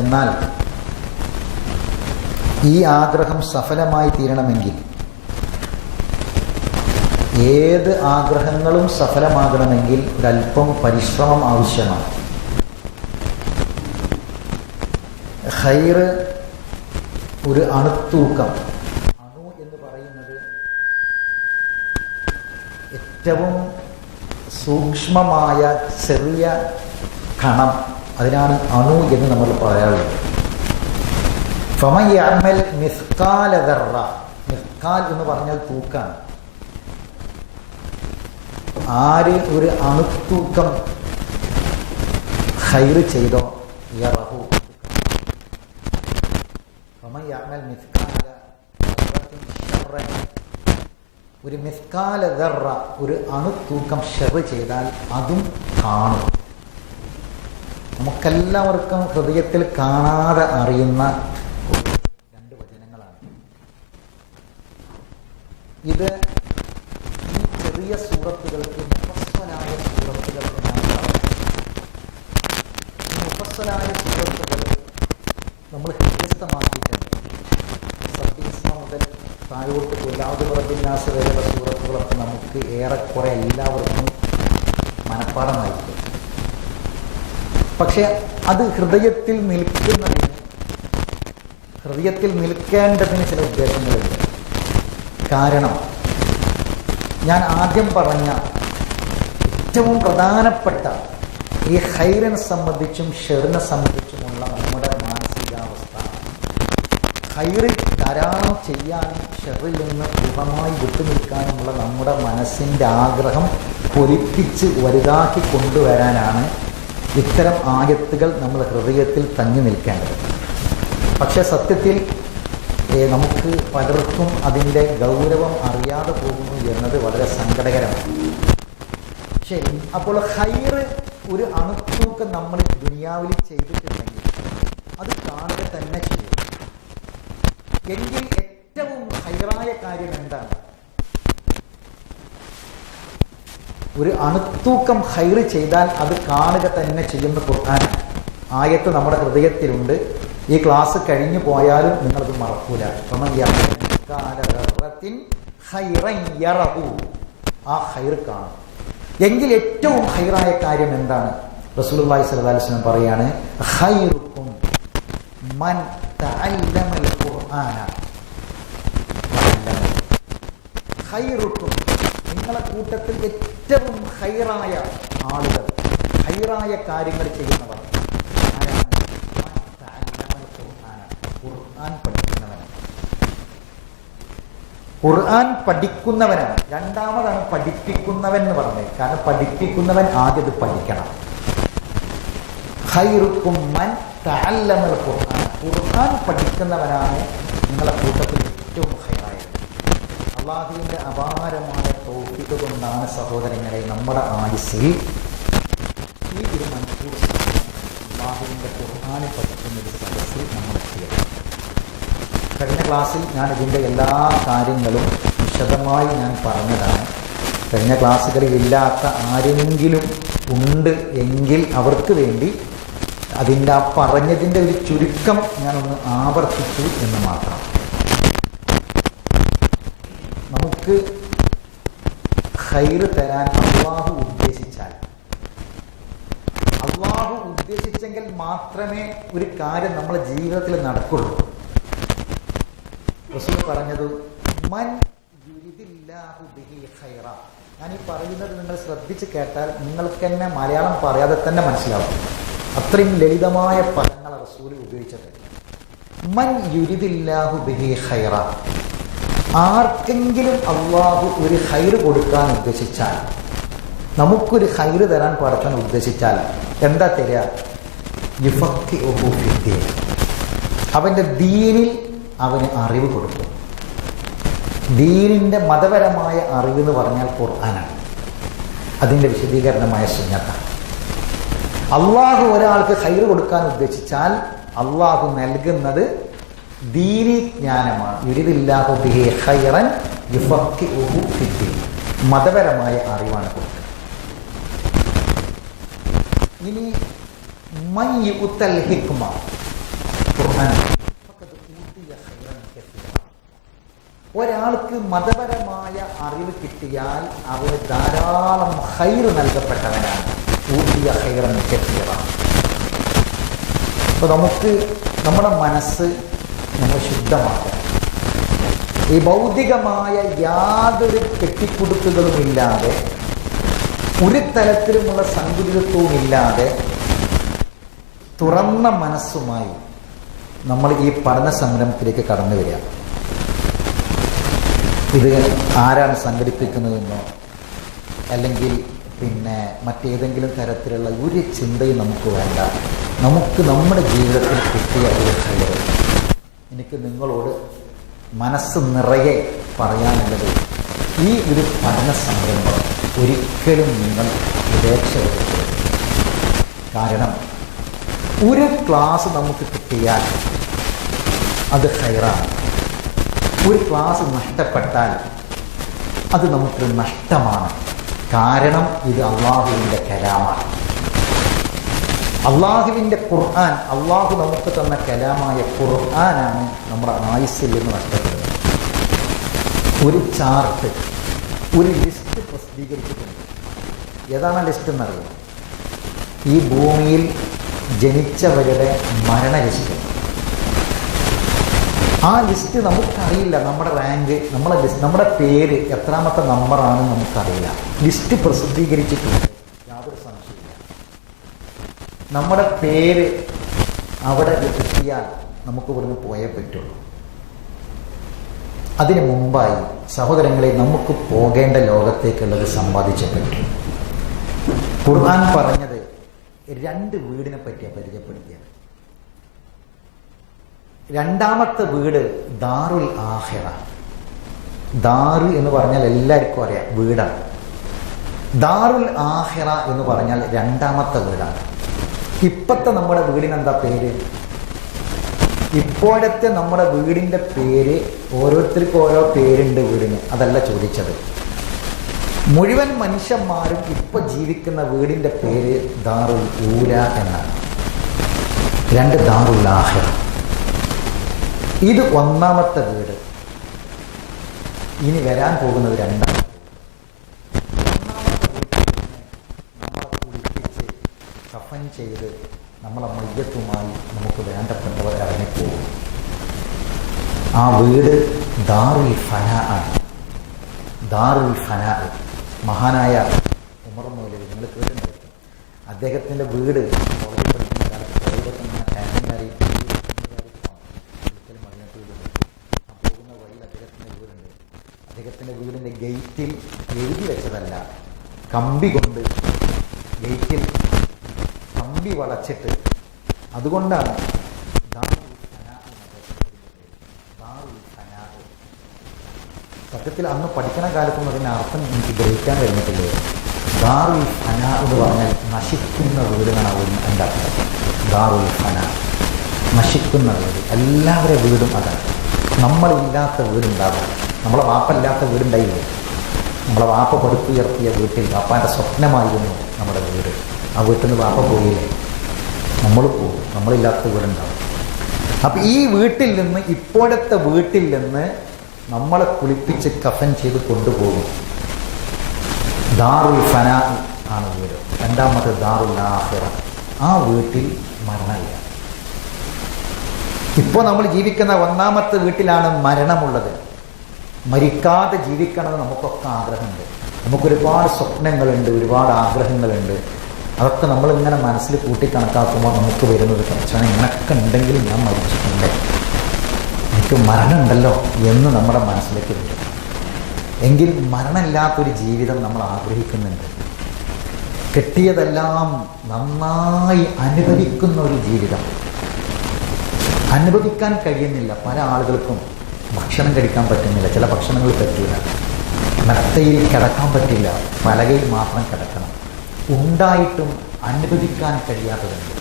എന്നാൽ ഈ ആഗ്രഹം സഫലമായി തീരണമെങ്കിൽ, ഏത് ആഗ്രഹങ്ങളും സഫലമാകണമെങ്കിൽ ഒരല്പം പരിശ്രമം ആവശ്യമാണ്. ഖൈറ് ഒരു അണുത്തൂക്കം, അണു എന്ന് പറയുന്നത് ഏറ്റവും സൂക്ഷ്മമായ ചെറിയ കണം, അതിനാണ് അണു എന്ന് നമ്മൾ പറയാറുള്ളത്. ഫമൻ യഅമൽ മിസ്കാല ദർറ, മിസ്കാൽ എന്ന് പറഞ്ഞാൽ തൂക്കാണ്. ആര് ഒരു അണുത്തൂക്കം ഖൈറ് ചെയ്തോ യറഹു, ഫമൻ യഅമൽ മിസ്കാല ദർറത്തിൻ ശർറൻ, ഒരു മിസ്കാല ദർറ ഒരു അണുത്തൂക്കം ഷെറ് ചെയ്താൽ അതും കാണും. നമുക്കെല്ലാവർക്കും ഹൃദയത്തിൽ കാണാതെ അറിയുന്ന രണ്ട് വചനങ്ങളാണ് ഇത്. ഈ ചെറിയ സൂറത്തുകൾക്ക് മുഫസ്സലായ സൂറത്തുകൾക്ക് ഞാൻ പറഞ്ഞു. ഈ മുഫസ്സലായ സൂറത്തുകൾ നമ്മൾ വ്യത്യസ്തമാക്കിയിട്ടുണ്ട്. സബ്ബിഹിസ്മ മുതൽ താഴോട്ട് ഖുൽ ബിന്നാസ് വരെയുള്ള സൂറത്തുകളൊക്കെ നമുക്ക് ഏറെക്കുറെ എല്ലാവർക്കും മനഃപ്പാഠമായിരിക്കും. പക്ഷെ അത് ഹൃദയത്തിൽ നിൽക്കേണ്ടതിന് ചില ഉദ്ദേശങ്ങളുണ്ട്. കാരണം ഞാൻ ആദ്യം പറഞ്ഞ ഏറ്റവും പ്രധാനപ്പെട്ട ഈ ഖൈറിനെ സംബന്ധിച്ചും ഷെറിനെ സംബന്ധിച്ചുമുള്ള നമ്മുടെ മാനസികാവസ്ഥ, ഖൈറ് ധാരാളം ചെയ്യാനും ഷെറിൽ നിന്ന് പൂർണ്ണമായി വിട്ടുനിൽക്കാനുമുള്ള നമ്മുടെ മനസ്സിൻ്റെ ആഗ്രഹം പൊലിപ്പിച്ച് വലുതാക്കി കൊണ്ടുവരാനാണ് ഇത്തരം ആയത്തുകൾ നമ്മൾ ഹൃദയത്തിൽ തങ്ങി നിൽക്കേണ്ടത്. പക്ഷേ സത്യത്തിൽ നമുക്ക് പലർക്കും അതിൻ്റെ ഗൗരവം അറിയാതെ പോകുന്നു എന്നത് വളരെ സങ്കടകരമാണ്. ശരി, അപ്പോൾ ഖൈറ് ഒരു അണുത്തൂക്കം നമ്മൾ ദുനിയാവിൽ ചെയ്തിട്ടുണ്ടെങ്കിൽ അത് കാണുക തന്നെ ചെയ്യും. എങ്കിൽ ഏറ്റവും ഖൈറായ കാര്യം എന്താണ്? ഒരു അണുത്തൂക്കം ഖൈറ് ചെയ്താൽ അത് കാണുക തന്നെ ചെയ്യുന്ന ഖുർആൻ ആയത്ത് നമ്മുടെ ഹൃദയത്തിലുണ്ട്. ഈ ക്ലാസ് കഴിഞ്ഞു പോയാലും നിങ്ങളത് മറക്കൂല. ആ ഖൈർ കാണും. എങ്കിൽ ഏറ്റവും ഖൈറായ കാര്യം എന്താണ്? റസൂലുള്ളാഹി സ്വല്ലല്ലാഹു അലൈഹി വസല്ലം പറയാണ്, ഖൈറുക്കും മൻ തഅല്ലമൽ ഖുർആന. ഖൈറുക്കും, നിങ്ങളെ കൂട്ടത്തിൽ ഏറ്റവും ഖൈറായ ആളുകൾ, ഖൈറായ കാര്യങ്ങൾ ചെയ്യുന്നവർ ആരാണ്? ഖുർആൻ പഠിക്കുന്നവനാണ്. ഖുർആൻ പഠിക്കുന്നവനാണ്. രണ്ടാമതാണ് പഠിപ്പിക്കുന്നവൻ എന്ന് പറഞ്ഞത്. കാരണം പഠിപ്പിക്കുന്നവൻ ആദ്യം ഇത് പഠിക്കണം. ഖൈറുക്കും മൻ തഅല്ലമൽ ഖുർആൻ, ഖുർആൻ പഠിക്കുന്നവനാണ് നിങ്ങളെ കൂട്ടത്തിൽ ഏറ്റവും ഖൈറായത്. അള്ളാഹുവിൻ്റെ അപാരമായ തൗഫീഖ് കൊണ്ടാണ് സഹോദരങ്ങളെ നമ്മുടെ ആയുസ്സിൽ ഈ ഒരു മണിക്കൂർ അള്ളാഹുവിൻ്റെ ഖുർആൻ പഠിക്കുന്ന ഒരു സദസ്സിൽ നമ്മളെത്തിയത്. കഴിഞ്ഞ ക്ലാസ്സിൽ ഞാൻ ഇതിൻ്റെ എല്ലാ കാര്യങ്ങളും വിശദമായി ഞാൻ പറഞ്ഞതാണ്. കഴിഞ്ഞ ക്ലാസ്സുകളിൽ ഇല്ലാത്ത ആരെങ്കിലും ഉണ്ട് എങ്കിൽ അവർക്ക് വേണ്ടി അതിൻ്റെ ആ പറഞ്ഞതിൻ്റെ ഒരു ചുരുക്കം ഞാനൊന്ന് ആവർത്തിച്ചു എന്ന് മാത്രം. നമുക്ക് ഖൈറ് തരാൻ അള്ളാഹു ഉദ്ദേശിച്ചെങ്കിൽ മാത്രമേ ഒരു കാര്യം നമ്മുടെ ജീവിതത്തിൽ നടക്കുള്ളൂ. റസൂൽ പറഞ്ഞത് മൻ യുരിദില്ലാഹു ബിഹി ഖൈറ. ഞാൻ ഈ പറയുന്നത് നിങ്ങൾ ശ്രദ്ധിച്ച് കേട്ടാൽ നിങ്ങൾക്ക് തന്നെ മലയാളം പറയാതെ തന്നെ മനസ്സിലാവും. അത്രയും ലളിതമായ പദങ്ങളാണ് റസൂൽ ഉപയോഗിച്ചത്. മൻ യുരിദില്ലാഹു ബിഹി ഖൈറ. ആർക്കെങ്കിലും അള്ളാഹു ഒരു ഖൈറ് കൊടുക്കാൻ ഉദ്ദേശിച്ചാൽ, നമുക്കൊരു ഖൈറ് തരാൻ പടക്കാൻ ഉദ്ദേശിച്ചാൽ എന്താ തരിക? യുഫഖിഹുഹു ഫിദ്ദീൻ. അവൻ്റെ ദീനിൽ അവന് അറിവ് കൊടുക്കും. ദീനിൻ്റെ മതപരമായ അറിവ് എന്ന് പറഞ്ഞാൽ ഖുർആനാണ്. അതിൻ്റെ വിശദീകരണമായ സുന്നത്താണ്. അള്ളാഹു ഒരാൾക്ക് ഖൈറ് കൊടുക്കാൻ ഉദ്ദേശിച്ചാൽ അള്ളാഹു നൽകുന്നത് ദീനി ജ്ഞാനമാണ്. യുരിദില്ലാഹു ബിഹി ഖൈറൻ യുഫഖിഹുഹു ഫിദ്ദീൻ. മതപരമായ അറിവാണ് കൊടുക്കുന്നത്. ഇനി മൻ യുഅ്തൽ ഹിക്മ. ഖുർആൻ. ഒരാൾക്ക് മതപരമായ അറിവ് കിട്ടിയാൽ അവന് ധാരാളം ഖൈർ നൽകപ്പെട്ടവനാണ്. ഊട്ടിയ ഖൈറൻ കസീറ. അപ്പോൾ നമുക്ക് നമ്മുടെ മനസ്സ് നമ്മൾ ശുദ്ധമാക്കണം. ഈ ഭൗതികമായ യാതൊരു കെട്ടിക്കുടുക്കുകളുമില്ലാതെ, ഒരു തരത്തിലുമുള്ള സങ്കുചിതത്വവും ഇല്ലാതെ തുറന്ന മനസ്സുമായി നമ്മൾ ഈ പഠന സംരംഭത്തിലേക്ക് കടന്നു വരിക. ഇത് ആരാണ് സംഘടിപ്പിക്കുന്നതെന്നോ അല്ലെങ്കിൽ മറ്റേതെങ്കിലും തരത്തിലുള്ള ഒരു ചിന്തയും നമുക്ക് വേണ്ട. നമുക്ക് നമ്മുടെ ജീവിതത്തിൽ കിട്ടിയ ഒരു ഖൈർ. എനിക്ക് നിങ്ങളോട് മനസ്സ് നിറയെ പറയാനുള്ളത്, ഈ ഒരു പഠന സംരംഭം ഒരിക്കലും നിങ്ങൾ ഉപേക്ഷപ്പെടുത്തരുത്. കാരണം ഒരു ക്ലാസ് നമുക്ക് കിട്ടിയാൽ അത് ഖൈറാണ്. ഒരു ക്ലാസ് നഷ്ടപ്പെട്ടാൽ അത് നമുക്ക് നഷ്ടമാണ്. കാരണം ഇത് അള്ളാഹുവിൻ്റെ കലാമാണ്. അള്ളാഹുവിൻ്റെ ഖുർആൻ, അള്ളാഹു നമുക്ക് തന്ന കലാമായ ഖുർആനാണ് നമ്മുടെ ആയുസ്സിൽ നിന്ന് നഷ്ടപ്പെടുന്നത്. ഒരു ചാർട്ട്, ഒരു ലിസ്റ്റ് പ്രസിദ്ധീകരിച്ചിട്ടുണ്ട്. ഏതാണ് ലിസ്റ്റ് എന്നറിയാം? ഈ ഭൂമിയിൽ ജനിച്ചവരുടെ മരണ ലിസ്റ്റ്. ആ ലിസ്റ്റ് നമുക്കറിയില്ല. നമ്മുടെ റാങ്ക്, നമ്മുടെ പേര് എത്രാമത്തെ നമ്പറാണെന്ന് നമുക്കറിയില്ല. ലിസ്റ്റ് പ്രസിദ്ധീകരിച്ചിട്ടുണ്ട്, യാതൊരു സംശയമില്ല. നമ്മുടെ പേര് അവിടെ കിട്ടിയാൽ നമുക്ക് ഇവിടുന്ന് പോയേ പറ്റുള്ളൂ. അതിനു മുമ്പായി സഹോദരങ്ങളെ, നമുക്ക് പോകേണ്ട ലോകത്തേക്കുള്ളത് സമ്പാദിച്ചേ പറ്റും. ഖുർആൻ പറഞ്ഞത് 2 വീടിനെ പറ്റിയാണ് പരിചയപ്പെടുത്തിയത്. രണ്ടാമത്തെ വീട് ദാറുൽ ആഖിറ. ദാറ് എന്ന് പറഞ്ഞാൽ എല്ലാവർക്കും അറിയാം, വീടാണ്. ദാറുൽ ആഖിറ എന്ന് പറഞ്ഞാൽ രണ്ടാമത്തെ വീടാണ്. ഇപ്പോഴത്തെ നമ്മുടെ വീടിനെന്താ പേര്? ഇപ്പോഴത്തെ നമ്മുടെ വീടിൻ്റെ പേര് ഓരോരുത്തർക്കും ഓരോ പേരുണ്ട് വീടിന്. അതല്ല ചോദിച്ചത്. മുഴുവൻ മനുഷ്യന്മാരും ഇപ്പോൾ ജീവിക്കുന്ന വീടിൻ്റെ പേര് ദാറുൽ ഊല എന്നാണ്. 2 ദാറുൽ ആഖിറ. ഇത് 1ാമത്തെ വീട്. ഇനി വരാൻ പോകുന്നത് 2ാമത്തെ. 1ാമത്തെ വീട്ടിൽ നമ്മളെ കുളിപ്പിച്ച് കഫൻ ചെയ്ത് നമ്മളെ മയ്യത്തുമായി നമുക്ക് വേണ്ടപ്പെട്ടവർ ഇറങ്ങിപ്പോകും. ആ വീട് ദാറുൽ ഫനാ ആണ്. ദാറുൽ ഫനാ. മഹാനായ ഉമർ മൗലവി, നിങ്ങൾ കേട്ടിട്ടുണ്ടായിരിക്കും. അദ്ദേഹത്തിൻ്റെ വീട് കോളേജിൽ പഠിക്കുന്ന കാലത്ത് പോകുന്ന വഴിയിൽ അദ്ദേഹത്തിൻ്റെ വീടുണ്ട്. അദ്ദേഹത്തിൻ്റെ വീടിൻ്റെ ഗേറ്റിൽ എഴുതി വെച്ചതല്ല, കമ്പി കൊണ്ട് ഗേറ്റിൽ കമ്പി വളച്ചിട്ട്, അതുകൊണ്ടാണ് സത്യത്തിൽ അന്ന് പഠിക്കണ കാലത്തൊന്നും അതിൻ്റെ അർത്ഥം എനിക്ക് ഗ്രഹിക്കാൻ കഴിഞ്ഞിട്ടില്ലേ. ദാറുൽ ഫന എന്ന് പറഞ്ഞാൽ നശിക്കുന്ന വീടുകളാണ് അതിൻ്റെ അർത്ഥം. ദാറുൽ ഫന, നശിക്കുന്ന വീട്. എല്ലാവരുടെ വീടും അതാണ്. നമ്മളില്ലാത്ത വീടുണ്ടാകും. നമ്മളെ വാപ്പല്ലാത്ത വീടുണ്ടായില്ലേ? നമ്മളെ വാപ്പ പടുത്തുയർത്തിയ വീട്ടിൽ വാപ്പാൻ്റെ സ്വപ്നമായിരുന്നു നമ്മുടെ വീട്. ആ വീട്ടിൽ നിന്ന് വാപ്പ പോയില്ലേ? നമ്മൾ പോകും. നമ്മളില്ലാത്ത വീടുണ്ടാവും. അപ്പം ഈ വീട്ടിൽ നിന്ന്, ഇപ്പോഴത്തെ വീട്ടിൽ നിന്ന് നമ്മളെ കുളിപ്പിച്ച് കഫൻ ചെയ്ത് കൊണ്ടുപോകും. ദാറുൽ ഫന ആണ് വീട്. 2ാമത്തെ ദാറുൽ ആഖിറ. ആ വീട്ടിൽ മരണമില്ല. ഇപ്പോൾ നമ്മൾ ജീവിക്കുന്ന 1ാമത്തെ വീട്ടിലാണ് മരണമുള്ളത്. മരിക്കാതെ ജീവിക്കണമെന്ന് നമുക്കൊക്കെ ആഗ്രഹമുണ്ട്. നമുക്കൊരുപാട് സ്വപ്നങ്ങളുണ്ട്, ഒരുപാട് ആഗ്രഹങ്ങളുണ്ട്. അതൊക്കെ നമ്മളിങ്ങനെ മനസ്സിൽ കൂട്ടിക്കണക്കാക്കുമ്പോൾ നമുക്ക് വരുന്നത് കുറച്ചാണ്, ഇങ്ങനെയൊക്കെ ഉണ്ടെങ്കിലും ഞാൻ മരിച്ചിട്ടുണ്ട്, എനിക്ക് മരണമുണ്ടല്ലോ എന്ന് നമ്മുടെ മനസ്സിലേക്ക് വരും. എങ്കിൽ മരണമില്ലാത്തൊരു ജീവിതം നമ്മൾ ആഗ്രഹിക്കുന്നുണ്ട്. കിട്ടിയതെല്ലാം നന്നായി അനുഭവിക്കുന്ന ഒരു ജീവിതം. അനുഭവിക്കാൻ കഴിയുന്നില്ല. പല ആളുകൾക്കും ഭക്ഷണം കഴിക്കാൻ പറ്റുന്നില്ല. ചില ഭക്ഷണങ്ങൾ പറ്റില്ല. മെത്തയിൽ കിടക്കാൻ പറ്റില്ല. പലകയിൽ മാത്രം കിടക്കണം. ഉണ്ടായിട്ടും അനുഭവിക്കാൻ കഴിയാത്തതുണ്ട്.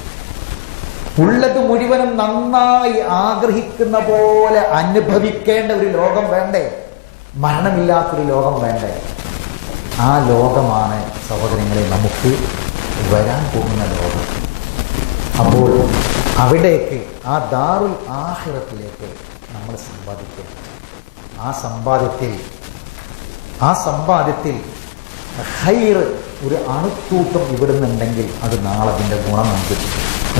ഉള്ളത് മുഴുവനും നന്നായി ആഗ്രഹിക്കുന്ന പോലെ അനുഭവിക്കേണ്ട ഒരു ലോകം വേണ്ടേ? മരണമില്ലാത്തൊരു ലോകം വേണ്ടേ? ആ ലോകമാണ് സഹോദരങ്ങളെ നമുക്ക് വരാൻ പോകുന്ന ലോകം. അപ്പോൾ അവിടേക്ക് ആ ദാറുൽ ആഖിറത്തിലേക്ക് നമ്മൾ സമ്പാദിക്കുക. ആ സമ്പാദ്യത്തിൽ ഖൈർ ഒരു അണുത്തൂക്കം ഇവിടുന്നുണ്ടെങ്കിൽ അത് നാളെ അതിൻ്റെ ഗുണം നമുക്ക്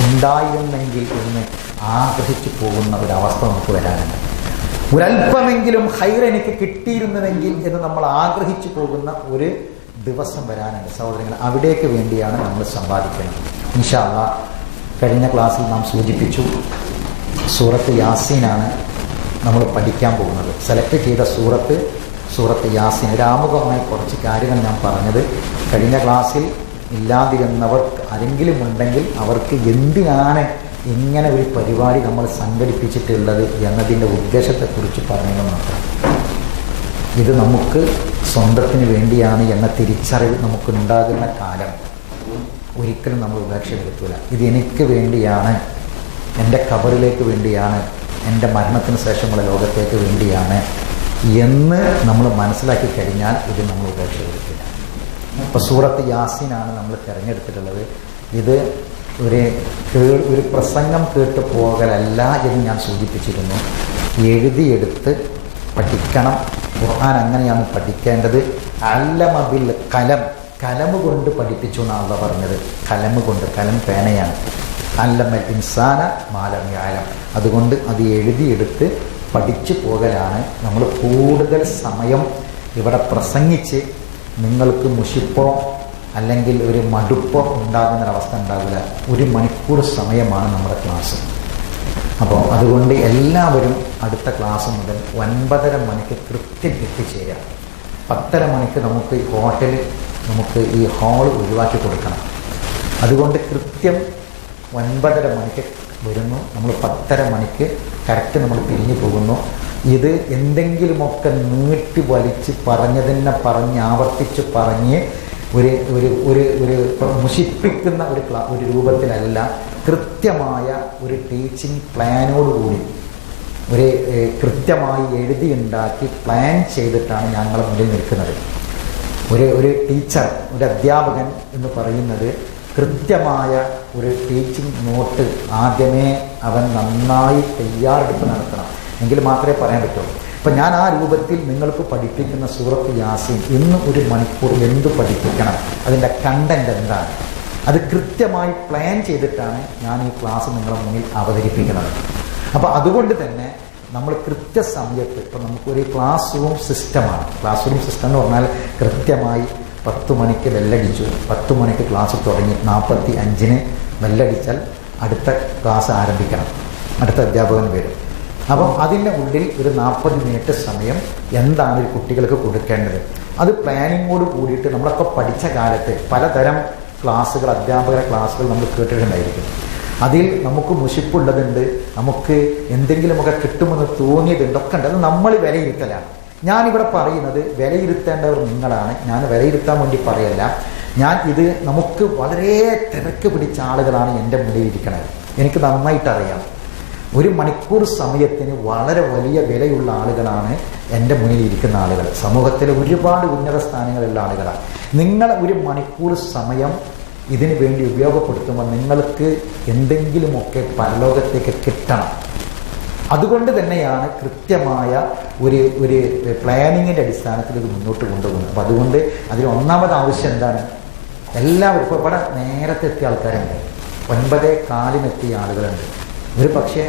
ഉണ്ടായിരുന്നെങ്കിൽ എന്ന് ആഗ്രഹിച്ചു പോകുന്ന ഒരവസ്ഥ നമുക്ക് വരാനുണ്ട്. ഒരല്പമെങ്കിലും ഖൈർ എനിക്ക് കിട്ടിയിരുന്നതെങ്കിൽ എന്ന് നമ്മൾ ആഗ്രഹിച്ചു പോകുന്ന ഒരു ദിവസം വരാനുണ്ട് സഹോദരങ്ങൾ. അവിടേക്ക് വേണ്ടിയാണ് നമ്മൾ സമ്പാദിക്കുന്നത്. ഇൻഷാ അല്ലാഹ് കഴിഞ്ഞ ക്ലാസ്സിൽ നാം സൂചിപ്പിച്ചു, സൂറത്ത് യാസീനാണ് നമ്മൾ പഠിക്കാൻ പോകുന്നത്. സെലക്ട് ചെയ്ത സൂറത്ത് യാസീൻ. രാമുഖമായി കുറച്ച് കാര്യങ്ങൾ ഞാൻ പറഞ്ഞത് കഴിഞ്ഞ ക്ലാസ്സിൽ ഇല്ലാതിരുന്നവർ ആരെങ്കിലും ഉണ്ടെങ്കിൽ അവർക്ക് എന്തിനാണ് ഇങ്ങനെ ഒരു പരിപാടി നമ്മൾ സംഘടിപ്പിച്ചിട്ടുള്ളത് എന്നതിൻ്റെ ഉദ്ദേശത്തെക്കുറിച്ച് പറഞ്ഞത് മാത്രം. ഇത് നമുക്ക് സ്വന്തത്തിന് വേണ്ടിയാണ് എന്ന തിരിച്ചറിവ് നമുക്കുണ്ടാകുന്ന കാലം ഒരിക്കലും നമ്മൾ ഉപേക്ഷ വരുത്തില്ല. ഇത് എനിക്ക് വേണ്ടിയാണ്, എൻ്റെ ഖബറിലേക്ക് വേണ്ടിയാണ്, എൻ്റെ മരണത്തിന് ശേഷമുള്ള ലോകത്തേക്ക് വേണ്ടിയാണ് എന്ന് നമ്മൾ മനസ്സിലാക്കി കഴിഞ്ഞാൽ ഇത് നമ്മൾ ഉപേക്ഷ വരുത്തില്ല. ഇപ്പോൾ സൂറത്ത് യാസീനാണ് നമ്മൾ തിരഞ്ഞെടുത്തിട്ടുള്ളത്. ഇത് ഒരു പ്രസംഗം കേട്ട് പോകലല്ല എന്ന് ഞാൻ സൂചിപ്പിച്ചിരുന്നു. എഴുതിയെടുത്ത് പഠിക്കണം. ഖുർആൻ അങ്ങനെയാണ് പഠിക്കേണ്ടത്. അല്ലമ ബിൽ കലം, കലം കൊണ്ട് പഠിപ്പിച്ചു എന്നാണ് അള്ളാഹ് പറഞ്ഞത്. കലം പേനയാണ്. അല്ലമൽ ഇൻസാന മാലം യഅലം. അതുകൊണ്ട് അത് എഴുതിയെടുത്ത് പഠിച്ചു പോകലാണ്. നമ്മൾ കൂടുതൽ സമയം ഇവിടെ പ്രസംഗിച്ച് നിങ്ങൾക്ക് മുഷിപ്പോ അല്ലെങ്കിൽ ഒരു മടുപ്പോ ഉണ്ടാകുന്നൊരവസ്ഥ ഉണ്ടാവില്ല. 1 മണിക്കൂർ സമയമാണ് നമ്മുടെ ക്ലാസ്. അപ്പോൾ അതുകൊണ്ട് എല്ലാവരും അടുത്ത ക്ലാസ് മുതൽ 9:30 മണിക്ക് കൃത്യം എത്തിച്ചേരുക. 10:30 മണിക്ക് നമുക്ക് നമുക്ക് ഈ ഹാൾ ഒഴിവാക്കി കൊടുക്കണം. അതുകൊണ്ട് കൃത്യം 9:30 മണിക്ക് വരുന്നു. നമ്മൾ 10:30 മണിക്ക് കറക്റ്റ് നമ്മൾ പിരിഞ്ഞു പോകുന്നു. ഇത് എന്തെങ്കിലുമൊക്കെ നീട്ടി വലിച്ച് പറഞ്ഞ് ആവർത്തിച്ച് പറഞ്ഞ് ഒരു മുഷിപ്പിക്കുന്ന ഒരു രൂപത്തിലല്ല, കൃത്യമായ ഒരു ടീച്ചിങ് പ്ലാനോടുകൂടി കൃത്യമായി എഴുതിയുണ്ടാക്കി പ്ലാൻ ചെയ്തിട്ടാണ് ഞങ്ങൾ മുന്നിൽ നിൽക്കുന്നത്. ഒരു ടീച്ചർ, ഒരു അധ്യാപകൻ എന്ന് പറയുന്നത് കൃത്യമായ ഒരു ടീച്ചിങ് നോട്ട് ആദ്യമേ അവൻ നന്നായി തയ്യാറെടുപ്പ് നടത്തണം. എങ്കിൽ മാത്രമേ പറയാൻ പറ്റുള്ളൂ. അപ്പം ഞാൻ ആ രൂപത്തിൽ നിങ്ങൾക്ക് പഠിപ്പിക്കുന്ന സൂറത്ത് യാസീൻ ഇന്ന് 1 മണിക്കൂർ എന്ത് പഠിപ്പിക്കണം, അതിൻ്റെ കണ്ടന്റ് എന്താണ്, അത് കൃത്യമായി പ്ലാൻ ചെയ്തിട്ടാണ് ഞാൻ ഈ ക്ലാസ് നിങ്ങളുടെ മുന്നിൽ അവതരിപ്പിക്കുന്നത്. അപ്പോൾ അതുകൊണ്ട് തന്നെ നമ്മൾ കൃത്യസമയത്ത്, ഇപ്പം നമുക്കൊരു ക്ലാസ് റൂം സിസ്റ്റമാണ്. ക്ലാസ് റൂം സിസ്റ്റം എന്ന് പറഞ്ഞാൽ കൃത്യമായി 10 മണിക്ക് ബെല്ലടിച്ചു, 10 മണിക്ക് ക്ലാസ് തുടങ്ങി, 45-ന് ബെല്ലടിച്ചാൽ അടുത്ത ക്ലാസ് ആരംഭിക്കണം, അടുത്ത അധ്യാപകൻ വരും. അപ്പം അതിൻ്റെ ഉള്ളിൽ ഒരു 40 മിനിറ്റ് സമയം എന്താണ് ഈ കുട്ടികൾക്ക് കൊടുക്കേണ്ടത്, അത് പ്ലാനിങ്ങോട് കൂടിയിട്ട് നമ്മളൊക്കെ പഠിച്ച കാലത്ത് പലതരം ക്ലാസ്സുകൾ, അധ്യാപക ക്ലാസ്സുകൾ നമ്മൾ കേട്ടിട്ടുണ്ടായിരിക്കും. അതിൽ നമുക്ക് മുഷിപ്പുള്ളതുണ്ട്, നമുക്ക് എന്തെങ്കിലുമൊക്കെ കിട്ടുമെന്ന് തോന്നിയതുണ്ട്, ഒക്കെ ഉണ്ട്. അത് നമ്മൾ വിലയിരുത്തലാണ്. ഞാനിവിടെ പറയുന്നത് വിലയിരുത്തേണ്ടവർ നിങ്ങളാണ്. ഞാൻ വിലയിരുത്താൻ വേണ്ടി പറയല്ല. ഇത് നമുക്ക് വളരെ തിരക്ക് പിടിച്ച ആളുകളാണ് എൻ്റെ മുന്നിൽ ഇരിക്കുന്നത്. എനിക്ക് നന്നായിട്ടറിയാം. 1 മണിക്കൂർ സമയത്തിന് വളരെ വലിയ വിലയുള്ള ആളുകളാണ് എൻ്റെ മുന്നിൽ ഇരിക്കുന്ന ആളുകൾ. സമൂഹത്തിലെ ഒരുപാട് ഉന്നത സ്ഥാനങ്ങളുള്ള ആളുകളാണ്. നിങ്ങൾ 1 മണിക്കൂർ സമയം ഇതിനു വേണ്ടി ഉപയോഗപ്പെടുത്തുമ്പോൾ നിങ്ങൾക്ക് എന്തെങ്കിലുമൊക്കെ പരലോകത്തേക്ക് കിട്ടണം. അതുകൊണ്ട് തന്നെയാണ് കൃത്യമായ ഒരു പ്ലാനിങ്ങിൻ്റെ അടിസ്ഥാനത്തിൽ ഇത് മുന്നോട്ട് കൊണ്ടുപോകുന്നത്. അപ്പം അതുകൊണ്ട് അതിൽ ഒന്നാമത് ആവശ്യം എന്താണ്, എല്ലാവരും ഇപ്പോൾ ഇവിടെ നേരത്തെ എത്തിയ ആൾക്കാരുണ്ട്, 9:15 ആളുകളുണ്ട്. ഒരു പക്ഷേ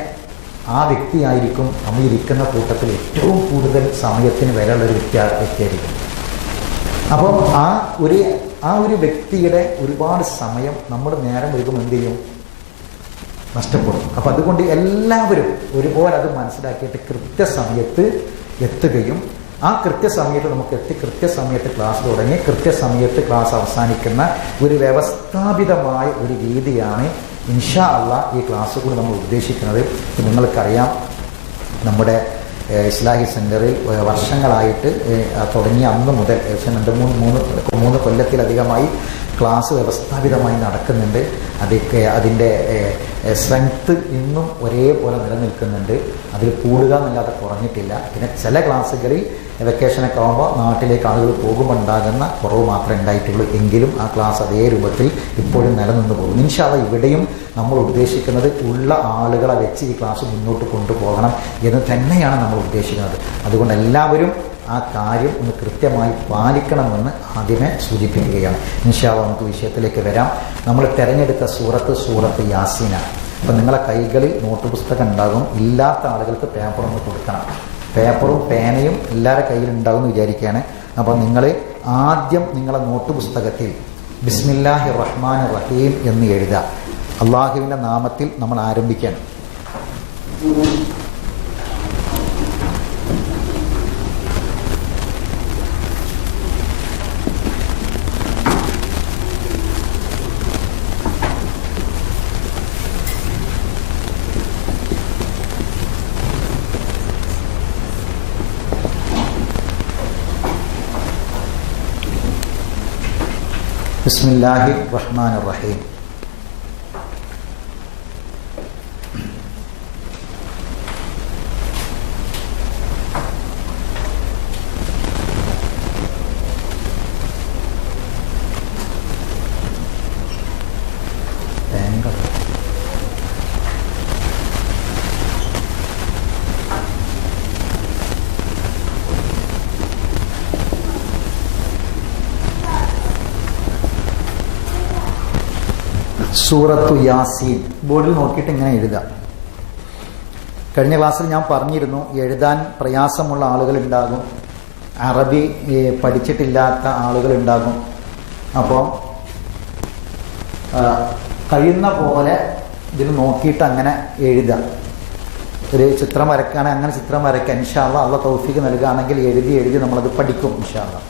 ആ വ്യക്തിയായിരിക്കും നമ്മൾ ഇരിക്കുന്ന കൂട്ടത്തിൽ ഏറ്റവും കൂടുതൽ സമയത്തിന് വിലയുള്ളൊരു വ്യക്തിയായിരിക്കും. അപ്പം ആ ഒരു വ്യക്തിയുടെ ഒരുപാട് സമയം നമ്മൾ നേരം വൈകുമ്പോൾ എന്ത് ചെയ്യും, നഷ്ടപ്പെടും. അപ്പം അതുകൊണ്ട് എല്ലാവരും ഒരുപോലെ അത് മനസ്സിലാക്കിയിട്ട് കൃത്യസമയത്ത് എത്തുകയും ആ കൃത്യസമയത്ത് നമുക്ക് കൃത്യസമയത്ത് ക്ലാസ് തുടങ്ങി കൃത്യസമയത്ത് ക്ലാസ് അവസാനിക്കുന്ന ഒരു വ്യവസ്ഥാപിതമായ ഒരു രീതിയാണ് ഇൻഷാ അല്ലാഹ് ഈ ക്ലാസ് കൂടി നമ്മൾ ഉദ്ദേശിക്കുന്നത്. നിങ്ങൾക്കറിയാം, നമ്മുടെ ഇസ്ലാഹി സെൻ്ററിൽ വർഷങ്ങളായിട്ട് തുടങ്ങിയ അന്ന് മുതൽ ഏകദേശം 3 കൊല്ലത്തിലധികമായി ക്ലാസ് വ്യവസ്ഥാപിതമായി നടക്കുന്നുണ്ട്. അതിൻ്റെ സ്ട്രെങ്ത്ത് ഇന്നും ഒരേപോലെ നിലനിൽക്കുന്നുണ്ട്. അതിൽ കൂടുക എന്നല്ലാതെ കുറഞ്ഞിട്ടില്ല. പിന്നെ ചില ക്ലാസ്സുകളിൽ വെക്കേഷനൊക്കെ ആകുമ്പോൾ നാട്ടിലേക്ക് ആളുകൾ പോകുമ്പോൾ ഉണ്ടാകുന്ന കുറവ് മാത്രമേ ഉണ്ടായിട്ടുള്ളൂ. എങ്കിലും ആ ക്ലാസ് അതേ രൂപത്തിൽ ഇപ്പോഴും നിലനിന്ന് പോകും. ഇൻഷാ അല്ലാഹ് ഇവിടെയും നമ്മൾ ഉദ്ദേശിക്കുന്നത് ഉള്ള ആളുകളെ വെച്ച് ഈ ക്ലാസ് മുന്നോട്ട് കൊണ്ടുപോകണം എന്ന് തന്നെയാണ് നമ്മൾ ഉദ്ദേശിക്കുന്നത്. അതുകൊണ്ട് എല്ലാവരും ആ കാര്യം ഒന്ന് കൃത്യമായി പാലിക്കണമെന്ന് ആദ്യമേ സൂചിപ്പിക്കുകയാണ്. ഇൻഷാ അല്ലാഹ് നമുക്ക് വിഷയത്തിലേക്ക് വരാം. നമ്മൾ തിരഞ്ഞെടുത്ത സൂറത്ത് യാസീനാണ്. അപ്പം നിങ്ങളെ കൈകളിൽ നോട്ട് പുസ്തകം ഉണ്ടാകും. ഇല്ലാത്ത ആളുകൾക്ക് പേപ്പർ ഒന്ന് കൊടുക്കണം. പേപ്പറും പേനയും എല്ലാവരുടെ കയ്യിൽ ഉണ്ടാകും എന്ന് വിചാരിക്കുകയാണ്. അപ്പോൾ നിങ്ങൾ ആദ്യം നിങ്ങളെ നോട്ട് പുസ്തകത്തിൽ ബിസ്മില്ലാഹിർ റഹ്മാനിർ റഹീം എന്ന് എഴുതുക. അള്ളാഹുവിൻ്റെ നാമത്തിൽ നമ്മൾ ആരംഭിക്കുകയാണ്. ബിസ്മില്ലാഹിർ റഹ്മാനിർ റഹീം. സൂറത്തു യാസീൻ ബോർഡിൽ നോക്കിയിട്ട് ഇങ്ങനെ എഴുതാം. കഴിഞ്ഞ ക്ലാസ്സിൽ ഞാൻ പറഞ്ഞിരുന്നു, എഴുതാൻ പ്രയാസമുള്ള ആളുകളുണ്ടാകും, അറബി പഠിച്ചിട്ടില്ലാത്ത ആളുകളുണ്ടാകും. അപ്പോൾ കഴിയുന്ന പോലെ ഇതിൽ നോക്കിയിട്ട് അങ്ങനെ എഴുതാം. ഒരു ചിത്രം വരയ്ക്കുകയാണെങ്കിൽ അങ്ങനെ ചിത്രം വരയ്ക്കുക. ഇൻഷാ അല്ലാഹ് അല്ലാഹ് തൗഫീഖ് നൽകുകയാണെങ്കിൽ എഴുതി നമ്മളത് പഠിക്കും ഇൻഷാ അല്ലാഹ്.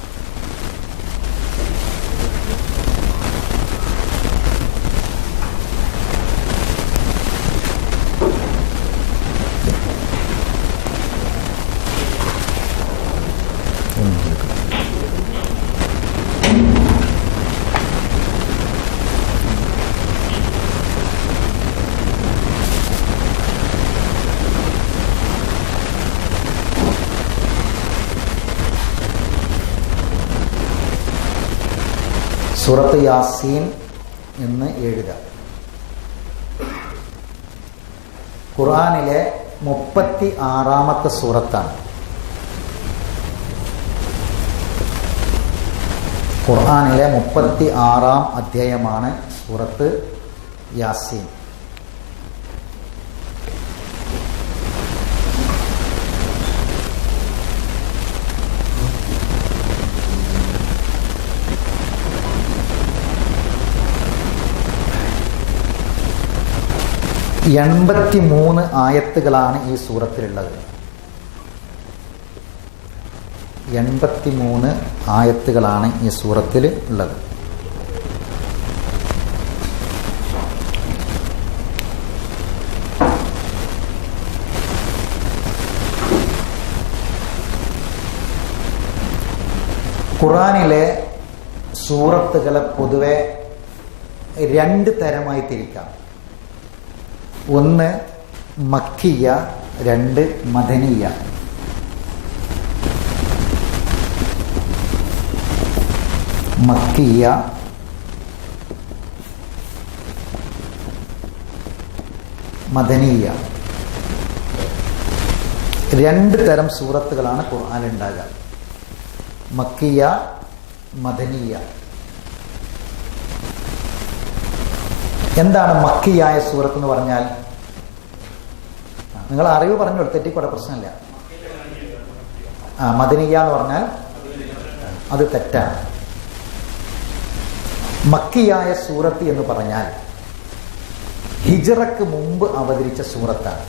സൂറത്ത് യാസീൻ എന്ന് എഴുതുക. ഖുർആനിലെ 36-ാമത്തെ സൂറത്താണ്. ഖുർആനിലെ 36-ാം അധ്യായമാണ് സൂറത്ത് യാസീൻ. എൺപത്തിമൂന്ന് ആയത്തുകളാണ് ഈ സൂറത്തിലുള്ളത്. 83 ആയത്തുകളാണ് ഈ സൂറത്തിൽ ഉള്ളത്. ഖുർആനിലെ സൂറത്തുകളെ പൊതുവെ 2 തരമായി തിരിക്കാം. ഒന്ന് മക്കിയ, 2 മദനിയ. മക്കിയ, മദനിയ. 2 തരം സൂറത്തുകളാണ് ഖുർആനിലുണ്ടാകുക. മക്കിയ, മദനിയ. എന്താണ് മക്കിയായ സൂറത്ത് എന്ന് പറഞ്ഞാൽ? നിങ്ങൾ അറിവ് പറഞ്ഞു, തെറ്റിക്കൂടെ, പ്രശ്നമില്ല. മദനിയ എന്ന് പറഞ്ഞാൽ അത് തെറ്റാണ്. മക്കിയായ സൂറത്ത് എന്ന് പറഞ്ഞാൽ ഹിജ്റക്ക് മുമ്പ് അവതരിച്ച സൂറത്താണ്.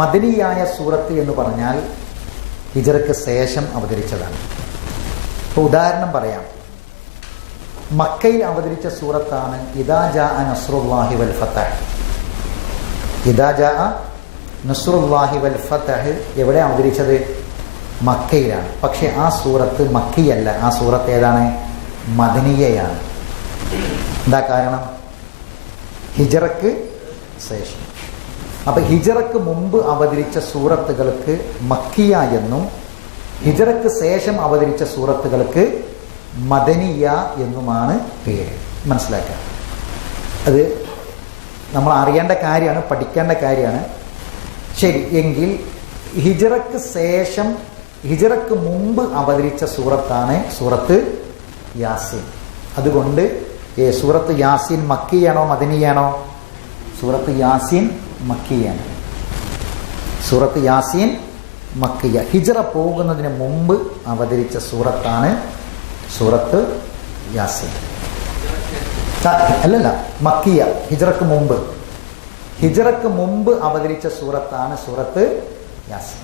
മദനിയായ സൂറത്ത് എന്ന് പറഞ്ഞാൽ ഹിജ്റക്ക് ശേഷം അവതരിച്ചതാണ്. ഇപ്പോൾ ഉദാഹരണം പറയാം. മക്കയിൽ അവതരിച്ച സൂറത്താണ് ഇദാ ജാഅ നസ്റുല്ലാഹി വൽ ഫതഹ്. ഇദാ ജാഅ നസ്റുല്ലാഹി വൽ ഫതഹ് എവിടെ അവതരിച്ചത്? മക്കയിലാണ്. പക്ഷെ ആ സൂറത്ത് മക്കിയല്ല. ആ സൂറത്ത് ഏതാണ്? മദനിയയാണ്. എന്താ കാരണം? ഹിജറക്ക് ശേഷം. അപ്പം ഹിജറക്ക് മുമ്പ് അവതരിച്ച സൂറത്തുകൾക്ക് മക്കിയ എന്നും ഹിജറക്ക് ശേഷം അവതരിച്ച സൂറത്തുകൾക്ക് മദനിയ എന്നുമാണ് പേര്. മനസ്സിലാക്കുക. അത് നമ്മൾ അറിയേണ്ട കാര്യമാണ്, പഠിക്കേണ്ട കാര്യമാണ്. ശരി, എങ്കിൽ ഹിജറക്ക് ശേഷം ഹിജറക്ക് മുമ്പ് അവതരിച്ച സൂറത്താണ് സൂറത്ത് യാസീൻ. അതുകൊണ്ട് സൂറത്ത് യാസീൻ മക്കിയാണോ മദനിയാണോ? സൂറത്ത് യാസീൻ മക്കിയാണ്. സൂറത്ത് യാസീൻ മക്കിയ. ഹിജറ പോകുന്നതിന് മുമ്പ് അവതരിച്ച സൂറത്താണ് സൂറത്ത് യാസീൻ. അല്ലല്ല, മക്കിയ. ഹിജറക്ക് മുമ്പ് അവതരിച്ച സൂറത്താണ് സൂറത്ത് യാസീൻ.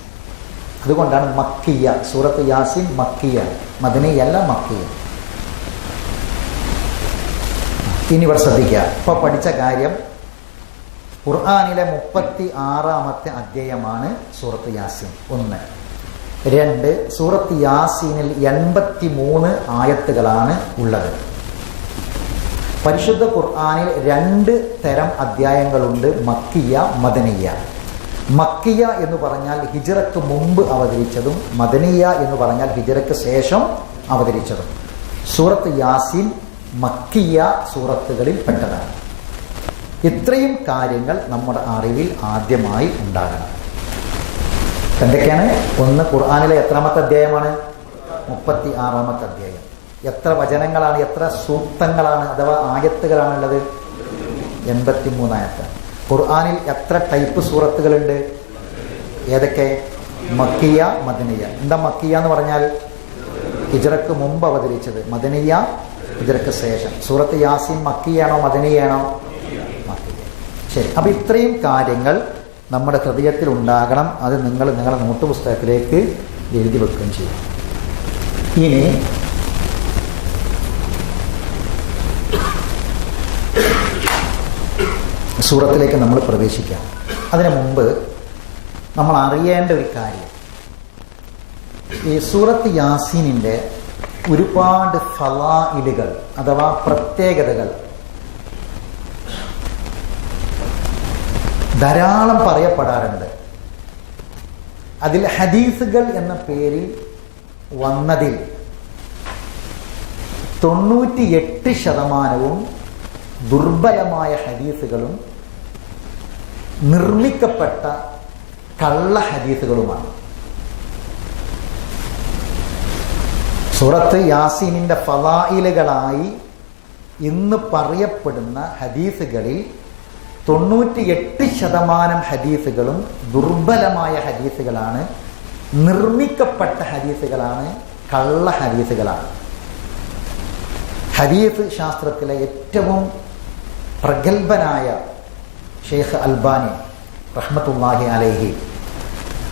അതുകൊണ്ടാണ് മക്കിയ. സൂറത്ത് യാസീൻ മക്കിയ, മദനിയല്ല, മക്കിയ. ഇനി ഇവിടെ ശ്രദ്ധിക്കുക. ഇപ്പോൾ പഠിച്ച കാര്യം, ഖുർആനിലെ 36-ാമത്തെ അധ്യായമാണ് സൂറത്ത് യാസീൻ. 1. 2, സൂറത്ത് യാസീനിൽ 83 ആയത്തുകളാണ് ഉള്ളത്. പരിശുദ്ധ ഖുർആനിൽ 2 തരം അധ്യായങ്ങളുണ്ട്, മക്കിയ, മദനിയ. മക്കിയ എന്ന് പറഞ്ഞാൽ ഹിജറക്ക് മുമ്പ് അവതരിച്ചതും മദനിയ എന്ന് പറഞ്ഞാൽ ഹിജറക്ക് ശേഷം അവതരിച്ചതും. സൂറത്ത് യാസീൻ മക്കിയ സൂറത്തുകളിൽ പെട്ടതാണ്. ഇത്രയും കാര്യങ്ങൾ നമ്മുടെ അറിവിൽ ആദ്യമായി ഉണ്ടാകണം. എന്തൊക്കെയാണ്? 1, ഖുർആനിലെ എത്രാമത്തെ അധ്യായമാണ്? 36-ാമത്തെ അധ്യായം. എത്ര വചനങ്ങളാണ്, എത്ര സൂക്തങ്ങളാണ് അഥവാ ആയത്തുകളാണുള്ളത്? 83 ആയത്ത്. ഖുർആനിൽ എത്ര ടൈപ്പ് സൂറത്തുകളുണ്ട്? ഏതൊക്കെ? മക്കിയ, മദനിയ. എന്താ മക്കിയ എന്ന് പറഞ്ഞാൽ? ഹിജറക്ക് മുമ്പ് അവതരിച്ചത്. മദനിയ ഹിജറക്ക് ശേഷം. സൂറത്ത് യാസീൻ മക്കിയാണോ മദനിയാണോ? മക്കിയ. ശരി, അപ്പം ഇത്രയും കാര്യങ്ങൾ നമ്മുടെ ഹൃദയത്തിൽ ഉണ്ടാകണം. അത് നിങ്ങൾ നിങ്ങളുടെ നോട്ട് പുസ്തകത്തിലേക്ക് എഴുതി വെക്കുകയും ചെയ്യും. ഇനി സൂറത്തിലേക്ക് നമ്മൾ പ്രവേശിക്കാം. അതിനു മുമ്പ് നമ്മൾ അറിയേണ്ട ഒരു കാര്യം, ഈ സൂറത്ത് യാസീനിൻ്റെ ഒരുപാട് ഫളായിലുകൾ അഥവാ പ്രത്യേകതകൾ ധാരാളം പറയപ്പെടാറുണ്ട്. അതിൽ ഹദീസുകൾ എന്ന പേരിൽ വന്നതിൽ 98% ദുർബലമായ ഹദീസുകളും നിർമ്മിക്കപ്പെട്ട കള്ള ഹദീസുകളുമാണ്. സൂറത്ത് യാസീനിൻ്റെ ഫളായിലുകളായി ഇന്ന് പറയപ്പെടുന്ന ഹദീസുകളിൽ 98% ഹദീസുകളും ദുർബലമായ ഹദീസുകളാണ്, നിർമ്മിക്കപ്പെട്ട ഹദീസുകളാണ്, കള്ള ഹദീസുകളാണ്. ഹദീസ് ശാസ്ത്രത്തിലെ ഏറ്റവും പ്രഗത്ഭനായ ഷെയ്ഖ് അൽബാനി റഹ്മത്തുള്ളാഹി അലൈഹി,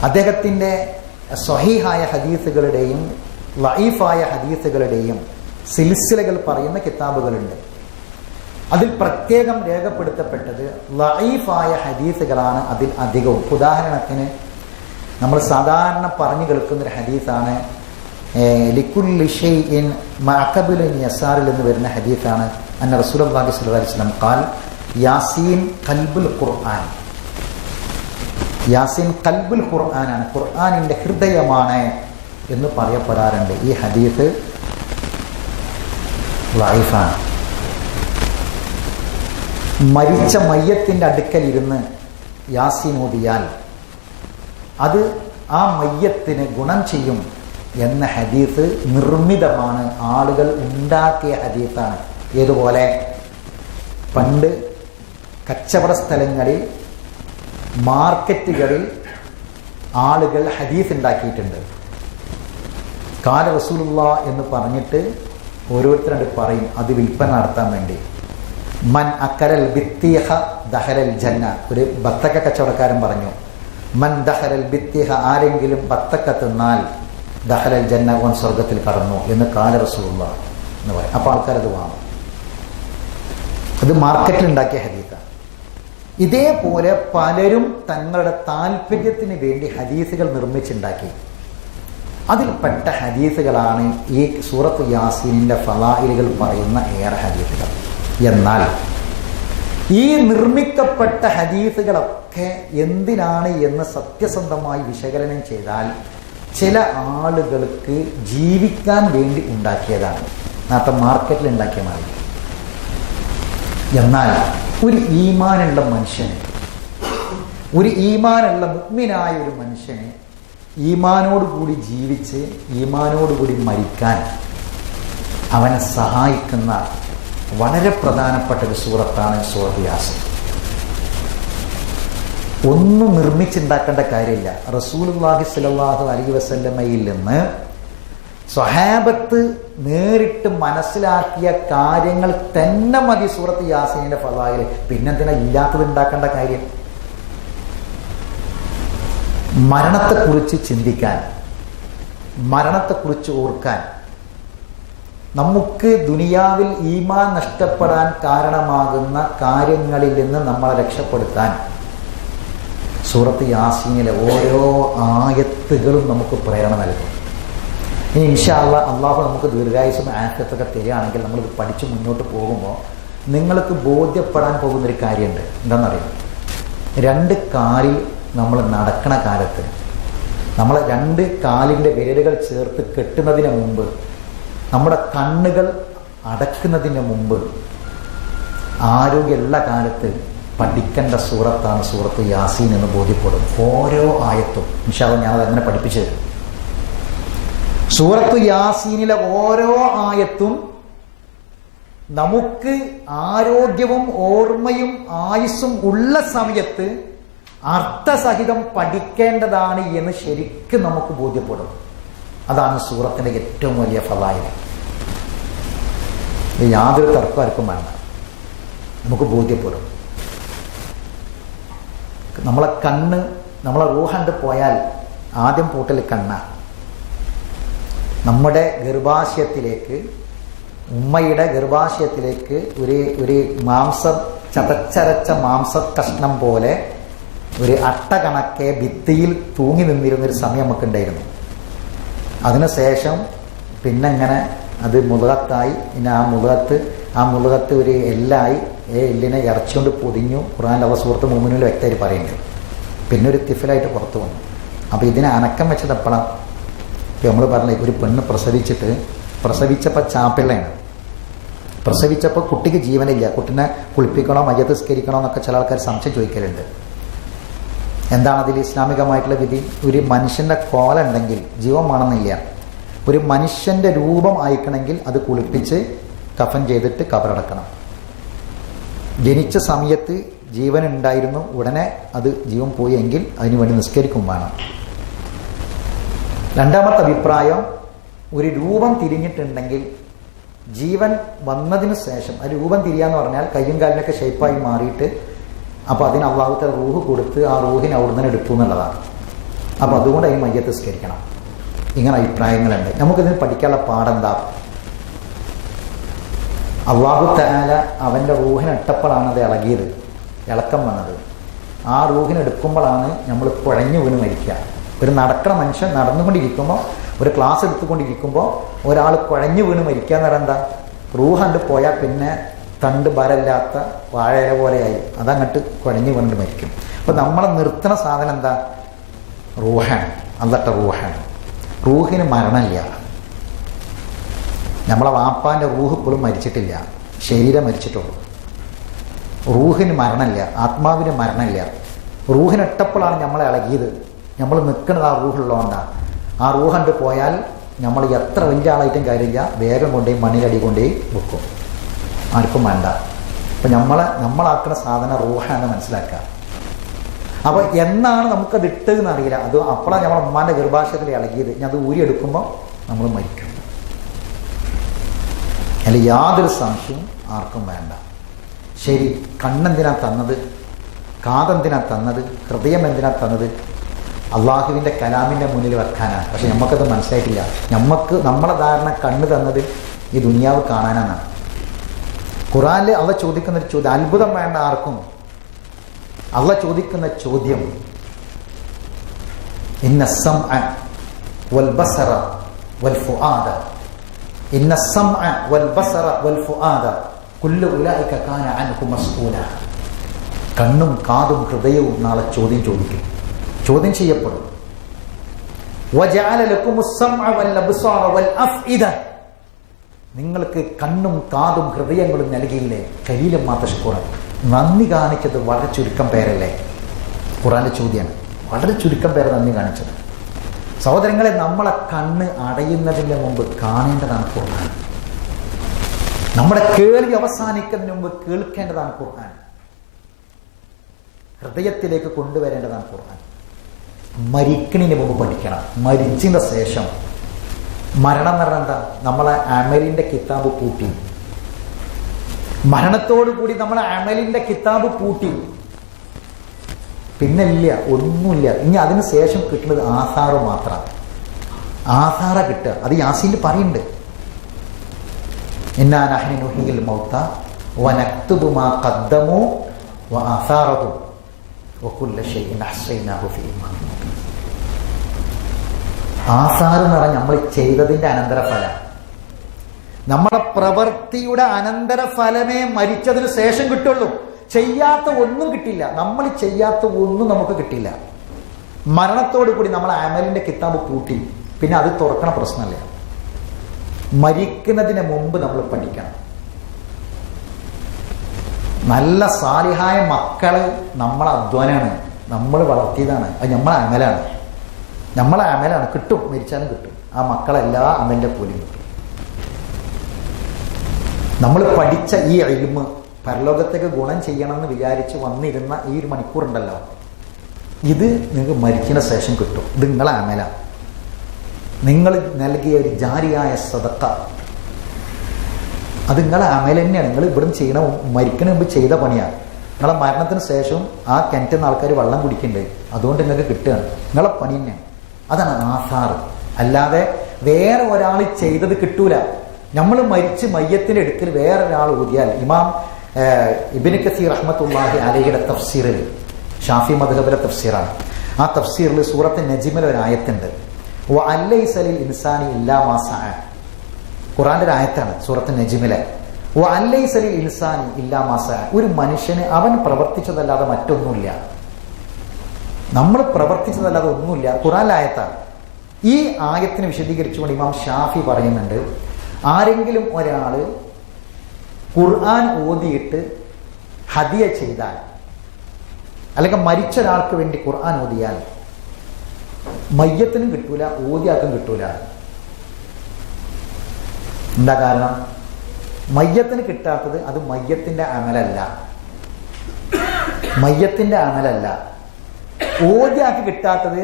അദ്ദേഹത്തിൻ്റെ സ്വഹീഹായ ഹദീസുകളുടെയും ലഈഫായ ഹദീസുകളുടെയും സിൽസിലകൾ പറയുന്ന കിതാബുകളുണ്ട്. അതിൽ പ്രത്യേകം രേഖപ്പെടുത്തപ്പെട്ടത് ലഈഫായ ഹദീസുകളാണ് അതിൽ അധികവും. ഉദാഹരണത്തിന് നമ്മൾ സാധാരണ പറഞ്ഞു കേൾക്കുന്നൊരു ഹദീസാണ് ലിക്കുല്ലി ഷൈഇൻ മഅഖബിലുൻ യസാറിൽ എന്ന് വരുന്ന ഹദീസാണ്. അന്ന റസൂലുള്ളാഹി സ്വല്ലല്ലാഹു അലൈഹി വസല്ലം ഖാൽ യാസീൻ ഖൽബുൽ ഖുർആൻ. യാസീൻ ഖൽബുൽ ഖുർആനാണ്, ഖുർആനിൻ്റെ ഹൃദയമാണ് എന്ന് പറയപ്പെടാറുണ്ട്. ഈ ഹദീസ് ലഈഫാണ്. മരിച്ച മയ്യത്തിൻ്റെ അടുക്കൽ ഇരുന്ന് യാസീൻ ഓതിയാൽ അത് ആ മയ്യത്തിന് ഗുണം ചെയ്യും എന്ന ഹദീസ് നിർമ്മിതമാണ്, ആളുകൾ ഉണ്ടാക്കിയ ഹദീസാണ്. ഏതുപോലെ പണ്ട് കച്ചവട സ്ഥലങ്ങളിൽ, മാർക്കറ്റുകളിൽ ആളുകൾ ഹദീസ് ഉണ്ടാക്കിയിട്ടുണ്ട്. കാല റസൂലുള്ളാഹ് എന്ന് പറഞ്ഞിട്ട് ഓരോരുത്തരോട് പറയും, അത് വിൽപ്പന നടത്താൻ വേണ്ടി. മൻ അക്കരൽ ബിത്തീഹ ദഹലൽ ജന്ന. ഒരു ബത്തക്ക കച്ചവടക്കാരൻ പറഞ്ഞു, മൻ ദഹലൽ ബിത്തീഹ, ആരെങ്കിലും ബത്തക്ക തിന്നാൽ ദഹലൽ ജന്ന, ഓൻ സ്വർഗത്തിൽ കടന്നു എന്ന് കാല റസൂലുള്ളാഹ് എന്ന് പറയും. അപ്പോൾ ആൾക്കാരത് വാങ്ങും. അത് മാർക്കറ്റിൽ ഉണ്ടാക്കിയ ഹദീസാണ്. ഇതേപോലെ പലരും തങ്ങളുടെ താല്പര്യത്തിന് വേണ്ടി ഹദീസുകൾ നിർമ്മിച്ചുണ്ടാക്കി. അതിൽപ്പെട്ട ഹദീസുകളാണ് ഈ സൂറത്ത് യാസീനിൻ്റെ ഫളായിലുകൾ പറയുന്ന ഏറെ ഹദീസുകൾ. എന്നാൽ ഈ നിർമ്മിക്കപ്പെട്ട ഹദീസുകളൊക്കെ എന്തിനാണ് എന്ന് സത്യസന്ധമായി വിശകലനം ചെയ്താൽ ചില ആളുകൾക്ക് ജീവിക്കാൻ വേണ്ടി ഉണ്ടാക്കിയതാണ്. നേരത്തെ മാർക്കറ്റിൽ ഉണ്ടാക്കിയ മാതിരി. എന്നാൽ ഒരു ഈമാനുള്ള മനുഷ്യന്, ഒരു ഈമാനുള്ള മുഅ്മിനായ ഒരു മനുഷ്യന് ഈമാനോടുകൂടി ജീവിച്ച് ഈമാനോടുകൂടി മരിക്കാൻ അവനെ സഹായിക്കുന്ന വളരെ പ്രധാനപ്പെട്ട ഒരു സൂറത്താണ് സൂറത്ത് യാസീൻ. ഒന്നും നിർമ്മിച്ചുണ്ടാക്കേണ്ട കാര്യമില്ല. റസൂലുള്ളാഹി സ്വല്ലല്ലാഹു അലൈഹി വസല്ലമയിൽ നിന്ന് സ്വഹാബത്ത് നേരിട്ട് മനസ്സിലാക്കിയ കാര്യങ്ങൾ തന്നെ മതി സൂറത്ത് യാസീനിന്റെ ഫളായിൽ. പിന്നെന്തിനാ ഇല്ലാത്തത് ഉണ്ടാക്കേണ്ട കാര്യം? മരണത്തെക്കുറിച്ച് ചിന്തിക്കാൻ, മരണത്തെക്കുറിച്ച് ഓർക്കാൻ, നമുക്ക് ദുനിയാവിൽ ഈമാൻ നഷ്ടപ്പെടാൻ കാരണമാകുന്ന കാര്യങ്ങളിൽ നിന്ന് നമ്മളെ രക്ഷപ്പെടുത്താൻ സൂറത്ത് യാസീനിലെ ഓരോ ആയത്തുകളും നമുക്ക് പ്രേരണ നൽകും. ഇനി ഇൻഷാ അല്ലാഹ് അള്ളാഹു നമുക്ക് ദീർഘായുസ്സും ആഫിയത്തൊക്കെ തരികയാണെങ്കിൽ നമ്മളിത് പഠിച്ച് മുന്നോട്ട് പോകുമ്പോൾ നിങ്ങൾക്ക് ബോധ്യപ്പെടാൻ പോകുന്നൊരു കാര്യമുണ്ട്. എന്താണെന്നറിയാം? രണ്ട് കാലിൽ നമ്മൾ നടക്കണ കാലത്ത് നമ്മൾ രണ്ട് കാലിൻ്റെ വിരലുകൾ ചേർത്ത് കെട്ടുന്നതിന് മുമ്പ്, നമ്മുടെ കണ്ണുകൾ അടക്കുന്നതിന് മുമ്പ്, ആരോഗ്യമുള്ള കാലത്ത് പഠിക്കേണ്ട സൂറത്താണ് സൂറത്ത് യാസീൻ എന്ന് ബോധ്യപ്പെടും. ഓരോ ആയത്തും ഇൻഷാ അല്ലാഹ് ഞാനത് അങ്ങനെ പഠിപ്പിച്ചു തരും. സൂറത്ത് യാസീനിലെ ഓരോ ആയത്തും നമുക്ക് ആരോഗ്യവും ഓർമ്മയും ആയുസ്സും ഉള്ള സമയത്ത് അർത്ഥസഹിതം പഠിക്കേണ്ടതാണ് എന്ന് ശരിക്കും നമുക്ക് ബോധ്യപ്പെടും. അതാണ് സൂറത്തിൻ്റെ ഏറ്റവും വലിയ ഫളായിൽ. യാതൊരു തർക്കം ആർക്കും വേണ്ട, നമുക്ക് ബോധ്യപ്പെടും. നമ്മളെ കണ്ണ്, നമ്മളെ റൂഹണ്ട് പോയാൽ ആദ്യം പൂട്ടൽ കണ്ണാണ്. നമ്മുടെ ഗർഭാശയത്തിലേക്ക്, ഉമ്മയുടെ ഗർഭാശയത്തിലേക്ക് ഒരു മാംസം, ചതച്ചരച്ച മാംസ കഷ്ണം പോലെ ഒരു അട്ട കണക്കെ ഭിത്തിയിൽ തൂങ്ങി നിന്നിരുന്നൊരു സമയം നമുക്കുണ്ടായിരുന്നു. അതിനുശേഷം പിന്നെ ഇങ്ങനെ അത് മുളകത്തായി, പിന്നെ ആ മുളകത്ത് ഒരു എല്ലായി, എല്ലിനെ ഇറച്ചിക്കൊണ്ട് പൊതിഞ്ഞു. ഖുർആനിൽ അവ സൂറത്ത് മുഅ്മിനൂനിൽ വ്യക്തമായിട്ട് പറയുന്നുണ്ട്. പിന്നെ ഒരു തിഫലായിട്ട് പുറത്തു വന്നു. അപ്പോൾ ഇതിനെ അനക്കം വെച്ചത് എപ്പോഴാണ്? നമ്മൾ പറഞ്ഞ ഒരു പെണ്ണ് പ്രസവിച്ചപ്പോൾ ചാപ്പിള്ളയാണ്. പ്രസവിച്ചപ്പോൾ കുട്ടിക്ക് ജീവനില്ല. കുട്ടിനെ കുളിപ്പിക്കണോ മയ്യത്ത് സ്കരിക്കണോ എന്നൊക്കെ ചില ആൾക്കാർ സംശയം ചോദിക്കലുണ്ട്. എന്താണ് അതിൽ ഇസ്ലാമികമായിട്ടുള്ള വിധി? ഒരു മനുഷ്യൻ്റെ കോല ഉണ്ടെങ്കിൽ ജീവൻ വേണമെന്നില്ല. ഒരു മനുഷ്യൻ്റെ രൂപം അയക്കണമെങ്കിൽ അത് കുളിപ്പിച്ച് കഫൻ ചെയ്തിട്ട് കബറടക്കണം. ജനിച്ച സമയത്ത് ജീവൻ ഉണ്ടായിരുന്നു, ഉടനെ അത് ജീവൻ പോയി എങ്കിൽ അതിനു വേണ്ടി നിസ്കരിക്കും വേണം. രണ്ടാമത്തെ അഭിപ്രായം, ഒരു രൂപം തിരിഞ്ഞിട്ടുണ്ടെങ്കിൽ ജീവൻ വന്നതിന് ശേഷം, ആ രൂപം തിരിയാന്ന് പറഞ്ഞാൽ കയ്യും കാലിനൊക്കെ ഷേപ്പായി മാറിയിട്ട്, അപ്പോൾ അതിന് അള്ളാഹുത്തെ റൂഹ് കൊടുത്ത് ആ റൂഹിനെ അവിടുന്ന് എടുത്തു എന്നുള്ളതാണ്. അപ്പോൾ അതുകൊണ്ട് അതിന് മയ്യത്ത് സ്കരിക്കണം. ഇങ്ങനെ അഭിപ്രായങ്ങളുണ്ട്. നമുക്കിതിന് പഠിക്കാനുള്ള പാടെന്താ? അള്ളാഹു തആല അവൻ്റെ റൂഹിനെട്ടപ്പോഴാണ് അത് ഇളകിയത്, ഇളക്കം വന്നത്. ആ റൂഹിനെടുക്കുമ്പോഴാണ് നമ്മൾ കുഴഞ്ഞു വീണ് മരിക്കുക. ഒരു നടക്കണ മനുഷ്യൻ നടന്നുകൊണ്ടിരിക്കുമ്പോൾ, ഒരു ക്ലാസ് എടുത്തുകൊണ്ടിരിക്കുമ്പോൾ ഒരാൾ കുഴഞ്ഞു വീണ് മരിക്കുക എന്ന് പറഞ്ഞാൽ എന്താ? റൂഹണ്ട് പോയാൽ പിന്നെ തണ്ട് ബലമില്ലാത്ത വാഴയില പോലെയായി അതങ്ങോട്ട് കുഴഞ്ഞു വീണിട്ട് മരിക്കും. അപ്പോൾ നമ്മളെ നിർത്തണ സാധനം എന്താ? റൂഹാണ്. അല്ലട്ട റൂഹാണ്. റൂഹിന് മരണമില്ല. നമ്മളെ വാപ്പാൻ്റെ റൂഹ് ഇപ്പോഴും മരിച്ചിട്ടില്ല, ശരീരം മരിച്ചിട്ടുള്ളൂ. റൂഹിന് മരണമില്ല, ആത്മാവിന് മരണമില്ല. റൂഹിനെട്ടപ്പോഴാണ് നമ്മളെ ഇളകിയത്. നമ്മൾ നിൽക്കുന്നത് ആ റൂഹുള്ളതുകൊണ്ടാണ്. ആ റൂഹണ്ട് പോയാൽ നമ്മൾ എത്ര വലിയ ആളായിട്ടും കാര്യമില്ല, വേഗം കൊണ്ടുപോയി മണ്ണിലടി കൊണ്ടുപോയി വെക്കും. ആർക്കും വേണ്ട. അപ്പം നമ്മളാക്കുന്ന സാധനം റൂഹാന്ന് മനസ്സിലാക്കുക. അപ്പോൾ എന്നാണ് നമുക്കത് ഇട്ടതെന്ന് അറിയില്ല. അത് അപ്പോഴാണ് നമ്മളെ ഉമ്മാൻ്റെ ഗർഭാശയത്തിൽ ഇളകിയത്. ഞാൻ അത് ഊരിയെടുക്കുമ്പോൾ നമ്മൾ മരിക്കും. അതിൽ യാതൊരു സംശയവും ആർക്കും വേണ്ട. ശരി, കണ്ണെന്തിനാ തന്നത്? കാതെന്തിനാ തന്നത്? ഹൃദയം എന്തിനാ തന്നത്? അള്ളാഹുവിൻ്റെ കലാമിൻ്റെ മുന്നിൽ വെക്കാനാണ്. പക്ഷെ നമുക്കത് മനസ്സിലായിട്ടില്ല. നമ്മളെ ധാരണ കണ്ണ് തന്നത് ഈ ദുനിയാവ് കാണാനാണ്. ഖുർആനിൽ അള്ളാഹ് ചോദിക്കുന്നൊരു ചോദ്യം, അത്ഭുതം വേണ്ട ആർക്കും. അള്ളാഹ് ചോദിക്കുന്ന ചോദ്യം, ഇന്ന സമഅ വൽ ബസറ വൽ ഫുആദ ഇന്ന സമഅ വൽ ബസറ വൽ ഫുആദ കുല്ലു ഉലൈക കാന അൻഹു മസ്ഊല. കണ്ണും കാതും ഹൃദയവും നാളെ ചോദ്യം ചെയ്യപ്പെടും. വജഅല ലക്കുമുസ് സമഅ വൽ അബ്സാറ വൽ അഫ്ഇദ, നിങ്ങൾക്ക് കണ്ണും കാതും ഹൃദയങ്ങളും നൽകിയില്ലേ? കലീലൻ മാ തശ്കുറൂൻ. നന്ദി കാണിച്ചത് വളരെ ചുരുക്കം പേരല്ലേ? ഖുർആന്റെ ചോദ്യമാണ്. വളരെ ചുരുക്കം പേര് നന്ദി കാണിച്ചത്. സഹോദരങ്ങളെ, നമ്മളെ കണ്ണ് അടയുന്നതിന് മുമ്പ് കാണേണ്ടതാണ് ഖുർആൻ. നമ്മുടെ കേൾവി അവസാനിക്കുന്നതിന് മുമ്പ് കേൾക്കേണ്ടതാണ് ഖുർആൻ. ഹൃദയത്തിലേക്ക് കൊണ്ടുവരേണ്ടതാണ് ഖുർആൻ. മരിക്കണിന് മുമ്പ് പഠിക്കണം. മരിച്ചതിന് ശേഷം മരണം എന്ന് പറഞ്ഞാൽ എന്താ? നമ്മളെ അമലിന്റെ കിതാബ് പൂട്ടി. മരണത്തോടു കൂടി നമ്മളെ അമലിന്റെ കിതാബ് പൂട്ടി. പിന്നെ ഇല്ല, ഒന്നുമില്ല. ഇനി അതിന് ശേഷം കിട്ടുന്നത് ആധാറ് മാത്രം. ആധാറ കിട്ടുക. അത് യാസീനിൽ പറയുന്നുണ്ട്. ഇന്നാ നഹ്നു നുഹ്യിൽ മൗത വനക്തുബു മാ ഖദ്ദമു വആസാറഹും വകുല്ല ശൈഇൻ അഹ്സൈനാഹു ഫീ ഇമാം. ആസാർ എന്ന് പറഞ്ഞാൽ നമ്മൾ ചെയ്തതിന്റെ അനന്തരഫലം. നമ്മുടെ പ്രവൃത്തിയുടെ അനന്തരഫലമേ മരിച്ചതിന് ശേഷം കിട്ടുള്ളൂ. ചെയ്യാത്ത ഒന്നും കിട്ടില്ല. നമ്മൾ ചെയ്യാത്ത ഒന്നും നമുക്ക് കിട്ടില്ല. മരണത്തോടു കൂടി നമ്മൾ അമലിന്റെ കിതാബ് പൂട്ടി. പിന്നെ അത് തുറക്കണ പ്രശ്നമല്ല. മരിക്കുന്നതിന് മുമ്പ് നമ്മൾ പഠിക്കണം. നല്ല സാലിഹായ മക്കള് നമ്മളെ അധ്വാനാണ്, നമ്മൾ വളർത്തിയതാണ്. അത് നമ്മളെ അമലാണ്. കിട്ടും, മരിച്ചാലും കിട്ടും. ആ മക്കളെല്ലാ അമലിന്റെ പോലും കിട്ടും. നമ്മൾ പഠിച്ച ഈ ഇൽമ് പരലോകത്തേക്ക് ഗുണം ചെയ്യണമെന്ന് വിചാരിച്ച് വന്നിരുന്ന ഈ ഒരു മണിക്കൂറുണ്ടല്ലോ, ഇത് നിങ്ങൾക്ക് മരിക്കുന്ന ശേഷം കിട്ടും. ഇത് നിങ്ങളെ അമല. നിങ്ങൾ നൽകിയ ഒരു ജാരിയായ സദഖ, അത് നിങ്ങളെ അമല തന്നെയാണ്. നിങ്ങൾ ഇവിടുന്ന് ചെയ്യണ മരിക്കണ മുമ്പ് ചെയ്ത പണിയാണ്. നിങ്ങളെ മരണത്തിന് ശേഷം ആ കിണറ്റിൽ നിന്ന് ആൾക്കാർ വെള്ളം കുടിക്കണ്ടേ, അതുകൊണ്ട് നിങ്ങൾക്ക് കിട്ടുകയാണ്. നിങ്ങളെ പണി തന്നെയാണ്. അതാണ് ആധാർ. അല്ലാതെ വേറെ ഒരാൾ ചെയ്തത് കിട്ടൂല. നമ്മൾ മരിച്ച് മയ്യത്തിന്റെ അടുക്കൽ വേറൊരാൾ ഊതിയാൽ, ഇമാം ഇബ്നു കസീർ റഹ്മത്തുള്ളാഹി അലൈഹിയുടെ തഫ്സീറിൽ, ഷാഫി മദ്ഹബിലെ തഫ്സീറാണ്, ആ തഫ്സീറിൽ സൂറത്ത് നജ്മിൽ ഒരു ആയത്തുണ്ട്. വഅലൈസ ലിൽ ഇൻസാനി ഇല്ലാ മാ സഅ. ഖുർആന്റെ ഒരു ആയത്താണ് സൂറത്ത് നജ്മിലെ. വഅലൈസ ലിൽ ഇൻസാനി ഇല്ലാ മാ സഅ. ഒരു മനുഷ്യന് അവൻ പ്രവർത്തിച്ചതല്ലാതെ മറ്റൊന്നുമില്ല. നമ്മൾ പ്രവർത്തിച്ചതല്ലാതെ ഒന്നുമില്ല. ഖുർആനിലെ ആയത്താണ്. ഈ ആയത്തിനെ വിശദീകരിച്ചുകൊണ്ട് ഇമാം ഷാഫി പറയുന്നുണ്ട്, ആരെങ്കിലും ഒരാള് ഖുർആൻ ഓതിയിട്ട് ഹദിയ ചെയ്താൽ, അല്ലെങ്കിൽ മരിച്ച ഒരാൾക്ക് വേണ്ടി ഖുർആൻ ഓതിയാൽ മയ്യത്തിനും കിട്ടൂല, ഓതിയാക്കും കിട്ടൂല. എന്താ കാരണം? മയ്യത്തിന് കിട്ടാത്തത് അത് മയ്യത്തിന്റെ അമലല്ല. ഓതിയാക്കി കിട്ടാത്തത്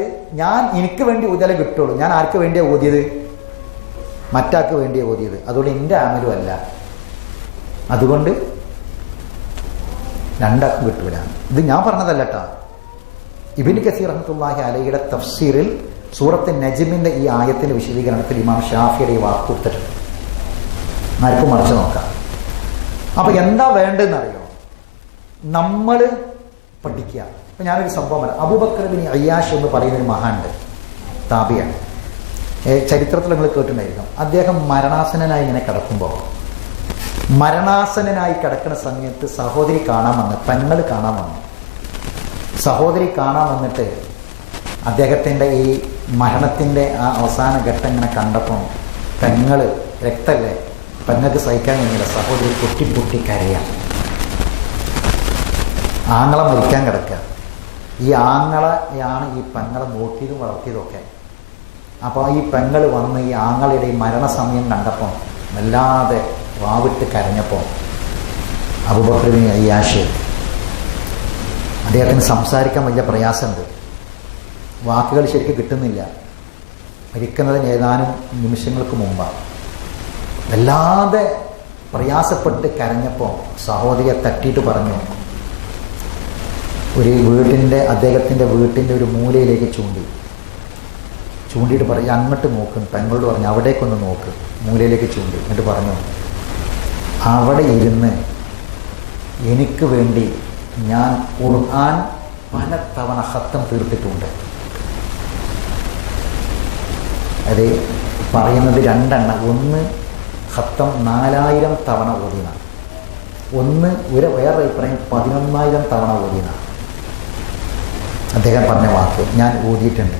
എനിക്ക് വേണ്ടി ഓതിയാലേ കിട്ടുള്ളൂ. ഞാൻ ആർക്ക് വേണ്ടിയാ ഓതിയത്? മറ്റാൾക്ക് വേണ്ടിയാ ഓതിയത്. അതുകൊണ്ട് എൻ്റെ അമലും അല്ല. അതുകൊണ്ട് രണ്ടാൾക്കും കിട്ടൂല. ഇത് ഞാൻ പറഞ്ഞതല്ല കേട്ടോ. ഇബ്നു കസീർ റഹ്മത്തുള്ളാഹി അലൈഹിയുടെ തഫ്സീറിൽ സൂറത്ത് നജ്മിന്റെ ഈ ആയത്തിന്റെ വിശദീകരണത്തിൽ ഇമാം ഷാഫിയുടെ ഈ വാക്ക് കൊടുത്തിട്ടുണ്ട്. ആർക്കും മറിച്ച് നോക്കാം. അപ്പൊ എന്താ വേണ്ടതെന്നറിയോ? നമ്മൾ പഠിക്കുക. ഇപ്പൊ ഞാനൊരു സംഭവം പറയാം. അബൂബക്കർ ബിൻ അയ്യാഷ് എന്ന് പറയുന്നൊരു മഹാനുണ്ട്, താബിയാണ്. ചരിത്രത്തിൽ നിങ്ങൾ കേട്ടിട്ടുണ്ടായിരിക്കും. അദ്ദേഹം മരണാസനായി ഇങ്ങനെ കിടക്കുമ്പോൾ, മരണാസനായി കിടക്കുന്ന സമയത്ത് സഹോദരി കാണാൻ വന്ന്, പെങ്ങൾ കാണാൻ വന്നു. സഹോദരി കാണാൻ വന്നിട്ട് അദ്ദേഹത്തിൻ്റെ ഈ മരണത്തിൻ്റെ ആ അവസാന ഘട്ടം ഇങ്ങനെ കണ്ടപ്പോൾ പെങ്ങൾ, രക്തല്ലേ, പെങ്ങൾക്ക് സഹിക്കാൻ കഴിഞ്ഞില്ല. സഹോദരി പൊട്ടി കരയാം. ആങ്ങളെ മരിക്കാൻ കിടക്കുക. ഈ ആങ്ങളെയാണ് ഈ പെങ്ങളെ നോക്കിയതും വളർത്തിയതും ഒക്കെ. അപ്പോൾ ഈ പെങ്ങൾ വന്ന് ഈ ആങ്ങളുടെ ഈ മരണസമയം കണ്ടപ്പോൾ വല്ലാതെ വാവിട്ട് കരഞ്ഞപ്പോൾ അബൂബക്കർ ബിൻ അയ്യാഷ്, അദ്ദേഹത്തിന് സംസാരിക്കാൻ വലിയ പ്രയാസമുണ്ട്. വാക്കുകൾ ശരിക്കും കിട്ടുന്നില്ല. മരിക്കുന്നതിന് ഏതാനും നിമിഷങ്ങൾക്ക് മുമ്പാണ്. വല്ലാതെ പ്രയാസപ്പെട്ട് കരഞ്ഞപ്പോൾ സഹോദരിയെ തട്ടിയിട്ട് പറഞ്ഞു, ഒരു അദ്ദേഹത്തിൻ്റെ വീട്ടിൻ്റെ ഒരു മൂലയിലേക്ക് ചൂണ്ടിയിട്ട് പറഞ്ഞു, അങ്ങോട്ട് നോക്കും. പെങ്ങളോട് പറഞ്ഞു, അവിടേക്കൊന്ന് നോക്ക്. മൂലയിലേക്ക് ചൂണ്ടി. എന്നിട്ട് പറഞ്ഞു, അവിടെ ഇരുന്ന് എനിക്ക് വേണ്ടി ഞാൻ ഖുർആൻ പല തവണ ഖത്തം തീർത്തിട്ടുണ്ട്. അത് പറയുന്നത് രണ്ടെണ്ണം. ഒന്ന് ഖത്തം 4000 തവണ ഓതിന, ഒന്ന് വേറെ അഭിപ്രായം 11,000 തവണ ഓതിന. അദ്ദേഹം പറഞ്ഞ വാക്ക് ഞാൻ ഓതിയിട്ടുണ്ട്.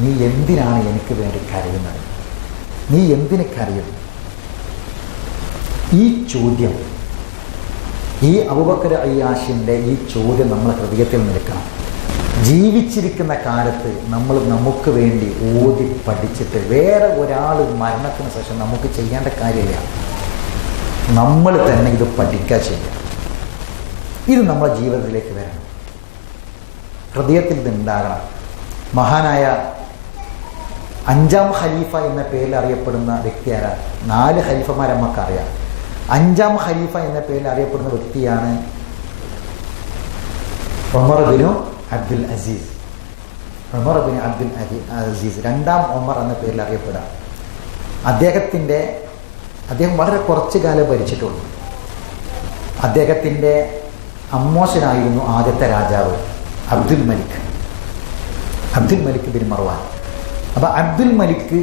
നീ എന്തിനാണ് എനിക്ക് വേണ്ടി കരയുന്നത്? നീ എന്തിന് കരയുന്നു? ഈ ചോദ്യം, ഈ അബൂബക്കർ അയ്യാഷിൻ്റെ ഈ ചോദ്യം നമ്മുടെ ഹൃദയത്തിൽ നിൽക്കണം. ജീവിച്ചിരിക്കുന്ന കാലത്ത് നമ്മൾ നമുക്ക് വേണ്ടി ഓതി പഠിച്ചിട്ട് വേറെ ഒരാൾ മരണത്തിന് ശേഷം നമുക്ക് ചെയ്യേണ്ട കാര്യമില്ല. നമ്മൾ തന്നെ ഇത് പഠിക്കുക ചെയ്യുക. ഇത് നമ്മുടെ ജീവിതത്തിലേക്ക് വരണം, ഹൃദയത്തിൽ ഇത് ഉണ്ടാകണം. മഹാനായ 5ാം ഖലീഫ എന്ന പേരിൽ അറിയപ്പെടുന്ന വ്യക്തി ആരാ? 4 ഖലീഫമാരെ നമുക്കറിയാം. 5ാം ഖലീഫ എന്ന പേരിൽ അറിയപ്പെടുന്ന വ്യക്തിയാണ് Umar bin Abdul Aziz. Umar bin Abdul Aziz 2ാം ഉമർ എന്ന പേരിൽ അറിയപ്പെടാം. അദ്ദേഹം വളരെ കുറച്ചു കാലം ഭരിച്ചിട്ടുള്ളൂ. അദ്ദേഹത്തിൻ്റെ അമ്മോശനായിരുന്നു ആദ്യത്തെ രാജാവ് അബ്ദുൽ മലിക് ബിൻ മർവാൻ. അപ്പോൾ അബ്ദുൽ മലിക്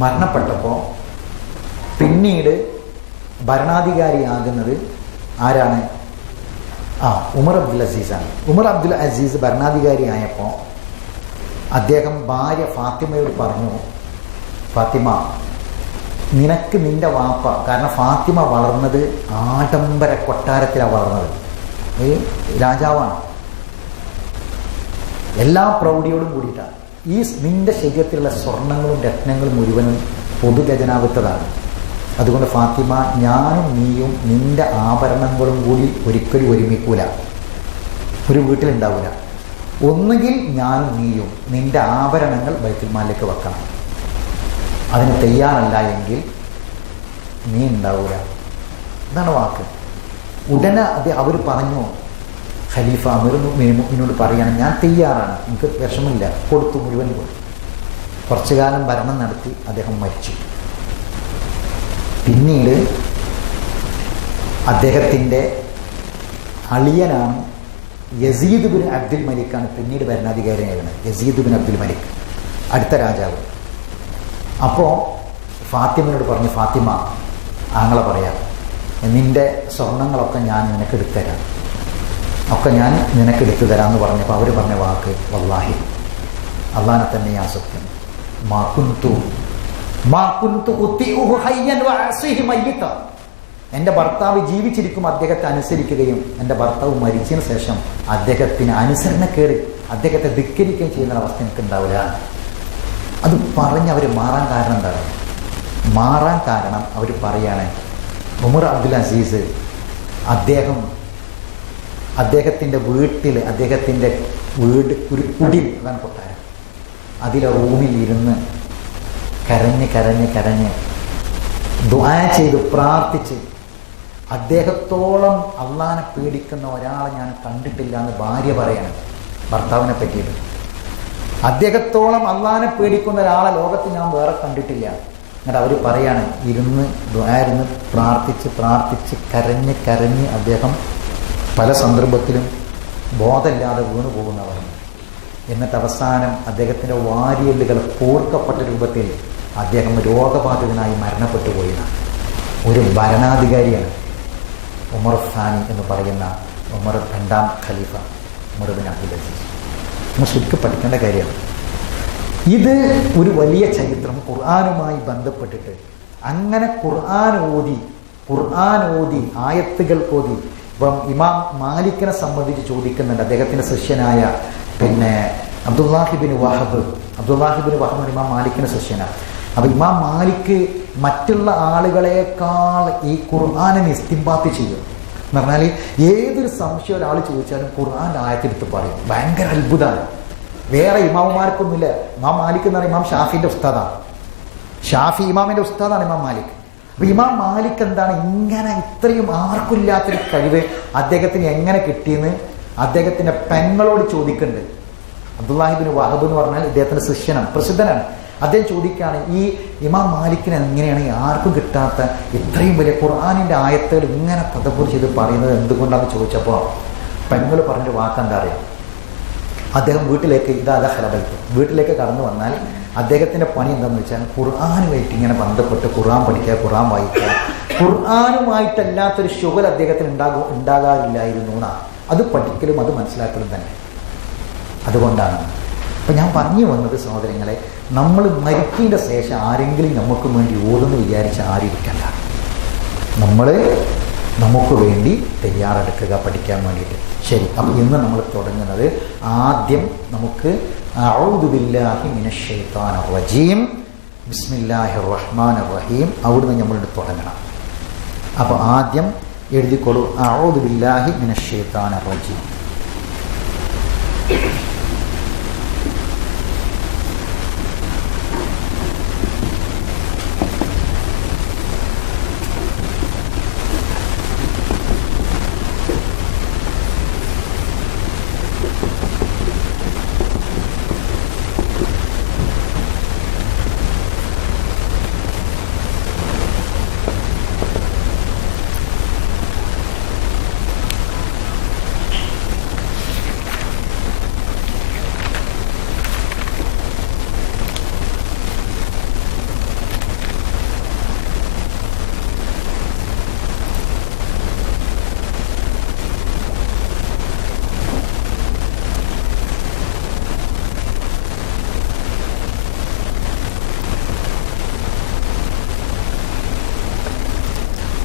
മരണപ്പെട്ടപ്പോൾ പിന്നീട് ഭരണാധികാരിയാകുന്നത് ആരാണ്? ഉമർ അബ്ദുൽ അസീസാണ്. ഉമർ അബ്ദുൽ അസീസ് ഭരണാധികാരിയായപ്പോൾ അദ്ദേഹം ഭാര്യ ഫാത്തിമയോട് പറഞ്ഞു, ഫാത്തിമ, നിനക്ക് നിൻ്റെ വാപ്പ, കാരണം ഫാത്തിമ വളർന്നത് ആഡംബര കൊട്ടാരത്തിലാണ് വളർന്നത്. രാജാവാണ്, എല്ലാ പ്രൗഢിയോടും കൂടിയിട്ടാണ്. ഈ നിൻ്റെ ശരീരത്തിലുള്ള സ്വർണങ്ങളും രത്നങ്ങളും മുഴുവനും പൊതുഖജനാവിത്തതാണ്. അതുകൊണ്ട് ഫാത്തിമ, ഞാനും നീയും നിൻ്റെ ആഭരണങ്ങളും കൂടി ഒരിക്കലും ഒരുമിക്കൂല, ഒരു വീട്ടിലുണ്ടാവില്ല. ഒന്നുകിൽ ഞാനും നീയും നിൻ്റെ ആഭരണങ്ങൾ ബൈത്തുൽ മാലിലേക്ക് വെക്കണം, അതിന് തയ്യാറല്ല എങ്കിൽ നീ ഉണ്ടാവില്ല. ഇതാണ് വാക്ക്. ഉടനെ അവർ പറഞ്ഞു, ഖലീഫ അമീറുൽ പറയുകയാണ്, ഞാൻ തയ്യാറാണ്, എനിക്ക് വിഷമില്ല. കൊടുത്തു, മുഴുവൻ കൊടുത്തു. കുറച്ചു കാലം ഭരണം നടത്തി അദ്ദേഹം മരിച്ചു. പിന്നീട് അദ്ദേഹത്തിൻ്റെ അളിയനാണ് യസീദ് ബിൻ അബ്ദുൽ മലിക്കാണ് പിന്നീട് ഭരണാധികാരിയായിരുന്നത്. യസീദ് ബിൻ അബ്ദുൽ മലിക്, അടുത്ത രാജാവ്. അപ്പോൾ ഫാത്തിമയോട് പറഞ്ഞു, ഫാത്തിമ, ആങ്ങളെ പറയാം, നിൻ്റെ സ്വർണങ്ങളൊക്കെ ഞാൻ നിനക്ക് എടുത്തുതരാം, ഒക്കെ ഞാൻ നിനക്ക് എടുത്തു തരാമെന്ന് പറഞ്ഞപ്പോൾ അവർ പറഞ്ഞ വാക്ക്, വല്ലാഹി, അള്ളാനെ തന്നെ ഞാൻ സത്യം, എൻ്റെ ഭർത്താവ് ജീവിച്ചിരിക്കും അദ്ദേഹത്തെ അനുസരിക്കുകയും എൻ്റെ ഭർത്താവ് മരിച്ചതിന് ശേഷം അദ്ദേഹത്തിന് അനുസരണക്കേട്, അദ്ദേഹത്തെ ധിക്കരിക്കുകയും ചെയ്യുന്ന അവസ്ഥ എനിക്ക് ഉണ്ടാവില്ല. അത് പറഞ്ഞ് അവർ മാറാൻ കാരണം എന്താണ്? മാറാൻ കാരണം അവർ പറയാണ്, ഉമർ അബ്ദുൽ അസീസ് അദ്ദേഹത്തിൻ്റെ വീട്ടിൽ, അദ്ദേഹത്തിൻ്റെ വീട് ഒരു കുടിൽ, അതാണ് കൊട്ടാരം, അതിലെ റൂമിൽ ഇരുന്ന് കരഞ്ഞ് ദുആ ചെയ്ത് പ്രാർത്ഥിച്ച്, അദ്ദേഹത്തോളം അള്ളാനെ പേടിക്കുന്ന ഒരാളെ ഞാൻ കണ്ടിട്ടില്ല എന്ന് ഭാര്യ പറയാണ് ഭർത്താവിനെ പറ്റിയിട്ട്. അദ്ദേഹത്തോളം അള്ളാനെ പേടിക്കുന്ന ഒരാളെ ലോകത്ത് ഞാൻ വേറെ കണ്ടിട്ടില്ല. എന്നിട്ട് അവർ പറയാണ്, ദുആ ഇരുന്ന് പ്രാർത്ഥിച്ച് കരഞ്ഞ് അദ്ദേഹം പല സന്ദർഭത്തിലും ബോധമില്ലാതെ വീണു പോകുന്നവർ. എന്നിട്ട് അവസാനം അദ്ദേഹത്തിൻ്റെ വാരിയെല്ലുകൾ കോർക്കപ്പെട്ട രൂപത്തിൽ അദ്ദേഹം രോഗബാധിതനായി മരണപ്പെട്ടു പോയതാണ്. ഒരു ഭരണാധികാരിയാണ് ഉമർ ഖാനി എന്ന് പറയുന്ന ഉമർ 2ാം ഖലീഫ ഉമർ ബിൻ അബ്ദുൽ അസീസ്. നമ്മൾ ശരിക്കും പഠിക്കേണ്ട കാര്യമാണ്. ഇത് ഒരു വലിയ ചരിത്രം ഖുർആനുമായി ബന്ധപ്പെട്ടിട്ട്. അങ്ങനെ ഖുർആൻ ഓതി ആയത്തുകൾ ഓതി. ഇപ്പം ഇമാം മാലിക്കിനെ സംബന്ധിച്ച് ചോദിക്കുന്നുണ്ട്. അദ്ദേഹത്തിൻ്റെ ശിഷ്യനായ അബ്ദുല്ലാഹിബിൻ വഹബ് ഇമാം മാലിക്കിൻ്റെ ശിഷ്യനാണ്. അപ്പോൾ ഇമാം മാലിക്ക് മറ്റുള്ള ആളുകളെക്കാൾ ഈ ഖുർആനെ ഇസ്തിംബാത്ത് ചെയ്യും. എന്ന് പറഞ്ഞാൽ ഏതൊരു സംശയം ഒരാൾ ചോദിച്ചാലും ഖുർആൻ്റെ ആയത്തെടുത്ത് പറയും. ഭയങ്കര അത്ഭുതമാണ്. വേറെ ഇമാമുമാർക്കൊന്നുമില്ല. ഇമാം മാലിക് എന്ന് പറയുന്നത് ഇമാം ഷാഫിൻ്റെ ഉസ്താദാണ്. ഇമാമിൻ്റെ ഉസ്താദാണ് ഇമാം മാലിക്. അപ്പോൾ ഇമാം മാലിക് എന്താണ് ഇങ്ങനെ ഇത്രയും ആർക്കില്ലാത്തൊരു കഴിവ് അദ്ദേഹത്തിന് എങ്ങനെ കിട്ടിയെന്ന് അദ്ദേഹത്തിൻ്റെ പെങ്ങളോട് ചോദിക്കുന്നുണ്ട്. അബ്ദുല്ലാഹിബിൻ വഹബ് എന്ന് പറഞ്ഞാൽ ഇദ്ദേഹത്തിൻ്റെ ശിഷ്യനാണ്, പ്രസിദ്ധനാണ്. അദ്ദേഹം ചോദിക്കുകയാണ്, ഈ ഇമാം മാലിക്കിന് എങ്ങനെയാണ് ആർക്കും കിട്ടാത്ത ഇത്രയും വലിയ ഖുർആനിൻ്റെ ആയത്തുകൾ ഇങ്ങനെ തദബ്ബുർ ചെയ്ത് പറയുന്നത് എന്തുകൊണ്ടാണെന്ന് ചോദിച്ചപ്പോൾ പെങ്ങൾ പറഞ്ഞൊരു വാക്കെന്താ അറിയാം? അദ്ദേഹം വീട്ടിലേക്ക് വീട്ടിലേക്ക് കടന്നു വന്നാൽ അദ്ദേഹത്തിൻ്റെ പണി എന്താണെന്ന് വെച്ചാൽ ഖുർആനുമായിട്ട് ഇങ്ങനെ ബന്ധപ്പെട്ട് ഖുർആൻ പഠിക്കുക, ഖുർആൻ വായിക്കുക. ഖുർആനുമായിട്ടല്ലാത്തൊരു ശുഗൽ അദ്ദേഹത്തിന് ഉണ്ടാകാറില്ലായിരുന്നു എന്നാണ്. അത് പഠിക്കലും അത് മനസ്സിലാക്കലും തന്നെ. അതുകൊണ്ടാണ് അപ്പം ഞാൻ പറഞ്ഞു വന്നത് സഹോദരങ്ങളെ, നമ്മൾ മരിക്കേണ്ട ശേഷം ആരെങ്കിലും നമുക്ക് വേണ്ടി ഓടുന്നു വിചാരിച്ച് ആരും ഇരിക്കണ്ട. നമ്മൾ നമുക്ക് വേണ്ടി തയ്യാറെടുക്കുക പഠിക്കാൻ വേണ്ടിയിട്ട്. ശരി, അപ്പം ഇന്ന് നമ്മൾ തുടങ്ങുന്നത് ആദ്യം നമുക്ക് അഊദു ബില്ലാഹി മിനശ് ശൈത്താനിർ റജീം ബിസ്മില്ലാഹിർ റഹ്മാനിർ റഹീം അവിടുന്ന് നമ്മളിട്ട് തുടങ്ങണം. അപ്പോൾ ആദ്യം എഴുതിക്കോളൂ, അഊദു ബില്ലാഹി മിനശ് ശൈത്താനിർ റജീം.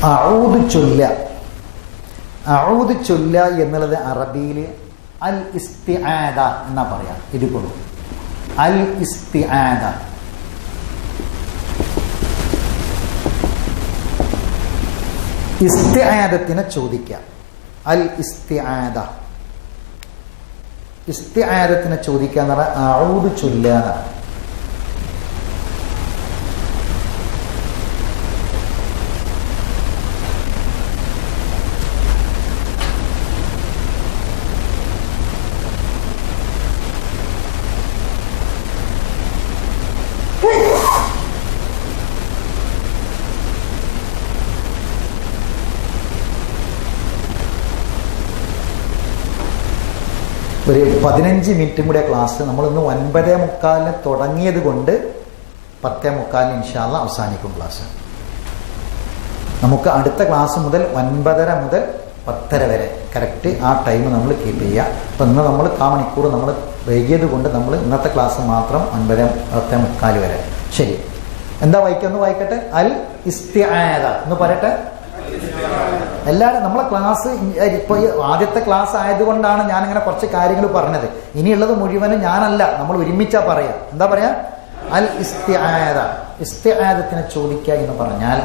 അഊദ് ചൊല്ല എന്നുള്ളത് അറബിയിൽ അൽ ഇസ്തിആദ എന്നാ പറയാം. ഇതുകൊള്ളു അൽ ഇസ്തിആദ. ഇസ്തിആദത്തിനെ ചോദിക്കാം. അൽ ഇസ്തിആദ, ഇസ്തിആദത്തിനെ ചോദിക്കുക എന്ന് പറഞ്ഞാൽ അഊദ് ചൊല്ല. ഒരു 15 മിനിറ്റും കൂടെ ക്ലാസ്. നമ്മളിന്ന് 9:45 തുടങ്ങിയത് കൊണ്ട് 10:45 ഇൻഷാ അല്ലാഹ് അവസാനിക്കും ക്ലാസ്. നമുക്ക് അടുത്ത ക്ലാസ് മുതൽ 9:30 മുതൽ 10:30 വരെ കറക്റ്റ് ആ ടൈം നമ്മൾ കീപ്പ് ചെയ്യുക. അപ്പം ഇന്ന് നമ്മൾ 1/4 മണിക്കൂർ നമ്മൾ വൈകിയത് കൊണ്ട് നമ്മൾ ഇന്നത്തെ ക്ലാസ് മാത്രം 9:45 വരെ. ശരി, എന്താ വായിക്കൊന്ന് വായിക്കട്ടെ. അൽ ഇസ്തിആദ എന്ന് പറയട്ടെ എല്ലാവരും. നമ്മളെ ക്ലാസ് ഇപ്പോൾ ആദ്യത്തെ ക്ലാസ് ആയതുകൊണ്ടാണ് ഞാനിങ്ങനെ കുറച്ച് കാര്യങ്ങൾ പറഞ്ഞത്. ഇനിയുള്ളത് മുഴുവനും ഞാനല്ല, നമ്മൾ ഒരുമിച്ചാ പറയാ. എന്താ പറയാ? അൽ ഇസ്തിആദ. ഇസ്തിആദത്തിനെ ചോദിക്കുക എന്ന് പറഞ്ഞാൽ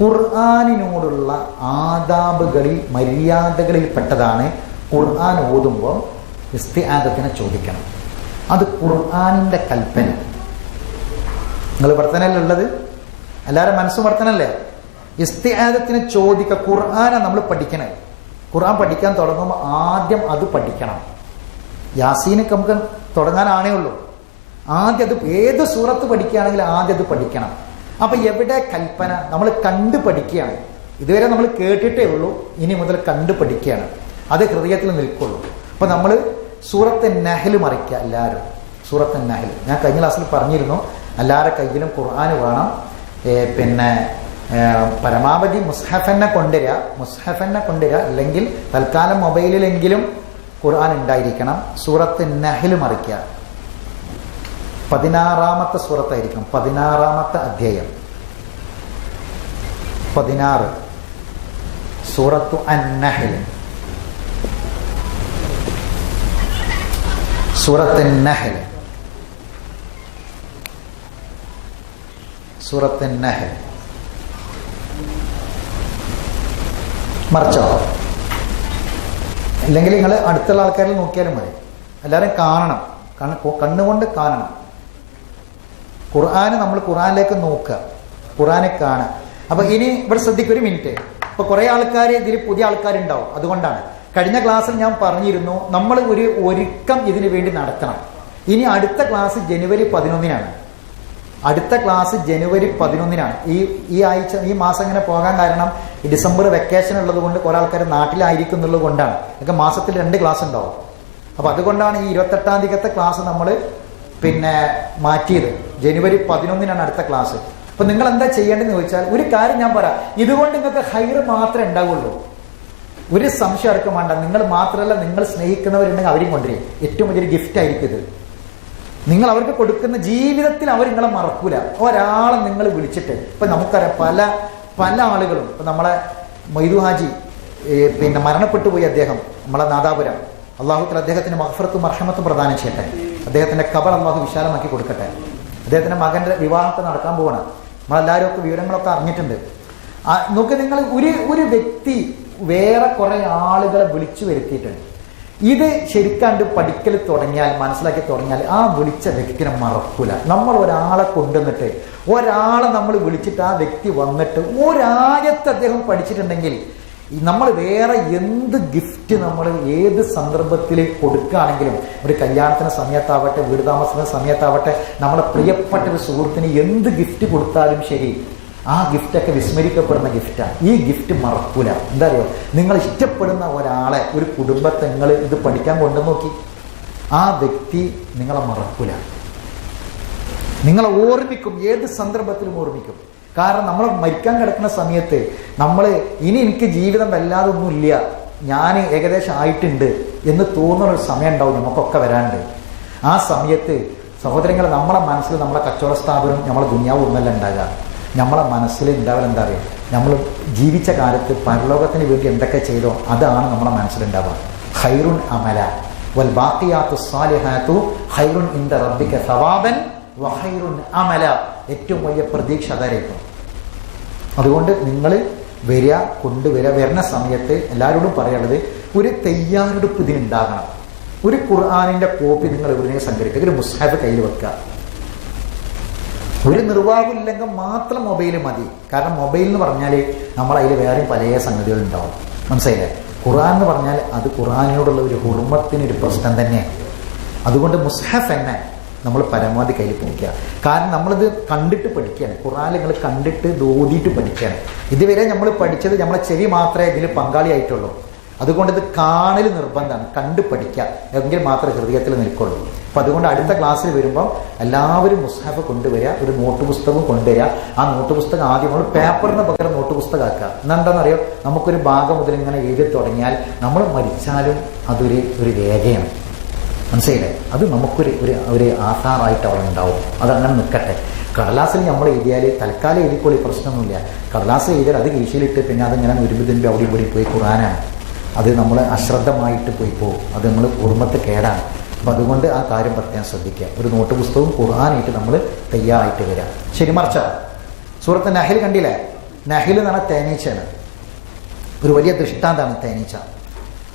ഖുർആനിനോടുള്ള ആദാബുകളിൽ മര്യാദകളിൽ പെട്ടതാണ്. ഖുർആൻ ഓതുമ്പോൾ ഇസ്തിആദത്തിനെ ചോദിക്കണം. അത് ഖുർആനിന്റെ കൽപ്പന. നിങ്ങൾ വർത്തനല്ലേ ഉള്ളത്? എല്ലാവരും മനസ്സും വർത്തനല്ലേ? ഇസ്തിആദത്തിനെ ചോദിക്കുക. ഖുർആനെ നമ്മൾ പഠിക്കണേ. ഖുർആൻ പഠിക്കാൻ തുടങ്ങുമ്പോൾ ആദ്യം അത് പഠിക്കണം. യാസീനൊക്കെ നമുക്ക് തുടങ്ങാനാണേ ഉള്ളൂ. ആദ്യം അത് ഏത് സൂറത്ത് പഠിക്കുകയാണെങ്കിലും ആദ്യം അത് പഠിക്കണം. അപ്പൊ എവിടെ കൽപ്പന? നമ്മൾ കണ്ടു പഠിക്കുകയാണ്. ഇതുവരെ നമ്മൾ കേട്ടിട്ടേ ഉള്ളൂ, ഇനി മുതൽ കണ്ടു പഠിക്കുകയാണ്. അത് ഹൃദയത്തിൽ നിൽക്കുള്ളൂ. അപ്പൊ നമ്മൾ സൂറത്ത് നഹൽ മറിക്കുക. എല്ലാവരും സൂറത്ത് നഹൽ, ഞാൻ കഴിഞ്ഞ ക്ലാസ്സിൽ പറഞ്ഞിരുന്നു, എല്ലാവരുടെ കയ്യിലും ഖുർആൻ വേണം. പിന്നെ പരമാവധി മുസ്ഹഫന്നെ കൊണ്ടുവരിക. അല്ലെങ്കിൽ തൽക്കാലം മൊബൈലിലെങ്കിലും ഖുർആൻ ഉണ്ടായിരിക്കണം. സൂറത്ത് നഹൽ മറിക്കുക. 16-ാമത്തെ സൂറത്തായിരിക്കും, 16-ാമത്തെ അധ്യായം 16 സൂറത്തു അൻ-നഹൽ. സൂറത്ത് നഹൽ, സൂറത്ത് നഹൽ മറിച്ചോ? അല്ലെങ്കിൽ നിങ്ങൾ അടുത്തുള്ള ആൾക്കാരിൽ നോക്കിയാലും മതി. എല്ലാവരും കാണണം, കണ്ണുകൊണ്ട് കാണണം. ഖുർആന് നമ്മൾ ഖുർആനിലേക്ക് നോക്കുക, ഖുർആനെ കാണുക. അപ്പൊ ഇനി ഇവിടെ ശ്രദ്ധിക്കുക, ഒരു മിനിറ്റ്. ഇപ്പൊ കുറെ ആൾക്കാർ ഇതിൽ പുതിയ ആൾക്കാരുണ്ടാവും. അതുകൊണ്ടാണ് കഴിഞ്ഞ ക്ലാസ്സിൽ ഞാൻ പറഞ്ഞിരുന്നു നമ്മൾ ഒരു ഒരുക്കം ഇതിനു വേണ്ടി നടത്തണം. ഇനി അടുത്ത ക്ലാസ് ജനുവരി 11-നാണ്. അടുത്ത ക്ലാസ് ജനുവരി 11-നാണ്. ഈ ആഴ്ച, ഈ മാസം ഇങ്ങനെ പോകാൻ കാരണം ഈ ഡിസംബർ വെക്കേഷൻ ഉള്ളത് കൊണ്ട് കുറെ ആൾക്കാർ നാട്ടിലായിരിക്കും എന്നുള്ളത് കൊണ്ടാണ്. ഒക്കെ മാസത്തിൽ 2 ക്ലാസ് ഉണ്ടാവും. അപ്പോൾ അതുകൊണ്ടാണ് ഈ 28-ാം തീയതിക്കത്തെ ക്ലാസ് നമ്മൾ പിന്നെ മാറ്റിയത്. ജനുവരി 11-നാണ് അടുത്ത ക്ലാസ്. അപ്പോൾ നിങ്ങൾ എന്താ ചെയ്യേണ്ടതെന്ന് ചോദിച്ചാൽ ഒരു കാര്യം ഞാൻ പറയാം, ഇതുകൊണ്ട് നിങ്ങൾക്ക് ഹൈറ് മാത്രമേ ഉണ്ടാവുള്ളൂ. ഒരു സംശയം ആർക്കും വേണ്ട. നിങ്ങൾ മാത്രമല്ല, നിങ്ങൾ സ്നേഹിക്കുന്നവരുണ്ടെങ്കിൽ അവരും കൊണ്ടുവരും. ഏറ്റവും വലിയൊരു ഗിഫ്റ്റ് ആയിരിക്കും ഇത്. നിങ്ങൾ അവർക്ക് കൊടുക്കുന്ന ജീവിതത്തിൽ അവർ നിങ്ങളെ മറക്കൂല. ഒരാളെ നിങ്ങൾ വിളിച്ചിട്ട്, ഇപ്പം നമുക്കറിയാം പല ആളുകളും, ഇപ്പം നമ്മളെ മൊയ്തു ഹാജി പിന്നെ മരണപ്പെട്ടു പോയി. അദ്ദേഹം നമ്മളെ നാദാപുരം, അള്ളാഹുത്തിൽ അദ്ദേഹത്തിന് മഗ്ഫിറത്തും മർഹമത്തും പ്രദാനം ചെയ്യട്ടെ. അദ്ദേഹത്തിന്റെ ഖബർ അള്ളാഹു വിശാലമാക്കി കൊടുക്കട്ടെ. അദ്ദേഹത്തിന്റെ മകന്റെ വിവാഹത്തെ നടക്കാൻ പോവാണ്. നമ്മളെല്ലാവരും ഒക്കെ വിവരങ്ങളൊക്കെ അറിഞ്ഞിട്ടുണ്ട്. നോക്ക്, നിങ്ങൾ ഒരു വ്യക്തി വേറെ കുറെ ആളുകളെ വിളിച്ചു വരുത്തിയിട്ടുണ്ട്. ഇത് ശരിക്കാണ്ട് പഠിക്കൽ തുടങ്ങിയാൽ, മനസ്സിലാക്കി തുടങ്ങിയാൽ ആ വിളിച്ച വ്യക്തിനെ മറക്കൂല. നമ്മൾ ഒരാളെ കൊണ്ടുവന്നിട്ട് ഒരാളെ നമ്മൾ വിളിച്ചിട്ട് ആ വ്യക്തി വന്നിട്ട് ഒരായത്ത് അദ്ദേഹം പഠിച്ചിട്ടുണ്ടെങ്കിൽ നമ്മൾ വേറെ എന്ത് ഗിഫ്റ്റ് നമ്മൾ ഏത് സന്ദർഭത്തിൽ കൊടുക്കുകയാണെങ്കിലും, ഒരു കല്യാണത്തിന് സമയത്താവട്ടെ, വീട് താമസത്തിന് സമയത്താവട്ടെ, നമ്മളെ പ്രിയപ്പെട്ട ഒരു സുഹൃത്തിന് എന്ത് ഗിഫ്റ്റ് കൊടുത്താലും ശരി, ആ ഗിഫ്റ്റൊക്കെ വിസ്മരിക്കപ്പെടുന്ന ഗിഫ്റ്റാണ്. ഈ ഗിഫ്റ്റ് മറക്കൂല. എന്താ അറിയോ, നിങ്ങൾ ഇഷ്ടപ്പെടുന്ന ഒരാളെ, ഒരു കുടുംബത്തെ നിങ്ങൾ ഇത് പഠിക്കാൻ കൊണ്ടു നോക്കി, ആ വ്യക്തി നിങ്ങളെ മറക്കൂല, നിങ്ങളെ ഓർമ്മിക്കും. ഏത് സന്ദർഭത്തിലും ഓർമ്മിക്കും. കാരണം നമ്മൾ മരിക്കാൻ കിടക്കുന്ന സമയത്ത് നമ്മൾ ഇനി എനിക്ക് ജീവിതം വല്ലാതെ ഒന്നുമില്ല, ഞാൻ ഏകദേശം ആയിട്ടുണ്ട് എന്ന് തോന്നുന്ന ഒരു സമയം ഉണ്ടാവും നമുക്കൊക്കെ വരാണ്ട്. ആ സമയത്ത് സഹോദരങ്ങളെ, നമ്മളെ മനസ്സിൽ നമ്മളെ കച്ചവട സ്ഥാപനം, നമ്മളെ ദുനിയാവ് ഒന്നല്ല ഉണ്ടാകുക. നമ്മളെ മനസ്സിൽ ഉണ്ടാവൽ എന്താ പറയുക, നമ്മൾ ജീവിച്ച കാലത്ത് പരലോകത്തിന് വേണ്ടി എന്തൊക്കെ ചെയ്തോ അതാണ് നമ്മളെ മനസ്സിലുണ്ടാവുക. ഖൈറുൻ അമല വൽ ബാഖിയാത്തു സ്സാലിഹാത്തു ഖൈറുൻ ഇൻദ റബ്ബിക സവാബൻ വ ഖൈറുൻ അമല. ഏറ്റവും വലിയ പ്രതീക്ഷ അതായിരിക്കും. അതുകൊണ്ട് നിങ്ങൾ വരുന്ന സമയത്ത് എല്ലാവരോടും പറയാനുള്ളത്, ഒരു തയ്യാറെടുപ്പ് ഇതിനുണ്ടാകണം. ഒരു ഖുർആനിന്റെ കോപ്പി നിങ്ങൾ എവിടെയെങ്കിലും സംഘടിപ്പിക്കുക, ഒരു മുസ്ഹഫ് കയ്യിൽ വെക്കുക. ഒരു നിർവാഹമില്ലെങ്കിൽ മാത്രം മൊബൈൽ മതി. കാരണം മൊബൈൽ എന്ന് പറഞ്ഞാൽ നമ്മൾ അതിൽ വേറെയും പല സംഗതികളുണ്ടാവും. മനസ്സിലായില്ലേ? ഖുർആൻ എന്ന് പറഞ്ഞാൽ അത് ഖുർആനിനോടുള്ള ഒരു ഹുർമത്തിനൊരു പ്രശ്നം തന്നെയാണ്. അതുകൊണ്ട് മുസ്ഹഫ് തന്നെ നമ്മൾ പരമാവധി കയ്യിൽ പോയിക്കുക. കാരണം നമ്മളിത് കണ്ടിട്ട് പഠിക്കുകയാണ്. ഖുർആൻ നിങ്ങൾ കണ്ടിട്ട് ഓതിയിട്ട് പഠിക്കുകയാണ്. ഇതുവരെ നമ്മൾ പഠിച്ചത് നമ്മളെ ചെവി മാത്രമേ ഇതിൽ പങ്കാളിയായിട്ടുള്ളൂ. അതുകൊണ്ട് ഇത് കാണൽ നിർബന്ധമാണ്. കണ്ട് പഠിക്കുക, എങ്കിൽ മാത്രമേ ഹൃദയത്തിൽ നിൽക്കുള്ളൂ. അപ്പം അതുകൊണ്ട് അടുത്ത ക്ലാസ്സിൽ വരുമ്പോൾ എല്ലാവരും മുസ്ഹഫ് കൊണ്ടുവരിക, ഒരു നോട്ട് പുസ്തകം കൊണ്ടുവരിക. ആ നോട്ട് പുസ്തകം ആദ്യം നമ്മൾ പേപ്പറിന് പകരം നോട്ട് പുസ്തകം ആക്കുക. എന്നെന്താണെന്നറിയോ, നമുക്കൊരു ഭാഗം മുതൽ ഇങ്ങനെ എഴുതി തുടങ്ങിയാൽ നമ്മൾ മരിച്ചാലും അതൊരു രേഖയാണ്. മനസ്സിലായില്ലേ? അത് നമുക്കൊരു ഒരു ആധാറായിട്ട് അവിടെ ഉണ്ടാവും. അതങ്ങനെ നിൽക്കട്ടെ. കടലാസിൽ നമ്മൾ എഴുതിയാൽ തൽക്കാലം എഴുതിക്കോളി, പ്രശ്നമൊന്നുമില്ല. കടലാസിൽ എഴുതിയാൽ അത് കീശയിലിട്ട് പിന്നെ അതിങ്ങനെ ഒരുവിധൻ്റെ അവിടെ ഇവിടെ പോയി ഖുർആനാണ്. അത് നമ്മൾ അശ്രദ്ധമായിട്ട് പോയി പോകും. അത് നമ്മൾ ഓർമ്മത്ത് കേടാണ്. അപ്പം അതുകൊണ്ട് ആ കാര്യം പ്രത്യേകം ശ്രദ്ധിക്കുക. ഒരു നോട്ട് പുസ്തകവും ഖുർആനായിട്ട് നമ്മൾ തയ്യാറായിട്ട് വരാം. ശരി, മറിച്ച സൂറത്ത് നഹിൽ കണ്ടില്ലേ? നഹിൽ എന്ന് പറഞ്ഞാൽ തേനീച്ചയാണ്. ഒരു വലിയ ദൃഷ്ടാന്താണ് തേനീച്ച.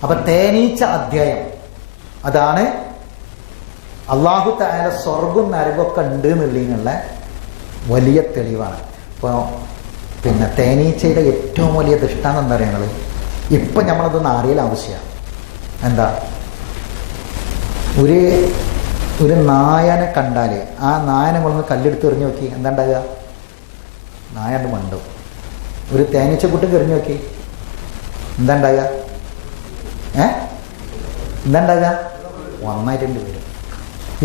അപ്പം തേനീച്ച അധ്യായം അതാണ് അള്ളാഹു തആല സ്വർഗം നരകമൊക്കെ ഉണ്ട് എന്നുള്ളതിനുള്ള വലിയ തെളിവാണ്. ഇപ്പോൾ പിന്നെ തേനീച്ചയുടെ ഏറ്റവും വലിയ ദൃഷ്ടാന്തം എന്താ പറയുന്നത്? ഇപ്പം നമ്മളതൊന്ന് അറിയൽ ആവശ്യമാണ്. എന്താ, ഒരു നായനെ കണ്ടാൽ ആ നായനെ നമ്മളൊന്ന് കല്ലെടുത്ത് എറിഞ്ഞു നോക്കി, എന്താ ഉണ്ടാകുക? നായണ്ട് മണ്ടും. ഒരു തേനീച്ചക്കുട്ടി എറിഞ്ഞു നോക്കി, എന്താ ഉണ്ടാകുക? എന്താ ഉണ്ടാകുക? ഒന്നായിട്ടുണ്ട് വരും.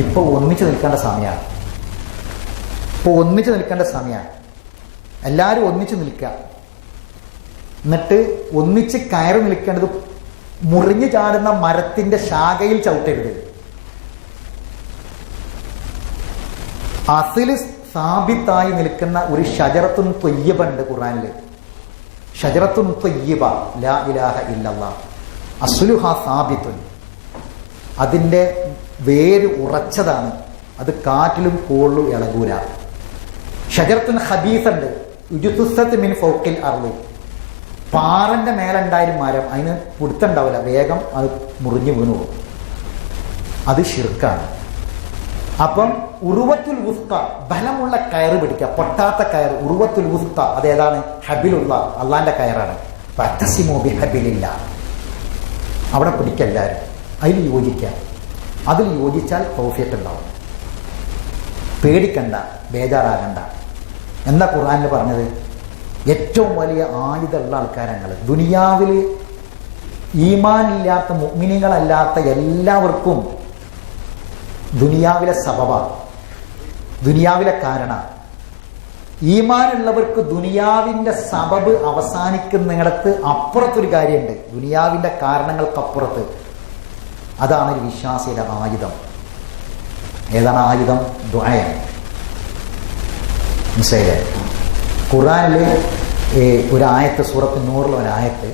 ഇപ്പോൾ ഒന്നിച്ച് നിൽക്കേണ്ട സമയമാണ്. എല്ലാവരും ഒന്നിച്ച് നിൽക്കുക. എന്നിട്ട് ഒന്നിച്ച് കയറി നിൽക്കേണ്ടത് മുറിഞ്ഞു ചാടുന്ന മരത്തിന്റെ ശാഖയിൽ ചവിട്ടരുത്. അസിൽ സ്ഥാപിതായി നിൽക്കുന്ന ഒരു ഷജറത്തുൻ ത്വയ്യിബ ഉണ്ട് ഖുർആനിൽ. ഷജറത്തുൻ ത്വയ്യിബ ലാ ഇലാഹ ഇല്ലല്ലാഹ് അസ്ലുഹാ സാബിത്തുൻ. അതിൻ്റെ വേര് ഉറച്ചതാണ്. അത് കാറ്റിലും കോളിലും ഇളകൂല. ഷജറത്തുൻ ഖബീസ ഉണ്ട്. ഉജുതുസ്സത്ത് മിൻ ഫൗഖിൽ അർളി. പാറന്റെ മേലുണ്ടായൊരു മരം, അതിന് പിടുത്തുണ്ടാവില്ല, വേഗം അത് മുറിഞ്ഞു വീണു പോകും. അത് ശിർക്കാണ്. അപ്പം ഉറുവത്തുൽ വുസ്ത, ബലമുള്ള കയറ് പിടിക്കുക, പൊട്ടാത്ത കയറ്. ഉറുവത്തുൽ വുസ്ത അതേതാണ്? ഹബിലുള്ള അള്ളാന്റെ കയറാണ്. ഫഅ്തസിമൂ ബിഹബിലില്ലാഹ്. അവിടെ പിടിക്കെല്ലാവരും, അതിൽ യോജിക്കുക. അതിൽ യോജിച്ചാൽ തൗഫീഖ് ഉണ്ടാവും. പേടിക്കണ്ട, ബേജാറാകണ്ട. എന്താ ഖുർആനിൽ പറഞ്ഞത്? ഏറ്റവും വലിയ ആയുധമുള്ള ആൾക്കാരങ്ങൾ ദുനിയാവിൽ ഈമാനില്ലാത്ത മുഅ്മിനീങ്ങളല്ലാത്ത എല്ലാവർക്കും ദുനിയാവിലെ സബബ, ദുനിയാവിലെ കാരണ. ഈമാനുള്ളവർക്ക് ദുനിയാവിൻ്റെ സബബ് അവസാനിക്കുന്നിടത്ത് അപ്പുറത്തൊരു കാര്യമുണ്ട്, ദുനിയാവിൻ്റെ കാരണങ്ങൾക്കപ്പുറത്ത്. അതാണ് ഒരു വിശ്വാസിയുടെ ആയുധം. ഏതാണ് ആയുധം? ദുആയാണ്. മനസ്സിലായില്ലേ? ഖുർആനിൽ ഒരു ആയത്ത്, സൂറത്ത് നൂറിലെ ഒരായത്ത്,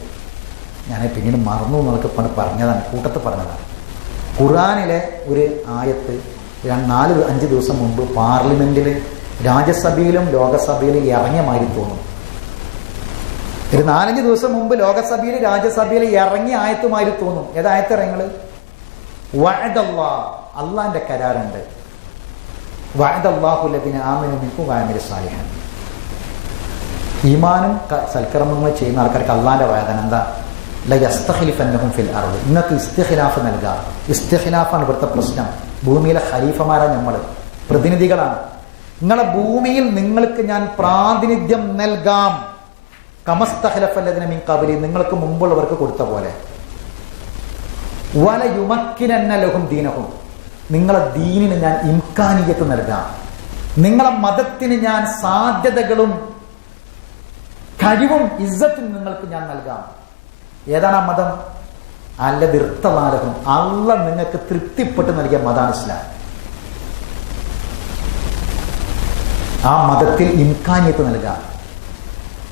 ഞാൻ പിന്നീട് മറന്നു എന്നൊക്കെ പറഞ്ഞതാണ്, കൂട്ടത്തിൽ പറഞ്ഞതാണ്. ഖുർആനിലെ ഒരു ആയത്ത് 4-5 ദിവസം മുമ്പ് പാർലമെന്റിൽ, രാജ്യസഭയിലും ലോകസഭയിലും ഇറങ്ങിയ മാതിരി തോന്നും. ഒരു 4-5 ദിവസം മുമ്പ് ലോകസഭയിൽ രാജ്യസഭയിൽ ഇറങ്ങിയ ആയത്തുമാതിരി തോന്നും. ഏതായത്ത് ഇറങ്ങല്? വഅദല്ലാഹ്, അള്ളാന്റെ കരാറുണ്ട്. വഅദല്ലാഹു ലദീന ആമനൂ മിൻകും വഅമിലു സ്വാലിഹാത്ത്. ഈമാനും സൽക്കർമ്മങ്ങൾ ചെയ്യുന്ന ആൾക്കാർക്ക് അള്ളാന്റെ വാഗ്ദാനം എന്താ? ലയസ്തഖ്ലിഫന്നഹും ഫിൽ അർദ്. ഇന്നത്തെ ഇസ്തിഖ്ലാഫ് നൽകുക. ഇസ്തിഖ്ലാഫാണ് ഇവിടുത്തെ പ്രശ്നം. ഭൂമിയിലെ ഖലീഫമാരാണ് നമ്മൾ, പ്രതിനിധികളാണ്. നിങ്ങളെ ഭൂമിയിൽ നിങ്ങൾക്ക് ഞാൻ പ്രാതിനിധ്യം നൽകാം. കമസ്തഖ്ലഫല്ലദീന മിൻ ഖബ്ലി, നിങ്ങൾക്ക് മുമ്പുള്ളവർക്ക് കൊടുത്ത പോലെ. വലയുമക്കിനന്ന ലഹും ദീനഹും, നിങ്ങളെ ദീനിന് ഞാൻ ഇംകാനിയത്ത് നൽകാം. നിങ്ങളെ മതത്തിന് ഞാൻ സാധ്യതകളും കഴിവും ഇസ്സത്തും നിങ്ങൾക്ക് ഞാൻ നൽകാം. ഏതാണ് ആ മതം? അല്ലതിർത്തവാലഹും, അള്ള നിങ്ങൾക്ക് തൃപ്തിപ്പെട്ട് നൽകിയ മതാണ് ഇസ്ലാം. ആ മതത്തിൽ ഇംകാനിയത്ത് നൽകാം.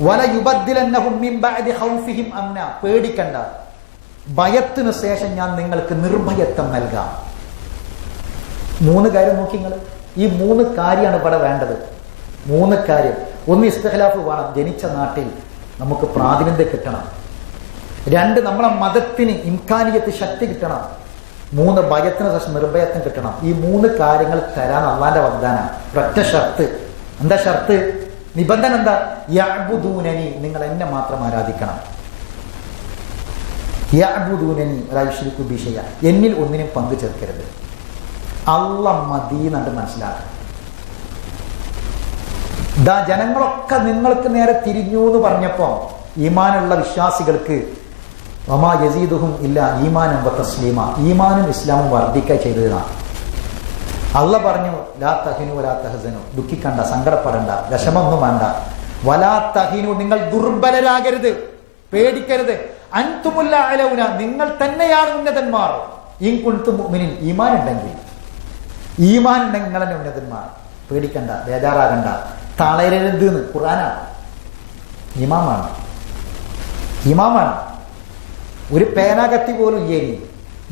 വലയുബദ്ദിലന്നഹും മിൻ ബഅദി ഖൗഫിഹിം അംന, പേടിക്കണ്ട, ഭയത്തിനു ശേഷം ഞാൻ നിങ്ങൾക്ക് നിർഭയത്വം നൽകാം. 3 കാര്യം നോക്കി നിങ്ങൾ. ഈ 3 കാര്യമാണ് ഇവിടെ വേണ്ടത്. 3 കാര്യം. ഒന്ന്, ഇസ്തിഖ്ലാഫ് വേണം, ജനിച്ച നാട്ടിൽ നമുക്ക് പ്രാതിനിധ്യം കിട്ടണം. 2, നമ്മളെ മതത്തിന് ഇംകാനിയത്ത് ശക്തി കിട്ടണം. 3, ഭയത്തിന് ശേഷം നിർഭയത്വം കിട്ടണം. ഈ 3 കാര്യങ്ങൾ തരാൻ അള്ളാന്റെ വാഗ്ദാനം. ഒറ്റ ഷർത്ത്. എന്താ ഷർത്ത്? നിബന്ധന എന്താ? യഅ്ബുദൂനനി, നിങ്ങൾ എന്നെ മാത്രം ആരാധിക്കണം. യഅ്ബുദൂനനി വലാ യുശ്രികൂ ബി ശൈഅ, എന്നിൽ ഒന്നിനും പങ്കു ചേർക്കരുത്. അല്ലാഹ് മതി എന്നുണ്ട് മനസ്സിലാക്കണം. ജനങ്ങളൊക്കെ നിങ്ങൾക്ക് നേരെ തിരിഞ്ഞു എന്ന് പറഞ്ഞപ്പോ ഈമാനുള്ള വിശ്വാസികൾക്ക് വമാ യസീദുഹും ഇല്ലാ ഈമാനം വ തസ്ലീമ, ഈമാനും ഇസ്ലാമും വർദ്ധിക്കുക ചെയ്തതാണ്. അള്ളാഹ് പറഞ്ഞു, ലാ തഹിനു വലാ തഹ്സനു, ദുഃഖിക്കണ്ട, സങ്കടപ്പെടണ്ട, വിഷമൊന്നും വേണ്ട. വലാ തഹിനു, നിങ്ങൾ ദുർബലരാകരുത്, പേടിക്കരുത്. അൻതുമുൽ അലൗന, നിങ്ങൾ തന്നെയാണ് ഉന്നതന്മാർ. ഇൻ കുൻതും മുഅ്മിനീൻ, ഈമാൻ ഉണ്ടെങ്കിൽ, ഈമാൻ ഉണ്ടെങ്കിൽ നിങ്ങൾ തന്നെ ഉന്നതന്മാർ. പേടിക്കണ്ട, ബേജാറാകണ്ട, തളരരുത് എന്ന് ഖുർആനാണ്. ഇമാമാണ്, ഇമാമാണ്. ഒരു പേനാകത്തി പോലും ഇല്ലേനി.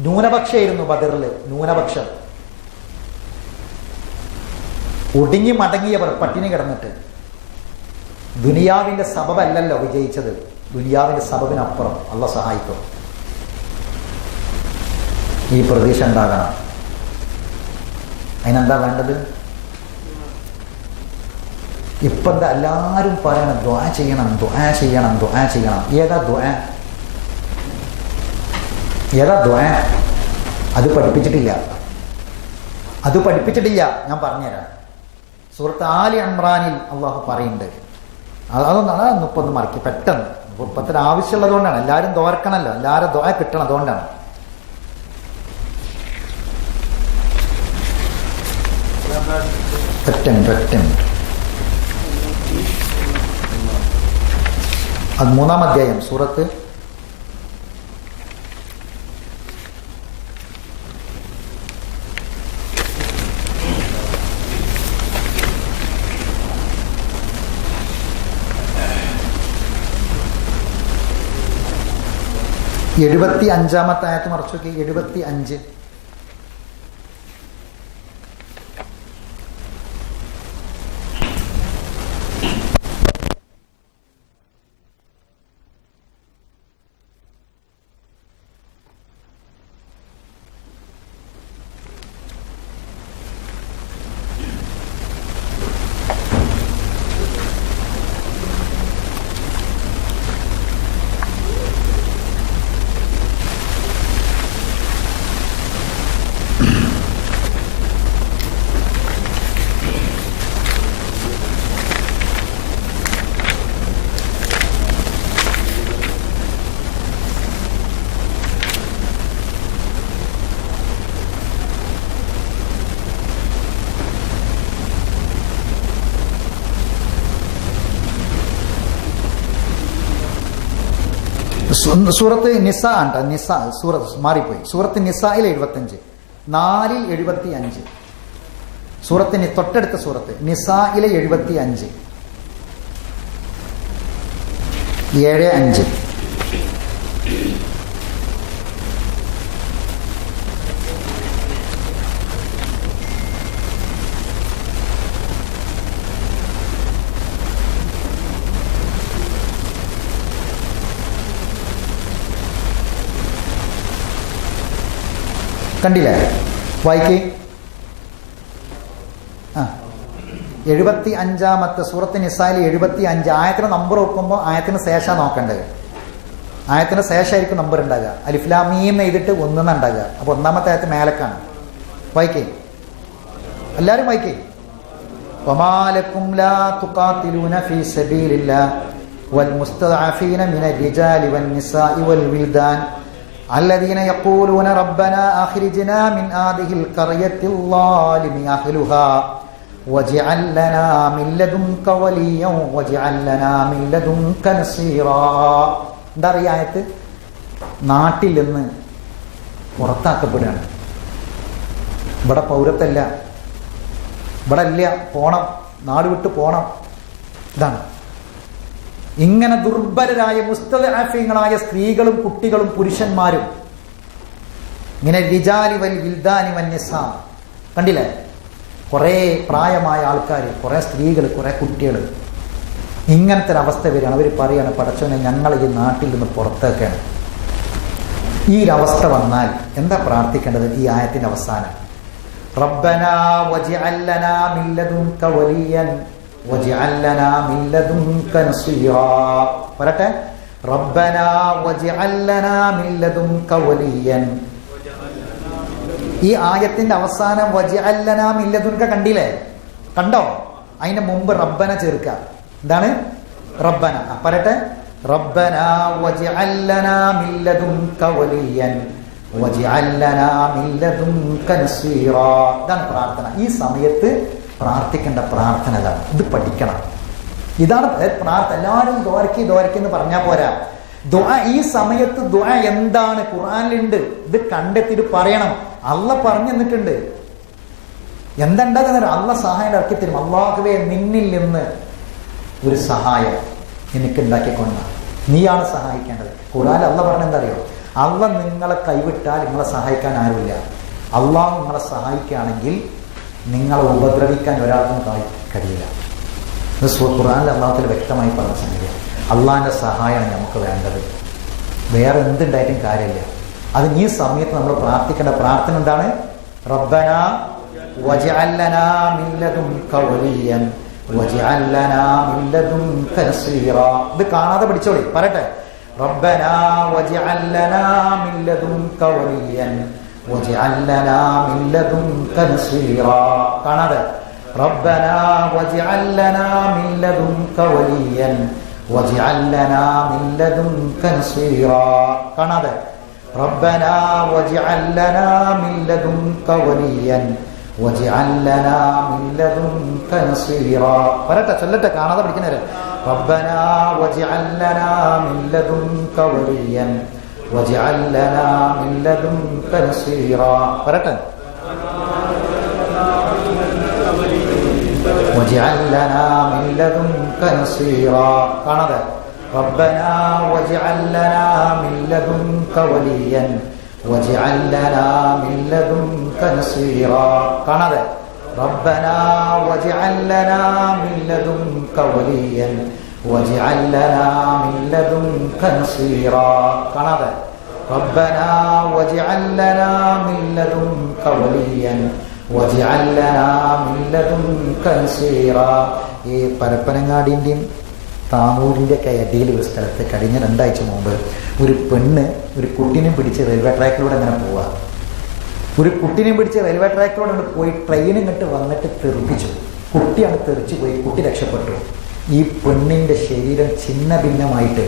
ന്യൂനപക്ഷമായിരുന്നു ബദറിൽ, ന്യൂനപക്ഷം. ഒടുങ്ങി മടങ്ങിയവർ പട്ടിണി കിടന്നിട്ട്. ദുനിയാവിന്റെ സബബല്ലല്ലോ വിജയിച്ചത്, ദുനിയാവിന്റെ സബബിനപ്പുറം അള്ളാഹ് സഹായിക്കും. ഈ പ്രതീക്ഷ ഉണ്ടാകണം. അതിനെന്താ വേണ്ടത്? ഇപ്പൊ എന്താ എല്ലാവരും പറയണം, ദുആ ചെയ്യണം, ദുആ ചെയ്യണം, ദുആ ചെയ്യണം. ഏതാ ദുആ? ഏതാ ദുആ? അത് പഠിപ്പിച്ചിട്ടില്ല, അത് പഠിപ്പിച്ചിട്ടില്ല. ഞാൻ പറഞ്ഞുതരാം. സൂറത്ത് ആലി ഇമ്രാനിൽ അള്ളാഹു പറയുന്നുണ്ട്. അതൊന്നാണ് ഇപ്പം ഒന്ന് മറക്കി പെട്ടെന്ന്. ഇപ്പത്തിന് ആവശ്യമുള്ളതുകൊണ്ടാണ്. എല്ലാവരും ദോർക്കണമല്ലോ, എല്ലാവരും ദുആ കിട്ടണം, അതുകൊണ്ടാണ്. അത് 3-ാം അധ്യായം സൂറത്ത് എഴുപത്തി-5-ാമത്തെ ആയത്ത് മറച്ചു നോക്കി. 75. സൂറത്ത് നിസാ ആണ്. നിസാ സൂറത്ത് മാറിപ്പോയി. സൂറത്ത് നിസായിൽ 75, 4-ൽ 75. സൂറത്തിന് തൊട്ടടുത്ത സൂറത്ത് നിസായിലെ 75, 7-5. കണ്ടില്ലേ? വായിക്കേ. 75-ാമത്തെ സൂറത്ത് നിസായിൽ 75. ആയത്തിന് നമ്പർ വെക്കുമ്പോൾ ആയത്തിന് ശേഷം നോക്കേണ്ടത്. ആയത്തിന് ശേഷമായിരിക്കും നമ്പർ ഉണ്ടാകുക. അലിഫ് ലാം മീം എഴുതിയിട്ട് 1 ഉണ്ടാകുക. അപ്പോൾ 1-ാമത്തെ ആയത്ത് മേലക്കാണ്. വായിക്കേ, എല്ലാവരും വായിക്കേ. വമാ ലക്കും ലാ തുഖാതിലൂന ഫീ സബീലില്ലാഹ് വൽ മുസ്തദഅഫീന മിനർ റിജാലി വൻ നിസാഇ വൽ വിൽദാൻ الذين يقولون ربنا أخرجنا من هذه القرية الظالم أهلها واجعل لنا من لدنك وليا واجعل لنا من لدنك نصيرا. എന്താ അറിയ ആയത്ത്? നാട്ടിൽ നിന്ന് പുറത്താക്കപ്പെടുകയാണ്. ഇവിടെ പൗരത്വല്ല, ഇവിടെ ഇല്ല, പോണം, നാട് വിട്ട് പോണം. ഇതാണ്. ഇങ്ങനെ ദുർബലരായ മുസ്തദഅഫീങ്ങളായ സ്ത്രീകളും കുട്ടികളും പുരുഷന്മാരും ഇങ്ങനെ റിജാലി വൽ വിൽദാനി വൻ നിസാ. കണ്ടില്ലേ? കുറേ പ്രായമായ ആൾക്കാർ, കുറേ സ്ത്രീകൾ, കുറേ കുട്ടികൾ, ഇങ്ങനത്തെ ഒരു അവസ്ഥ വരികയാണ്. അവർ പറയുകയാണ്, പടച്ചോനെ ഞങ്ങൾ ഈ നാട്ടിൽ നിന്ന് പുറത്തേക്കാണ്. ഈ ഒരവസ്ഥ വന്നാൽ എന്താ പ്രാർത്ഥിക്കേണ്ടത്? ഈ ആയത്തിന്റെ അവസാനം റബ്ബനാ വജ്അൽ ലനാ മിൻ ലദുൻക വലിയൻ വജ്അൽ ലനാ മിൻ ലദുൻക നസീറാ. പറയട്ടെ, റബ്ബനാ വജ്അൽ ലനാ മിൻ ലദുൻക വലിയൻ. ഈ ആയത്തിന്റെ അവസാനം വജ്അൽ ലനാ മിൻ ലദുൻക കണ്ടില്ലേ? കണ്ടോ? അതിന്റെ മുമ്പ് റബ്ബന ചേർക്കുക. എന്താണ് റബ്ബന? പറയട്ടെ, റബ്ബനാ വജ്അൽ ലനാ മിൻ ലദുൻക വലിയൻ വജ്അൽ ലനാ മിൻ ലദുൻക നസീറാ. ഇതാണ് പ്രാർത്ഥന. ഈ സമയത്ത് പ്രാർത്ഥിക്കേണ്ട പ്രാർത്ഥന ഇതാണ്. ഇത് പഠിക്കണം. ഇതാണ് പ്രാർത്ഥന. എല്ലാവരും ദ്വാരക്കെന്ന് പറഞ്ഞാൽ പോരാ. ദുആ ഈ സമയത്ത് ദുആ എന്താണ് ഖുർആനിലുണ്ട്, ഇത് കണ്ടെത്തിയിട്ട് പറയണം. അള്ളാഹ് പറഞ്ഞു തന്നിട്ടുണ്ട്. എന്തുണ്ടാകുന്ന അള്ളാഹ് സഹായം ഇറക്കി തരും. അല്ലാഹുവേ നിന്നിൽ നിന്ന് ഒരു സഹായം എനിക്ക് ഉണ്ടാക്കിക്കൊണ്ട, നീയാണ് സഹായിക്കേണ്ടത്. ഖുർആനിൽ അള്ളാഹ് പറഞ്ഞ എന്താ അറിയോ? അള്ളാഹ് നിങ്ങളെ കൈവിട്ടാൽ നിങ്ങളെ സഹായിക്കാൻ ആരുമില്ല. അള്ളാഹ് നിങ്ങളെ സഹായിക്കുകയാണെങ്കിൽ നിങ്ങളെ ഉപദ്രവിക്കാൻ ഒരാൾക്കും കഴിയില്ല. ഇത് ഖുർആനിൽ അള്ളാഹുവിൽ വ്യക്തമായി പറഞ്ഞ സംഗതിയാണ്. അള്ളാഹിൻ്റെ സഹായമാണ് നമുക്ക് വേണ്ടത്. വേറെ എന്തുണ്ടായിട്ടും കാര്യമില്ല. അത് ഈ സമയത്ത് നമ്മൾ പ്രാർത്ഥിക്കേണ്ട പ്രാർത്ഥന എന്താണ്? റബ്ബനാ വജ്അൽ ലനാ മിൻ ലദുൻക വലിയൻ വജ്അൽ ലനാ മിൻ ലദുൻക നസീറാ. ഇത് കാണാതെ പഠിച്ചോളി. പറയട്ടെ, റബ്ബനാ വജ്അൽ ലനാ മിൻ ലദുൻക വലിയൻ വജ്അൽ ലനാ മിൻ ലദുൻക നസീറാ. കാണാതെ, റബ്ബനാ വജ്അൽ ലനാ മിൻ ലദുൻക വലിയൻ വജ്അൽ ലനാ മിൻ ലദുൻക നസീറാ. കാണാതെ, റബ്ബനാ വജ്അൽ ലനാ മിൻ ലദുൻക വലിയൻ വജ്അൽ ലനാ മിൻ ലദുൻക നസീറാ. പറയട്ടെ, ചൊല്ലട്ടെ, കാണാതെ പഠിക്കുന്നവരെ. റബ്ബനാ വജ്അൽ ലനാ മിൻ ലദുൻക വലിയൻ വജ്അൽ ലനാ മിൻ ലദുൻക നസീറാ. പറയട്ടെ, വജ്അൽ ലനാ മിൻ ലദുൻക നസീറാ. കാണാതെ, റബ്ബനാ വജ്അൽ ലനാ മിൻ ലദുൻക വലിയൻ വജ്അൽ ലനാ മിൻ ലദുൻക നസീറാ. കാണാതെ, റബ്ബനാ വജ്അൽ ലനാ മിൻ ലദുൻക വലിയൻ വജ്അൽ ലനാ മിൻ ലദുൻക നസീറാ. കാണാതെ, റബ്ബനാ വജ്അൽ ലനാ മിൻ ലദുൻക വലിയൻ വജ്അൽ ലനാ മിൻ ലദുൻക നസീറാ. ഈ പരപ്പനങ്ങാടിൻ്റെയും താമൂരിൻ്റെ ഒക്കെ ഇടയിൽ ഒരു സ്ഥലത്ത് കഴിഞ്ഞ 2 ആഴ്ച മുമ്പ് ഒരു പെണ്ണ് ഒരു കുട്ടീനെ പിടിച്ച് റെയിൽവേ ട്രാക്കിലൂടെ അങ്ങനെ പോവുക. ഒരു കുട്ടീനെ പിടിച്ച് റെയിൽവേ ട്രാക്കിലൂടെ അങ്ങോട്ട് പോയി ട്രെയിൻ ഇങ്ങോട്ട് വന്നിട്ട് തെറിപ്പിച്ചു. കുട്ടിയാണ് തെറിച്ച് പോയി. കുട്ടി രക്ഷപ്പെട്ടു. ഈ പെണ്ണിൻ്റെ ശരീരം ഛിന്ന ഭിന്നമായിട്ട്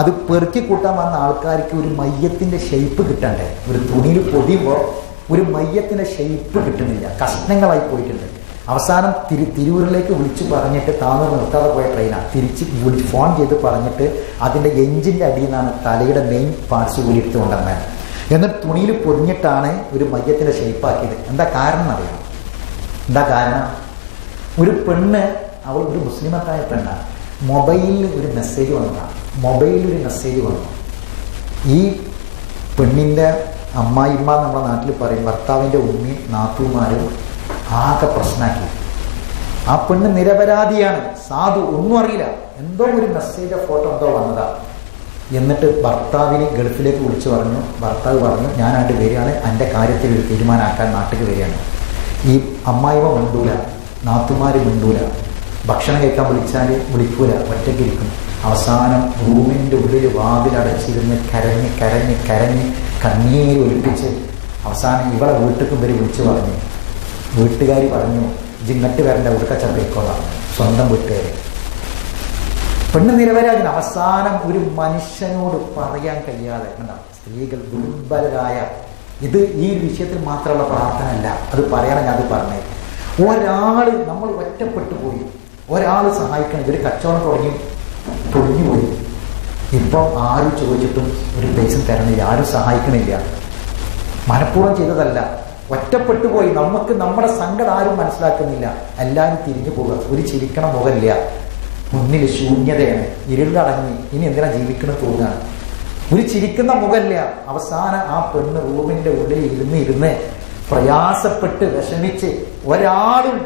അത് പെറുക്കി കൂട്ടാൻ വന്ന ആൾക്കാർക്ക് ഒരു മയ്യത്തിൻ്റെ ഷെയ്പ്പ് കിട്ടണ്ടേ? ഒരു തുണിയിൽ പൊതിയുമ്പോൾ ഒരു മയ്യത്തിൻ്റെ ഷെയ്പ്പ് കിട്ടുന്നില്ല, കഷ്ണങ്ങളായി പോയിട്ടുണ്ട്. അവസാനം തിരൂരിലേക്ക് വിളിച്ചു പറഞ്ഞിട്ട് താന്ന് നിർത്താതെ പോയ ട്രെയിനാണ്. തിരിച്ച് ഫോൺ ചെയ്ത് പറഞ്ഞിട്ട് അതിൻ്റെ എഞ്ചിൻ്റെ അടിയിൽ നിന്നാണ് തലയുടെ മെയിൻ പാർട്സ് കൂടി എടുത്ത് കൊണ്ടുവന്നത്. എന്നിട്ട് തുണിയിൽ പൊതിഞ്ഞിട്ടാണ് ഒരു മയ്യത്തിൻ്റെ ഷേപ്പാക്കിയത്. എന്താ കാരണം അറിയാം? എന്താ കാരണം? ഒരു പെണ്ണ്, അവൾ ഒരു മുസ്ലിമത്തായ പെണ്ണാണ്. മൊബൈലിൽ ഒരു മെസ്സേജ് വന്നതാണ്. വന്നു. ഈ പെണ്ണിൻ്റെ അമ്മായിമ്മ നമ്മുടെ നാട്ടിൽ പറയും, ഭർത്താവിൻ്റെ ഉമ്മയും നാത്തൂമാരും ആകെ പ്രശ്നമാക്കി. ആ പെണ്ണ് നിരപരാധിയാണ്, സാധു, ഒന്നും അറിയില്ല. എന്തോ ഒരു മെസ്സേജോ ഫോട്ടോ എന്തോ വന്നതാണ്. എന്നിട്ട് ഭർത്താവിനെ ഗൾഫിലേക്ക് വിളിച്ചു പറഞ്ഞു. ഭർത്താവ് പറഞ്ഞു, ഞാനായിട്ട് വരികയാണ്, എൻ്റെ കാര്യത്തിൽ ഒരു തീരുമാനമാക്കാൻ നാട്ടിൽ വരികയാണ്. ഈ അമ്മായിമ്മ മിണ്ടൂല, നാത്തുമാർ മിണ്ടൂല, ഭക്ഷണം കഴിക്കാൻ വിളിച്ചാൽ വിളിക്കൂല, ഒറ്റയ്ക്കിരിക്കും. അവസാനം റൂമിൻ്റെ ഉള്ളിൽ വാതിലടച്ചിരുന്ന് കരഞ്ഞ് കരഞ്ഞ് കരഞ്ഞ് കണ്ണീര് ഒലിപ്പിച്ച് അവസാനം ഇവളെ വീട്ടിലേക്ക് ഇവർ വിളിച്ചു പറഞ്ഞു. വീട്ടുകാർ പറഞ്ഞു, ജിങ്ങട്ട് വരേണ്ട ഉടുക്കച്ച പോയിക്കോളാം, സ്വന്തം വീട്ടുകാർ. പെണ്ണ് നിരപരാധി. അവസാനം ഒരു മനുഷ്യനോട് പറയാൻ കഴിയാതെ ഉണ്ടാവും. സ്ത്രീകൾ ദുർബലരായ, ഇത് ഈ വിഷയത്തിൽ മാത്രമുള്ള പ്രാർത്ഥനയല്ല, അത് പറയണം. ഞാൻ അത് പറഞ്ഞേ, ഒരാൾ നമ്മൾ ഒറ്റപ്പെട്ടു പോയി, ഒരാൾ സഹായിക്കണം. ഇവർ കച്ചവടം പൊളിഞ്ഞുപോയി. ഇപ്പം ആരും ചോദിച്ചിട്ടും ഒരു പൈസ തരണില്ല, ആരും സഹായിക്കണില്ല. മനഃപൂർവ്വം ചെയ്തതല്ല, ഒറ്റപ്പെട്ടു പോയി. നമുക്ക് നമ്മുടെ സങ്കടം ആരും മനസ്സിലാക്കുന്നില്ല. എല്ലാവരും തിരിഞ്ഞു പോകുക. ഒരു ചിരിക്കണ മുഖമില്ല, മുന്നിൽ ശൂന്യതയാണ്, ഇരുളടങ്ങി. ഇനി എന്തിനാ ജീവിക്കണം തോന്നുകയാണ്. ഒരു ചിരിക്കുന്ന മുഖമില്ല. അവസാനം ആ പെണ്ണ് റൂമിൻ്റെ ഉള്ളിൽ ഇരുന്ന് പ്രയാസപ്പെട്ട് വിഷമിച്ച് ഒരാളും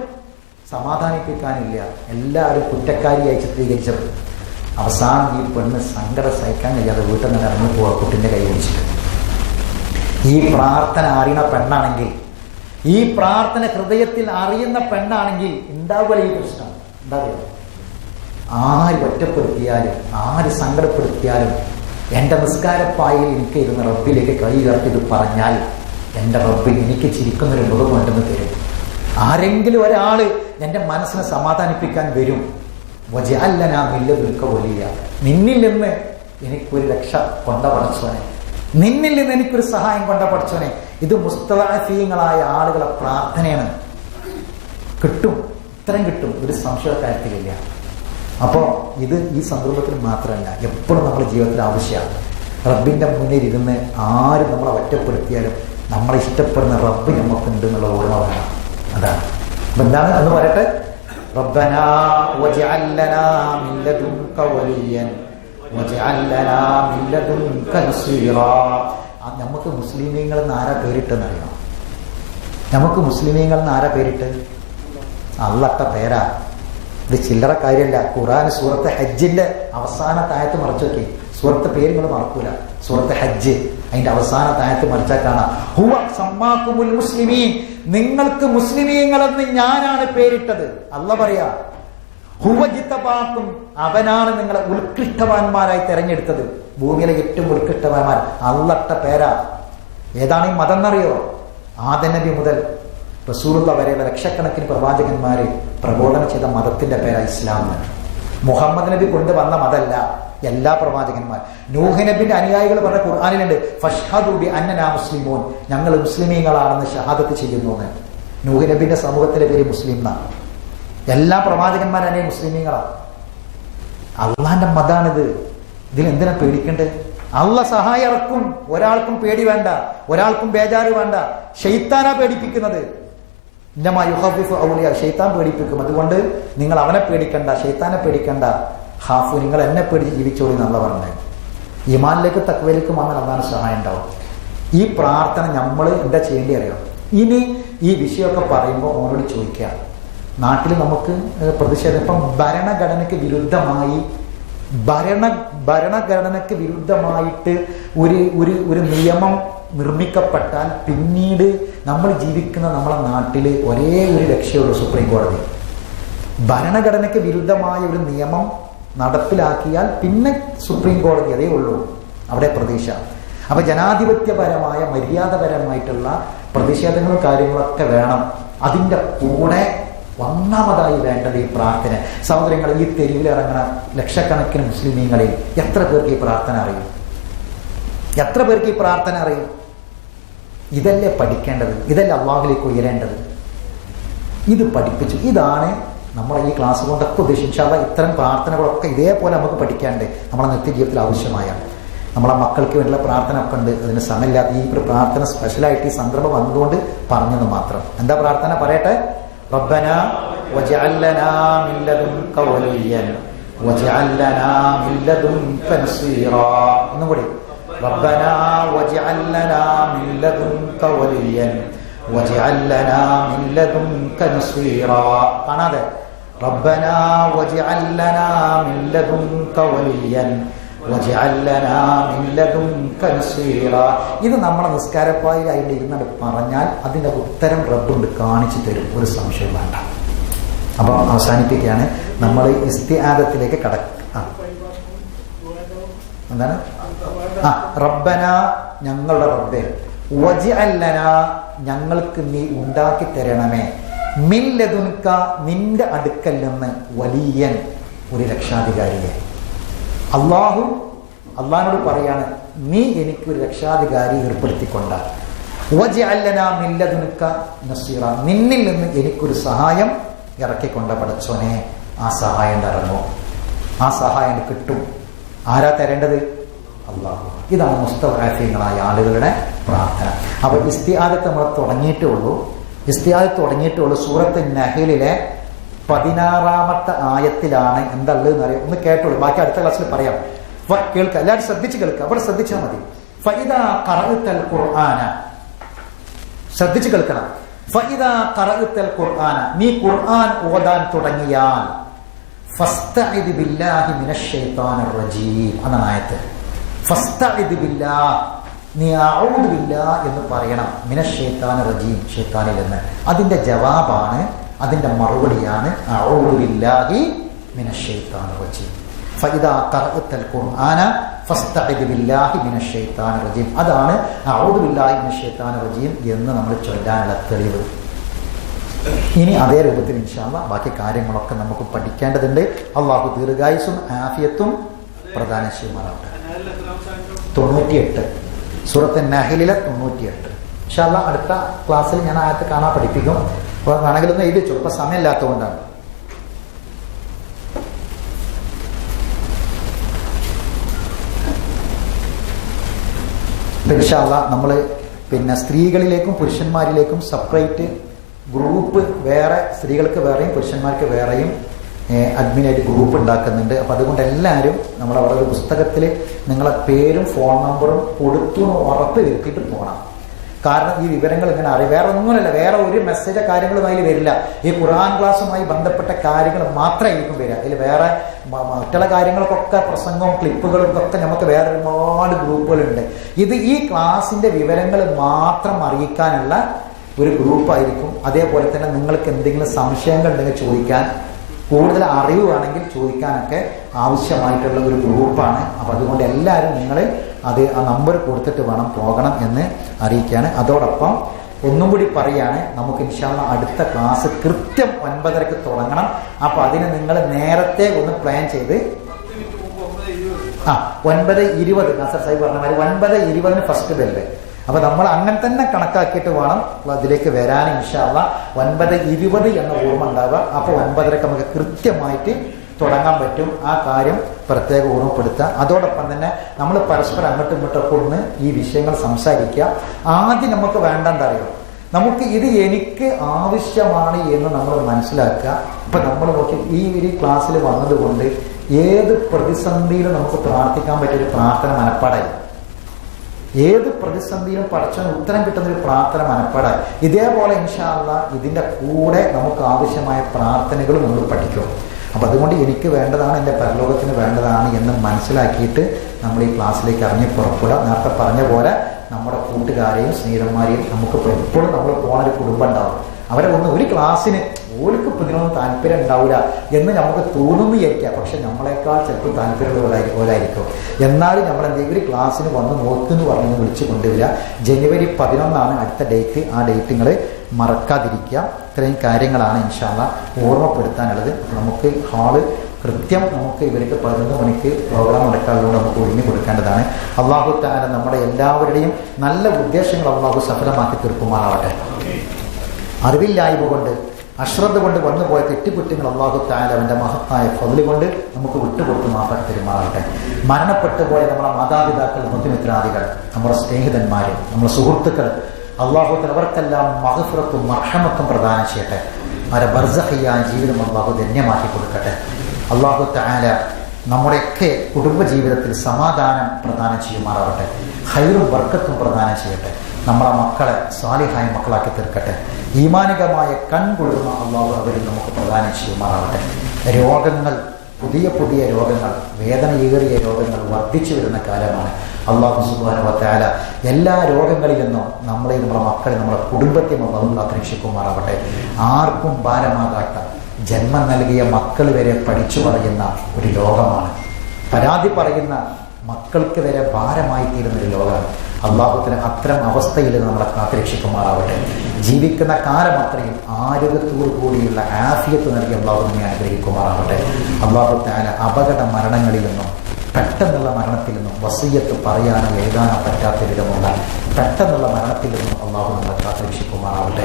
സമാധാനിപ്പിക്കാനില്ല. എല്ലാവരും കുറ്റക്കാരിയായി ചിത്രീകരിച്ചത്. അവസാനം ഈ പെണ്ണ് സങ്കടം സഹിക്കാൻ കഴിയാതെ വീട്ടിൽ നിന്ന് ഇറങ്ങി പോവാ, കുട്ടിൻ്റെ കൈ പിടിച്ചിട്ട്. ഈ പ്രാർത്ഥന അറിയുന്ന പെണ്ണാണെങ്കിൽ, ഈ പ്രാർത്ഥന ഹൃദയത്തിൽ അറിയുന്ന പെണ്ണാണെങ്കിൽ ഉണ്ടാവുക ഈ പ്രശ്നം. ഉണ്ടാവുക ആര് ഒറ്റപ്പെടുത്തിയാലും ആര് സങ്കടപ്പെടുത്തിയാലും എൻ്റെ നിസ്കാരപ്പായിൽ എനിക്ക് ഇരുന്ന് റബ്ബിലേക്ക് കൈ ഉയർത്തിയത് പറഞ്ഞാൽ എൻ്റെ റബ്ബിൽ എനിക്ക് ചിരിക്കുന്നൊരു മൃഗമുണ്ടെന്ന് തരും. ആരെങ്കിലും ഒരാൾ എൻ്റെ മനസ്സിനെ സമാധാനിപ്പിക്കാൻ വരും. വജഅല്ലനാ മിൻ ലദുൻക വലിയ, നിന്നിൽ നിന്ന് എനിക്കൊരു രക്ഷ കൊണ്ട പഠിച്ചോനെ, നിന്നിൽ നിന്ന് എനിക്കൊരു സഹായം കൊണ്ട പഠിച്ചോനെ. ഇത് മുസ്തദഅഫീങ്ങളായ ആളുകളെ പ്രാർത്ഥനയാണ്. കിട്ടും, ഉത്തരം കിട്ടും, ഒരു സംശയക്കാര്യത്തിലില്ല. അപ്പോൾ ഇത് ഈ സന്ദർഭത്തിൽ മാത്രമല്ല, എപ്പോഴും നമ്മുടെ ജീവിതത്തിൽ ആവശ്യമാണ്. റബ്ബിൻ്റെ മുന്നിൽ ഇരുന്ന് ആരും നമ്മളെ ഒറ്റപ്പെടുത്തിയാലും നമ്മളെ ഇഷ്ടപ്പെടുന്ന റബ്ബ് നമുക്കുണ്ട് എന്നുള്ള ഓർമ്മ വേണം. അതാണ്. അപ്പം എന്താണ് എന്ന് പറയട്ടെ, റബ്ബനാ വജഅൽ ലനാ മിൻ ലദുൻക വലിയൻ വജഅൽ ലനാ മിൻ ലദുൻക നസീറാ. നമുക്ക് മുസ്ലിമീങ്ങൾ എന്ന് ആരാ പേരിട്ടെന്നറിയാം? നമുക്ക് മുസ്ലിമീങ്ങൾ എന്ന് ആരാ പേരിട്ട്? അള്ളട്ട പേരാ. ഇത് ചില്ലറ കാര്യമല്ല. ഖുർആൻ സൂറത്ത് ഹജ്ജിന്റെ അവസാനത്തെ ആയത്ത് മറിച്ചു നോക്കി. സൂറത്ത് പേര് നിങ്ങൾ മറക്കൂല. സൂറത്ത് ഹജ്ജ് അതിന്റെ അവസാനത്തെ ആയത്ത് മറിച്ചാൽ കാണാം, ഹുവ സമ്മാക്കുമുൽ മുസ്ലിമീൻ, നിങ്ങൾക്ക് മുസ്ലിമീങ്ങളെന്ന് ഞാനാണ് പേരിട്ടത്. അല്ലാഹ് പറയാ, ഹുവ ജിത്തബാക്കും, അവനാണ് നിങ്ങളെ ഉത്കൃഷ്ടവാന്മാരായി തെരഞ്ഞെടുത്തത്. ഭൂമിയിലെ ഏറ്റവും ഉത്കൃഷ്ടവാന്മാർ. അള്ളട്ട പേരാ. ഏതാണ് ഈ മതം എന്നറിയോ? ആദം നബി മുതൽ റസൂലുള്ള വരെയുള്ള ലക്ഷക്കണക്കിന് പ്രവാചകന്മാർ പ്രബോധനം ചെയ്ത മതത്തിന്റെ പേരാ ഇസ്ലാം. മുഹമ്മദ് നബി കൊണ്ടുവന്ന മതമല്ല എല്ലാ പ്രവാചകന്മാർ. നൂഹ് നബിന്റെ അനുയായികൾ പറഞ്ഞ ഖുർആനിലുണ്ട്, ഫഷ്ഹദു ബി അന്നനാ മുസ്ലിമൂൻ, ഞങ്ങൾ മുസ്ലിമീങ്ങളാണെന്ന് ഷഹാദത്ത് ചെയ്യുന്നു എന്ന്. നൂഹ് നബിന്റെ സമൂഹത്തിലെ പേര് മുസ്ലിം എന്നാണ്. എല്ലാ പ്രവാചകന്മാരും തന്നെ മുസ്ലിമീങ്ങളാണ്. അള്ളാന്റെ മതാണിത്. ഇതിലെന്തിനാ പേടിക്കണ്ടേ? അള്ളാഹ് സഹായം ഇറക്കും. ഒരാൾക്കും പേടി വേണ്ട, ഒരാൾക്കും ബേജാറ് വേണ്ട. ശൈത്താനാ പേടിപ്പിക്കുന്നത്. ശൈത്താൻ പേടിപ്പിക്കും. അതുകൊണ്ട് നിങ്ങൾ അവനെ പേടിക്കണ്ട, ശൈത്താനെ പേടിക്കണ്ട. ഹാഫു, നിങ്ങൾ എന്നെ പേടിച്ച് ജീവിച്ചോളി എന്നുള്ള പറഞ്ഞത്. ഈമാനിലേക്ക് തഖ്വയിലേക്ക് വന്നാൽ അതാണ് സഹായം ഉണ്ടാവും. ഈ പ്രാർത്ഥന നമ്മൾ എന്താ ചെയ്യേണ്ടി അറിയാം? ഇനി ഈ വിഷയമൊക്കെ പറയുമ്പോൾ ഓനോട് ചോദിക്കുക, നാട്ടിൽ നമുക്ക് പ്രതിഷേധം, ഇപ്പം ഭരണഘടനയ്ക്ക് വിരുദ്ധമായിട്ട് ഒരു നിയമം നിർമ്മിക്കപ്പെട്ടാൽ പിന്നീട് നമ്മൾ ജീവിക്കുന്ന നമ്മളെ നാട്ടിൽ ഒരേ ഒരു ലക്ഷ്യമുള്ളൂ, സുപ്രീം കോടതി. ഭരണഘടനയ്ക്ക് വിരുദ്ധമായ ഒരു നിയമം നടപ്പിലാക്കിയാൽ പിന്നെ സുപ്രീം കോടതി, അതേ ഉള്ളൂ അവിടെ പ്രതീക്ഷ. അപ്പൊ ജനാധിപത്യപരമായ മര്യാദപരമായിട്ടുള്ള പ്രതിഷേധങ്ങളും കാര്യങ്ങളൊക്കെ വേണം. അതിൻ്റെ കൂടെ ഒന്നാമതായി വേണ്ടത് ഈ പ്രാർത്ഥന. സഹോദരങ്ങൾ, ഈ തെരുവിലിറങ്ങുന്ന ലക്ഷക്കണക്കിന് മുസ്ലിമീങ്ങളിൽ എത്ര പേർക്ക് ഈ പ്രാർത്ഥന അറിയും? എത്ര പേർക്ക് ഈ പ്രാർത്ഥന അറിയും? ഇതല്ലേ പഠിക്കേണ്ടത്, ഇതല്ലേ അള്ളാഹുലേക്ക് ഉയരേണ്ടത്. ഇത് പഠിപ്പിച്ചു. ഇതാണ് നമ്മളെ ഈ ക്ലാസ് കൊണ്ടൊക്കെ ഉദ്ദേശിച്ചാൽ ഇത്തരം പ്രാർത്ഥനകളൊക്കെ ഇതേപോലെ നമുക്ക് പഠിക്കാണ്ട് നമ്മളെ നിത്യജീവിതത്തിൽ ആവശ്യമായ നമ്മളെ മക്കൾക്ക് വേണ്ടിയുള്ള പ്രാർത്ഥന ഒക്കെ ഉണ്ട്. അതിന് സമയമില്ലാത്ത ഈ ഒരു പ്രാർത്ഥന സ്പെഷ്യലായിട്ട് ഈ സന്ദർഭം വന്നുകൊണ്ട് പറഞ്ഞെന്ന് മാത്രം. എന്താ പ്രാർത്ഥന പറയട്ടെ? റബ്ബന വജഅൽ ലനാ മിൻ ലദുൻക വലിയ്യൻ വജഅൽ ലനാ മിൻ ലദുൻക നസീറാ. ഒന്നും കൂടി. റബ്ബന വജഅൽ ലനാ മിൻ ലദുൻക വലിയ്യൻ വജഅൽ ലനാ മിൻ ലദുൻക നസീറാ. കാണാതെ റബ്ബന വജഅൽ ലനാ മിൻ ലദുൻക വലിയ്യൻ വജഅൽ ലനാ മിൻ ലദുൻക നസീറാ. ഇത് നമ്മളെ നിസ്കാരപ്പായിലായിട്ട് ഇരുന്നിട്ട് പറഞ്ഞാൽ അതിൻ്റെ ഉത്തരം റബ്ബുണ്ട് കാണിച്ചു തരും, ഒരു സംശയം വേണ്ട. അപ്പോൾ അവസാനിപ്പിക്കുകയാണ്. നമ്മൾ ഇസ്തിആദത്തിലേക്ക് എന്താണ്? റബ്ബന ഞങ്ങളുടെ റബ്ബേ, വജഅൽ ലനാ ഞങ്ങൾക്ക് നീ ഉണ്ടാക്കി തരണമേ, മിൻ ലദുൻക നിന്റെ അടുക്കൽ നിന്ന് വലിയൻ ഒരു രക്ഷാധികാരിയെ. അള്ളാഹിനോട് പറയാണ് നീ എനിക്കൊരു രക്ഷാധികാരി ഏർപ്പെടുത്തിക്കൊണ്ട. വജഅൽ ലനാ മിൻ ലദുൻക നസീറ നിന്നിൽ നിന്ന് എനിക്കൊരു സഹായം ഇറക്കിക്കൊണ്ട പടച്ചോനെ. ആ സഹായം ഇറങ്ങും, ആ സഹായം കിട്ടും. ആരാ തരേണ്ടത്? അള്ളാഹു. ഇതാണ് മുസ്തഫീങ്ങളായ ആളുകളുടെ പ്രാർത്ഥന. അപ്പോൾ ഇസ്തിആദത്ത് നമ്മൾ തുടങ്ങിയിട്ടേ ഉള്ളൂ. സൂറത്ത് നഹ്ലിലെ 16-ാമത്തെ ആയത്തിലാണ് എന്തള്ളതെന്ന് അറിയാം. ഒന്ന് കേട്ടോളൂ, ബാക്കി അടുത്ത ക്ലാസ്സിൽ പറയാം. കേൾക്കുക, എല്ലാവരും ശ്രദ്ധിച്ച് കേൾക്കുക. അവിടെ ശ്രദ്ധിച്ചാൽ മതി. ഫഇദാ ഖറഅതൽ ഖുർആന, ശ്രദ്ധിച്ച് കേൾക്കണം. ഫഇദാ ഖറഅതൽ ഖുർആന നീ ഖുർആൻ ഓതാൻ തുടങ്ങിയാൽ ഫസ്തഇദ് ബില്ലാഹി മിനശ് ശൈത്താനിർ റജീം എന്നാണ് ആയത്ത്. ഫസ്തഇദ് ബില്ലാഹ് നീ അഊദു ബില്ലാഹ് എന്ന് പറയണം. മിനശ് ശൈത്താനിർ റജീം ശൈത്താനിൽ നിന്ന്. അതിന്റെ ജവാബാണ്, അതിന്റെ മറുപടിയാണ് അഊദു ബില്ലാഹി മിനശ് ശൈത്താനിർ റജീം. ഫഇദാ ഖറഅതൽ ഖുർആന ഫസ്തഇദ് ബില്ലാഹി മിനശ് ശൈത്താനിർ റജീം. അതാണ് അഊദു ബില്ലാഹി മിനശ് ശൈത്താനിർ റജീം എന്ന് നമ്മൾ ചൊല്ലാനുള്ള തെളിവ്. ഇനി അതേ രൂപത്തിൽ ഇൻഷാ അല്ലാഹ് ബാക്കി കാര്യങ്ങളൊക്കെ നമുക്ക് പഠിക്കേണ്ടതുണ്ട്. അള്ളാഹു ദീർഘായുസ്സും ആഫിയത്തും പ്രദാനം ചെയ്യുമാറാവട്ടെ. 98 സൂറത്ത് നഹ്ലിലെ 98. ഇൻഷാ അല്ലാഹ് അടുത്ത ക്ലാസ്സിൽ ഞാൻ ആയത്ത് കാണാൻ പഠിപ്പിക്കും. അപ്പോൾ വേണമെങ്കിലൊന്ന് എഴുതിച്ചു, ഇപ്പോൾ സമയമില്ലാത്തതുകൊണ്ടാണ്. ഇൻഷാ അല്ലാഹ് നമ്മൾ സ്ത്രീകളിലേക്കും പുരുഷന്മാരിലേക്കും സെപ്പറേറ്റ് ഗ്രൂപ്പ്, വേറെ സ്ത്രീകൾക്ക് വേറെയും പുരുഷന്മാർക്ക് വേറെയും അഡ്മിനായിട്ട് ഗ്രൂപ്പ് ഉണ്ടാക്കുന്നുണ്ട്. അപ്പം അതുകൊണ്ട് എല്ലാവരും നമ്മളവിടെ ഒരു പുസ്തകത്തിൽ നിങ്ങളെ പേരും ഫോൺ നമ്പറും കൊടുത്തു എന്ന് ഉറപ്പ് വരുത്തിയിട്ട് പോകണം. കാരണം ഈ വിവരങ്ങൾ ഇങ്ങനെ അറിയാം. വേറെ ഒന്നുമല്ല, വേറെ ഒരു മെസ്സേജോ കാര്യങ്ങളും അതിൽ വരില്ല. ഈ ഖുർആൻ ക്ലാസ്സുമായി ബന്ധപ്പെട്ട കാര്യങ്ങൾ മാത്രമായിരിക്കും വരിക. അതിൽ വേറെ മറ്റുള്ള കാര്യങ്ങൾക്കൊക്കെ പ്രസംഗവും ക്ലിപ്പുകളും ഒക്കെ നമുക്ക് വേറെ ഒരുപാട് ഗ്രൂപ്പുകളുണ്ട്. ഇത് ഈ ക്ലാസ്സിൻ്റെ വിവരങ്ങൾ മാത്രം അറിയിക്കാനുള്ള ഒരു ഗ്രൂപ്പായിരിക്കും. അതേപോലെ തന്നെ നിങ്ങൾക്ക് എന്തെങ്കിലും സംശയങ്ങൾ ഉണ്ടെങ്കിൽ ചോദിക്കാൻ, കൂടുതൽ അറിവ് വേണമെങ്കിൽ ചോദിക്കാനൊക്കെ ആവശ്യമായിട്ടുള്ള ഒരു ഗ്രൂപ്പാണ്. അപ്പം അതുകൊണ്ട് എല്ലാവരും നിങ്ങൾ അത് ആ നമ്പർ കൊടുത്തിട്ട് വേണം പോകണം എന്ന് അറിയിക്കുകയാണ്. അതോടൊപ്പം ഒന്നും കൂടി പറയുകയാണ്, നമുക്ക് ഇൻഷാ അല്ലാഹ് അടുത്ത ക്ലാസ് കൃത്യം 9:30 തുടങ്ങണം. അപ്പോൾ അതിന് നിങ്ങൾ നേരത്തെ ഒന്ന് പ്ലാൻ ചെയ്ത് 9:20 നാസർ സാഹിബ് പറഞ്ഞ മാതിരി 9:20 ഫസ്റ്റ് ബെല്ല്. അപ്പോൾ നമ്മൾ അങ്ങനെ തന്നെ കണക്കാക്കിയിട്ട് വേണം അതിലേക്ക് വരാൻ. ഇൻഷാ അല്ലാഹ് 9:20 എന്ന ഓർമ്മ ഉണ്ടാവുക. അപ്പോൾ 9:30 നമുക്ക് കൃത്യമായിട്ട് തുടങ്ങാൻ പറ്റും. ആ കാര്യം പ്രത്യേകം ഓർമ്മപ്പെടുത്തുക. അതോടൊപ്പം തന്നെ നമ്മൾ പരസ്പരം അങ്ങോട്ടും ഇങ്ങോട്ടൊക്കെ ഒന്ന് ഈ വിഷയങ്ങൾ സംസാരിക്കുക. ആദ്യം നമുക്ക് വേണ്ടെന്ന് അറിയാം, നമുക്ക് ഇത് എനിക്ക് ആവശ്യമാണ് എന്ന് നമ്മൾ മനസ്സിലാക്കുക. ഇപ്പം നമ്മൾ നോക്കി ഈ ഒരു ക്ലാസ്സിൽ വന്നതുകൊണ്ട് ഏത് പ്രതിസന്ധിയിലും നമുക്ക് പ്രാർത്ഥിക്കാൻ പറ്റിയൊരു പ്രാർത്ഥന മനപ്പാടായി. ഏത് പ്രതിസന്ധിയിലും പടച്ചവന് ഉത്തരം കിട്ടുന്നൊരു പ്രാർത്ഥന മനപ്പാടായി. ഇതേപോലെ ഇൻഷാ അല്ലാഹ് ഇതിൻ്റെ കൂടെ നമുക്ക് ആവശ്യമായ പ്രാർത്ഥനകളും നമ്മൾ പഠിക്കും. അപ്പം അതുകൊണ്ട് എനിക്ക് വേണ്ടതാണ്, എൻ്റെ പരലോകത്തിന് വേണ്ടതാണ് എന്ന് മനസ്സിലാക്കിയിട്ട് നമ്മൾ ഈ ക്ലാസ്സിലേക്ക് ഇറങ്ങി പുറപ്പെടുക. നേരത്തെ പറഞ്ഞ പോലെ നമ്മുടെ കൂട്ടുകാരെയും സ്നേഹിതന്മാരെയും നമുക്ക് എപ്പോഴും നമ്മൾ പോകുന്നൊരു കുടുംബം ഉണ്ടാവും. അവരെ ഒരു ക്ലാസ്സിന് ഓർക്ക് ഇതിനൊന്നും താല്പര്യം ഉണ്ടാവില്ല എന്ന് നമുക്ക് തോന്നുന്നു വിചാരിക്കുക. പക്ഷെ നമ്മളെക്കാൾ ചിലപ്പോൾ താല്പര്യമുള്ളവരായിരിക്കും. എന്നാലും നമ്മൾ എന്തെങ്കിലും ഒരു ക്ലാസ്സിന് വന്ന് നോക്കുമെന്ന് പറഞ്ഞ് വിളിച്ച് കൊണ്ടുവരിക. ജനുവരി 11 അടുത്ത ഡേറ്റ്. ആ ഡേറ്റ് നിങ്ങൾ മറക്കാതിരിക്കുക. ഇത്രയും കാര്യങ്ങളാണ് ഇൻഷാ അല്ലാഹ് ഓർമ്മപ്പെടുത്താനുള്ളത്. നമുക്ക് ഹാള് കൃത്യം നമുക്ക് ഇവർക്ക് 11 മണിക്ക് പ്രോഗ്രാം നടക്കാനുള്ളത് നമുക്ക് ഒഴിഞ്ഞു കൊടുക്കേണ്ടതാണ്. അള്ളാഹു തആല നമ്മുടെ എല്ലാവരുടെയും നല്ല ഉദ്ദേശങ്ങൾ അള്ളാഹു സഫലമാക്കി തീർക്കുമാറാവട്ടെ. അറിവില്ലായ്മ കൊണ്ട് അശ്രദ്ധ കൊണ്ട് വന്നുപോയ തെറ്റുകുറ്റങ്ങൾ അല്ലാഹു തആല അവൻ്റെ മഹത്തായ ഫദ്ല് കൊണ്ട് നമുക്ക് വിട്ടുകൊടുത്ത് മാപ്പാക്കി പെരുമാറട്ടെ. മരണപ്പെട്ടു പോയ നമ്മുടെ മാതാപിതാക്കൾ, ബന്ധുമിത്രാദികൾ, നമ്മുടെ സ്നേഹിതന്മാർ, നമ്മുടെ സുഹൃത്തുക്കൾ, അല്ലാഹു തആല അവർക്കെല്ലാം മഗ്ഫിറത്തും മർഹമത്തും പ്രദാനം ചെയ്യട്ടെ. അവരെ ബർസഖിയായ ജീവിതം അല്ലാഹു ധന്യമാക്കി കൊടുക്കട്ടെ. അല്ലാഹു തആല നമ്മുടെയൊക്കെ കുടുംബജീവിതത്തിൽ സമാധാനം പ്രദാനം ചെയ്യുമാറാവട്ടെ. ഖൈറും ബർക്കത്തും പ്രദാനം ചെയ്യട്ടെ. നമ്മളെ മക്കളെ സാലിഹായ മക്കളാക്കി തീർക്കട്ടെ. ഈമാനികമായ കൺകൊള്ളുന്ന അല്ലാഹു അവരിൽ നമുക്ക് പ്രദാനം ചെയ്യുമാറാവട്ടെ. രോഗങ്ങൾ, പുതിയ പുതിയ രോഗങ്ങൾ, വേദനയേറിയ രോഗങ്ങൾ വർദ്ധിച്ചു വരുന്ന കാലമാണ്. അല്ലാഹു സുബ്ഹാനഹു വ തആല എല്ലാ രോഗങ്ങളിൽ നിന്നും നമ്മളെ, നമ്മുടെ മക്കളെ, നമ്മുടെ കുടുംബത്തെ അല്ലാഹു കാത്തുരക്ഷിക്കുമാറാവട്ടെ. ആർക്കും ഭാരമാകാത്ത, ജന്മം നൽകിയ മക്കൾ വരെ പഠിച്ചു പറയുന്ന ഒരു ലോകമാണ്. പരാതി പറയുന്ന മക്കൾക്ക് വരെ ഭാരമായി തീരുന്നൊരു ലോകമാണ്. അല്ലാഹുവിന് അത്തരം അവസ്ഥയിൽ നമ്മളെ കാത്തുരക്ഷിക്കുമാറാവട്ടെ. ജീവിക്കുന്ന കാലം അത്രയും ആരോഗ്യത്തോടു കൂടിയുള്ള ആഫിയത്ത് നൽകി അല്ലാഹുവിനെ അനുഗ്രഹിക്കുമാറാവട്ടെ. അല്ലാഹു തആല അപകട മരണങ്ങളിൽ നിന്നും, പെട്ടെന്നുള്ള മരണത്തിൽ നിന്നും, വസിയ്യത്ത് പറയാനോ എഴുതാനോ പറ്റാത്ത വിധമുള്ള പെട്ടെന്നുള്ള മരണത്തിൽ നിന്നും അല്ലാഹു നമ്മളെ കാത്തുരക്ഷിക്കുമാറാവട്ടെ.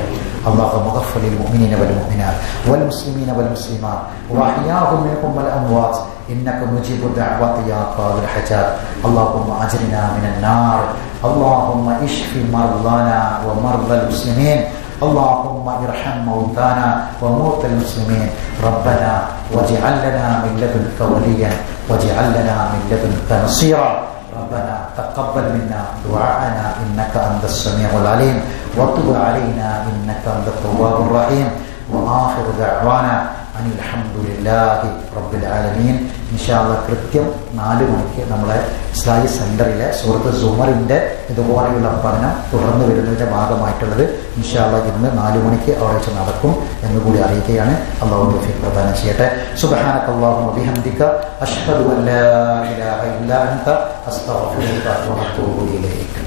അല്ലാഹു മഗ്ഫിർ ലിൽ മുഅ്മിനീന വൽ മുഅ്മിനാത്ത് വൽ മുസ്ലിമീന വൽ മുസ്ലിമാത്ത് വഅഹ്യാഹും മിൻഹും വൽ അംവാത്ത് ഇന്നക മുജീബു ദഅവതി യാ ഖാദിൽ ഹജാത്ത്. അല്ലാഹുമ്മ അജ്രിനാ മിനൻ നാർ. اللهم اشف مرضانا ومرضى المسلمين. اللهم ارحم موتانا وموتى المسلمين. ربنا واجعل لنا من لدنك وليا واجعل لنا من لدنك نصيرا. ربنا تقبل منا دعاءنا انك انت السميع العليم وتب علينا انك انت التواب الرحيم. واخر دعوانا അനിൽ അൽഹംദുലില്ലാഹി റബ്ബിൽ ആലമീൻ. ഇൻഷാ അല്ലാഹ് കൃത്യം 4 മണിക്ക് നമ്മളെ ഇസ്ലാഹി സെൻ്ററിലെ സൂറത്ത് സുമറിൻ്റെ ഇതുപോലെയുള്ള പഠനം തുടർന്ന് വരുന്നതിൻ്റെ ഭാഗമായിട്ടുള്ളത് ഇൻഷാ അല്ലാഹ് ഇന്ന് 4 മണിക്ക് അവിടെ വെച്ച് നടക്കും എന്നുകൂടി അറിയിക്കുകയാണ്. അല്ലാഹു തൗഫീഖ് പ്രദാനം ചെയ്യട്ടെ. സുബ്ഹാനകല്ലാഹുമ്മ വബിഹംദിക അശ്ഹദു അൻ ലാ ഇലാഹ ഇല്ലാ അൻത അസ്തഗ്ഫിറുക വ അത്തൂബു ഇലൈക്.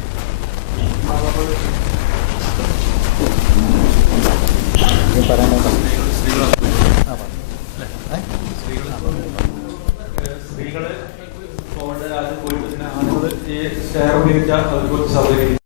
സ്ത്രീകള് പോകേണ്ട രാജ്യം പോയിട്ട് പിന്നെ ആളുകൾ ഈ ഷെയർ ഉപയോഗിച്ചാൽ അവർക്ക് കുറച്ച് സൗകര്യം